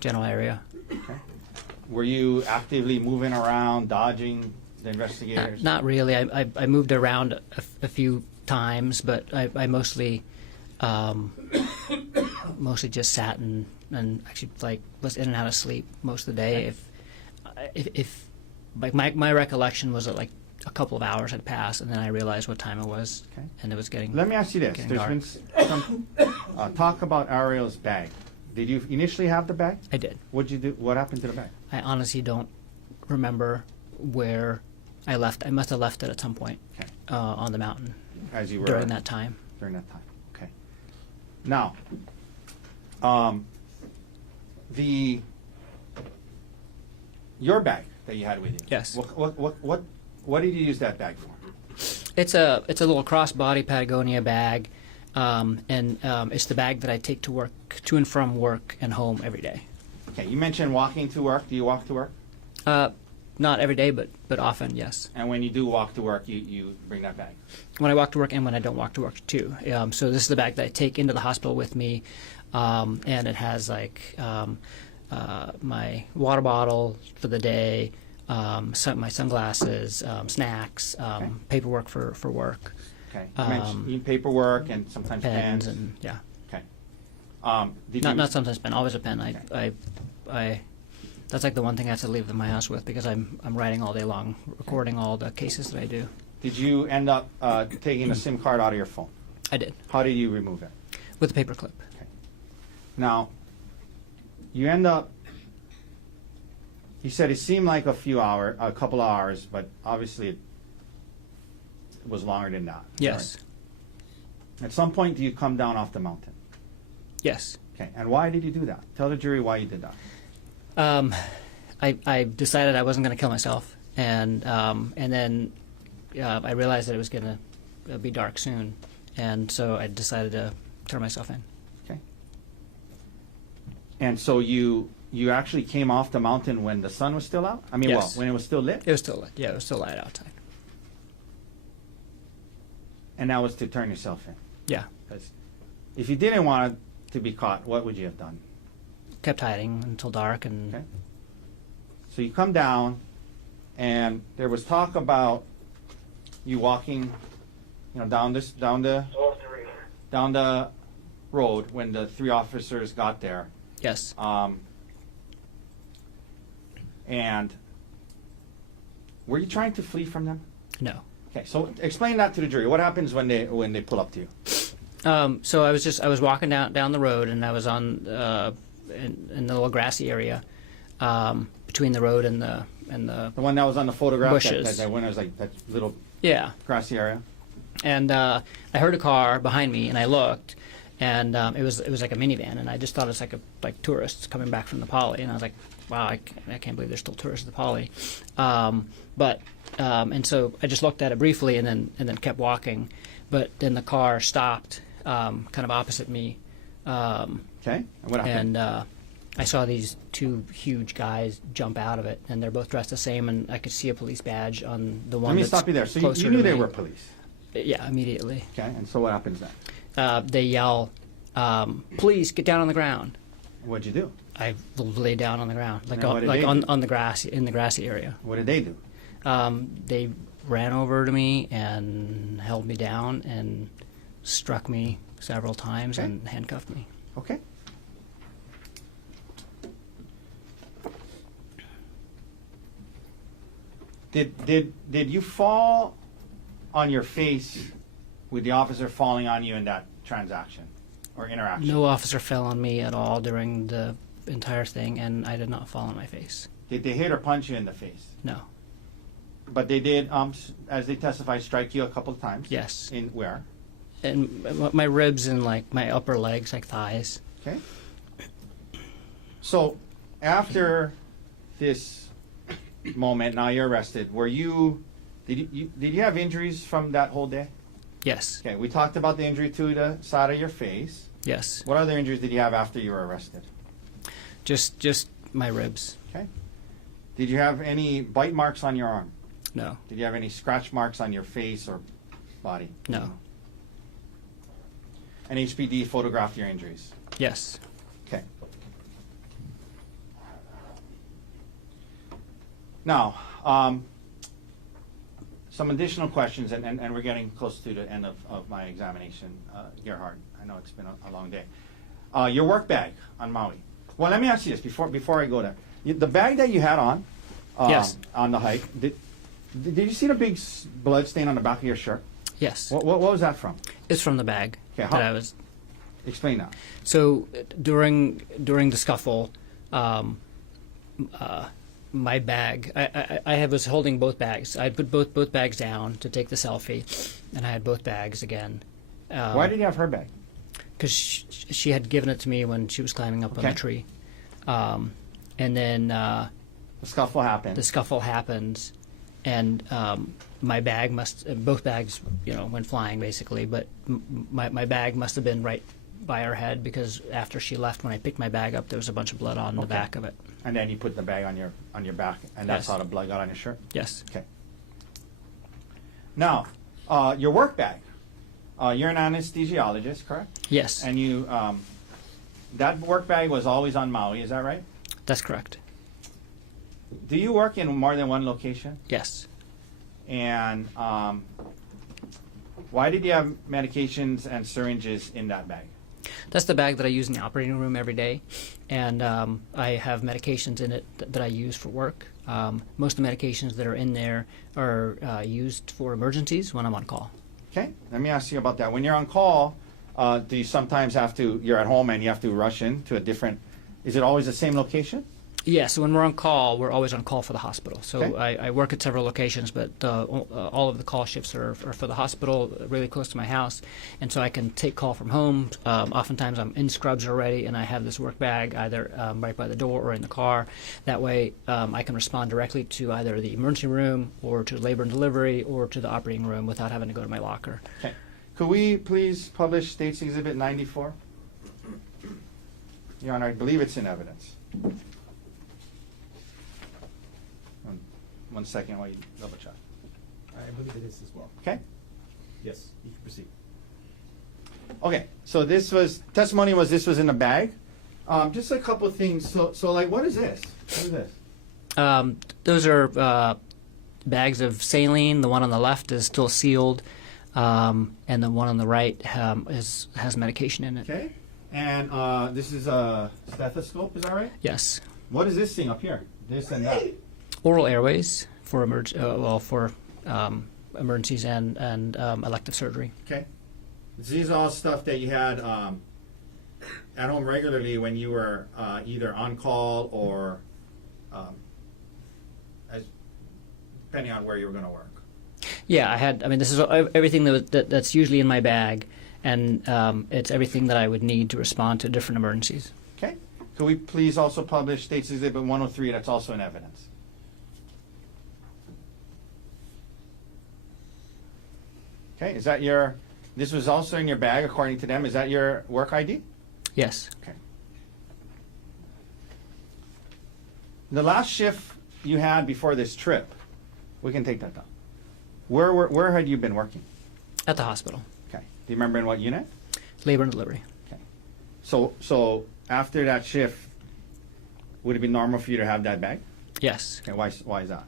general area. Okay. Were you actively moving around, dodging the investigators? Not really. I moved around a few times, but I mostly mostly just sat and actually was in and out of sleep most of the day. if like my recollection was that like a couple of hours had passed, and then I realized what time it was, Okay. and it was getting. Let me ask you this. Getting There's dark. been some talk about Ariel's bag. Did you initially have the bag? I did. What'd you do? What happened to the bag? I honestly don't remember where I left. I must have left it at some point Okay. on the mountain As you were during that time. During that time. Okay. Now, your bag that you had with you. Yes. What did you use that bag for? It's a little crossbody Patagonia bag, and it's the bag that I take to work, to and from work and home every day. Okay. You mentioned walking to work. Do you walk to work? Not every day, but often, yes. And when you do walk to work, you bring that bag. When I walk to work and when I don't walk to work too. So this is the bag that I take into the hospital with me, and it has like my water bottle for the day, my sunglasses, snacks, paperwork for work, Okay. You mentioned paperwork and sometimes pens, pens. and yeah. Okay. Not sometimes pen, always a pen. I that's like the one thing I have to leave in my house with because I'm writing all day long, recording all the cases that I do. Did you end up taking a SIM card out of your phone? I did How did you remove it? with a paper clip. Now, you end up. You said it seemed like a couple of hours, but obviously it was longer than that. Yes, Right? At some point, do you come down off the mountain? yes. Okay. And why did you do that? Tell the jury why you did that. I decided I wasn't going to kill myself, and then I realized that it was going to be dark soon, and so I decided to turn myself in. Okay. And so you actually came off the mountain when the sun was still out? I mean, Yes. when it was still lit? It was still lit. Yeah, it was still light outside. And that was to turn yourself in. Yeah, 'Cause if you didn't want to be caught, what would you have done? kept hiding until dark, and Okay. So you come down, and there was talk about you walking, down the road when the 3 officers got there. yes. And were you trying to flee from them? No. Okay, so explain that to the jury. What happens when they pull up to you? So I was walking down the road, and I was on in the little grassy area between the road and the The one that was on the photograph. Bushes. That one was like that little yeah. grassy area. And I heard a car behind me, and I looked, and it was like a minivan, and I just thought it's like tourists coming back from the Poly, and I was like, wow, I can't believe there's still tourists at the Poly. And so I just looked at it briefly, and then kept walking, but then the car stopped, kind of opposite me, Okay, and what happened? and I saw these 2 huge guys jump out of it, and they're both dressed the same, and I could see a police badge on the one. Let me that's stop you there. So closer you knew to they me. were police. Yeah, immediately. Okay, and so what happens then? They yell, "Please get down on the ground." What'd you do? I lay down on the ground, like Now, what did they do? on the grass, in the grassy area. What did they do? They ran over to me and held me down and struck me several times Okay. and handcuffed me. Okay. Did you fall on your face with the officer falling on you in that transaction or interaction? No officer fell on me at all during the entire thing, and I did not fall on my face. Did they hit or punch you in the face? No. But they did, as they testified, strike you a couple of times. Yes. In where? And my ribs and like my upper legs, like thighs. Okay. So, after this moment, now you're arrested. Did you have injuries from that whole day? Yes. Okay, we talked about the injury to the side of your face. Yes. What other injuries did you have after you were arrested? Just my ribs. Okay. Did you have any bite marks on your arm? No. Did you have any scratch marks on your face or body? No. And HPD photographed your injuries? Yes. Okay. Now, some additional questions, and we're getting close to the end of my examination, Gerhardt. I know it's been a long day. Your work bag on Maui. Well, let me ask you this before I go there. The bag that you had on, Yes. on the hike. Did you see the big blood stain on the back of your shirt? Yes. What was that from? It's from the bag Okay, that I was. Explain that. So during the scuffle, my bag, I was holding both bags. I put both bags down to take the selfie, and I had both bags again. Why did you have her bag? Because she had given it to me when she was climbing up on Okay. the tree. And then The scuffle happened. the scuffle happens, and my bag both bags, went flying basically, but my bag must have been right by her head, because after she left, when I picked my bag up, there was a bunch of blood on the Okay. back of it. And then you put the bag on your back, and that's Yes. how the blood got on your shirt. Yes. Okay. Now, your work bag. You're an anesthesiologist, correct? Yes. And you, that work bag was always on Maui. Is that right? That's correct. Do you work in more than one location? Yes. And why did you have medications and syringes in that bag? That's the bag that I use in the operating room every day, and I have medications in it that I use for work. Most of the medications that are in there are used for emergencies when I'm on call. Okay, let me ask you about that. When you're on call, do you sometimes you're at home and you have to rush in to a different, is it always the same location? Yeah, so when we're on call, we're always on call for the hospital. So Okay. I work at several locations, but all of the call shifts are for the hospital, really close to my house. And so I can take call from home. Oftentimes I'm in scrubs already, and I have this work bag either right by the door or in the car. That way I can respond directly to either the emergency room or to labor and delivery or to the operating room without having to go to my locker. Okay. Could we please publish States Exhibit 94? Your Honor, I believe it's in evidence. One second while you double check. I believe it is as well. Okay? Yes, you can proceed. Okay, so testimony was this was in a bag. Just a couple of things. So like, what is this? What is this? Those are bags of saline. The one on the left is still sealed, and the one on the right has medication in it. Okay. And this is a stethoscope, is that right? Yes. What is this thing up here? This and that. Oral airways for emergencies and elective surgery. Okay. These are all stuff that you had at home regularly when you were either on call or depending on where you were going to work. Yeah, this is everything that's usually in my bag, and it's everything that I would need to respond to different emergencies. Okay. Could we please also publish States Exhibit 103? That's also in evidence. Okay. This was also in your bag, according to them. Is that your work ID? Yes. Okay. The last shift you had before this trip, we can take that down. Where had you been working? At the hospital. Okay. Do you remember in what unit? Labor and delivery. Okay. So after that shift, would it be normal for you to have that bag? Yes. Okay. Why is that?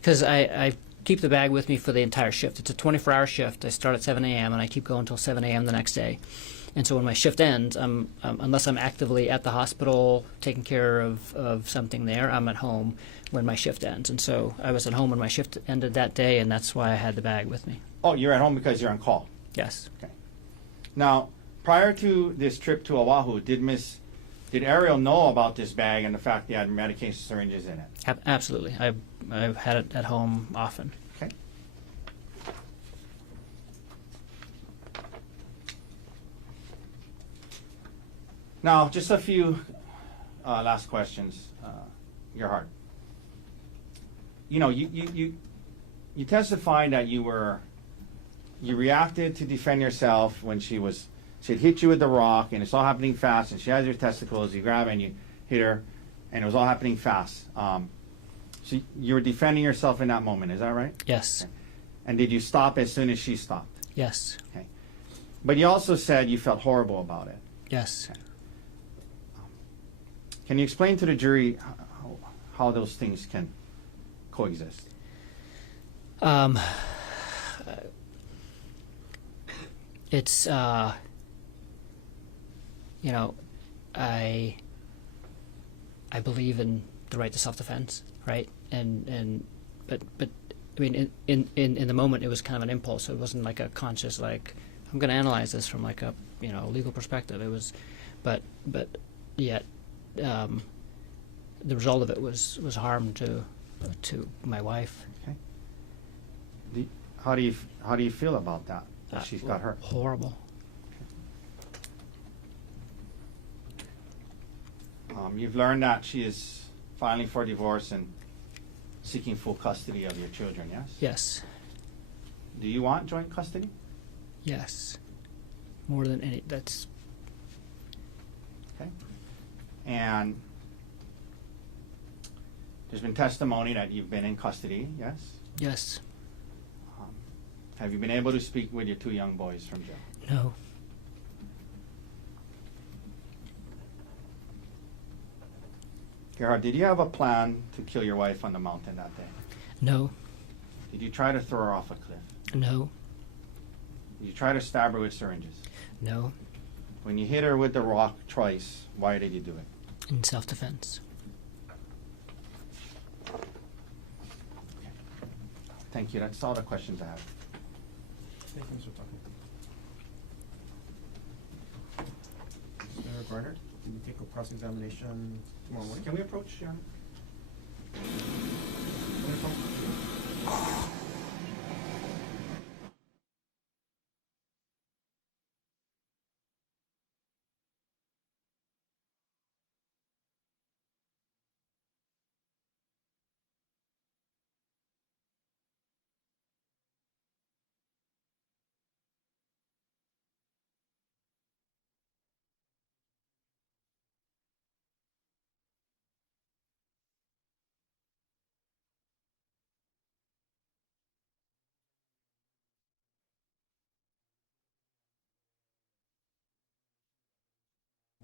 Because I keep the bag with me for the entire shift. It's a 24-hour shift. I start at 7 a.m. and I keep going until 7 a.m. the next day. And so when my shift ends, unless I'm actively at the hospital taking care of something there, I'm at home when my shift ends. And so I was at home when my shift ended that day, and that's why I had the bag with me. Oh, you're at home because you're on call. Yes. Okay. Now, prior to this trip to Oahu, did Ariel know about this bag and the fact that you had medication syringes in it? Absolutely. I've had it at home often. Okay. Now, just a few last questions, Gerhardt. You testified that you reacted to defend yourself when she had hit you with the rock, and it's all happening fast, and she has your testicles, you grab it and you hit her, and it was all happening fast. So you were defending yourself in that moment, is that right? Yes. Okay. And did you stop as soon as she stopped? Yes. Okay. But you also said you felt horrible about it. Yes. Okay. Can you explain to the jury how those things can coexist? It's I believe in the right to self-defense, right? but I mean, in the moment, it was kind of an impulse. It wasn't like a conscious, like, I'm going to analyze this from like a legal perspective. It was, but yet the result of it was harm to my wife. Okay. How do you feel about that? That she's got hurt. Horrible. You've learned that she is filing for divorce and seeking full custody of your children. Yes. Yes. Do you want joint custody? Yes. More than any. That's. Okay. And there's been testimony that you've been in custody. Yes. Yes. Have you been able to speak with your 2 young boys from jail? No. Gerhardt, did you have a plan to kill your wife on the mountain that day? No. Did you try to throw her off a cliff? No. Did you try to stab her with syringes? No. When you hit her with the rock twice, why did you do it? In self-defense. Thank you. That's all the questions I have. Thank you, Mr. Tucker. Mr. Gerhardt, can we take a cross-examination tomorrow morning? Can we approach Sharon?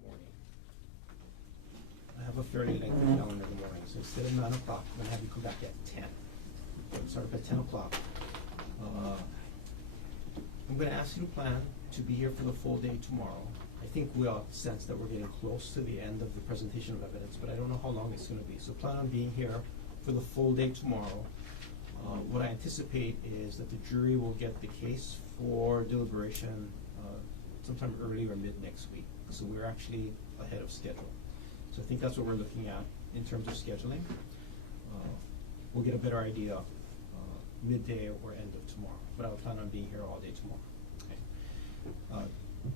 Morning. I have a fairly lengthy calendar in the morning, so instead of 9 o'clock, I'm gonna have you come back at 10. So start up at 10 o'clock. I'm gonna ask you to plan to be here for the full day tomorrow. I think we all sense that we're getting close to the end of the presentation of evidence, but I don't know how long it's gonna be. So plan on being here for the full day tomorrow. What I anticipate is that the jury will get the case for deliberation sometime early or mid next week. So we're actually ahead of schedule. So I think that's what we're looking at in terms of scheduling. We'll get a better idea midday or end of tomorrow, but I'll plan on being here all day tomorrow. Okay.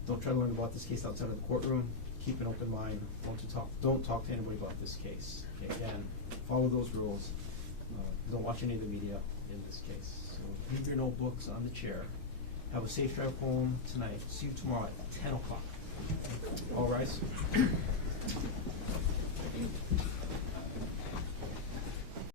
Don't try to learn about this case outside of the courtroom. Keep an open mind. Don't talk to anybody about this case. Okay. Again, follow those rules. Don't watch any of the media in this case. So leave your notebooks on the chair. Have a safe drive home tonight. See you tomorrow at 10 o'clock. All rise.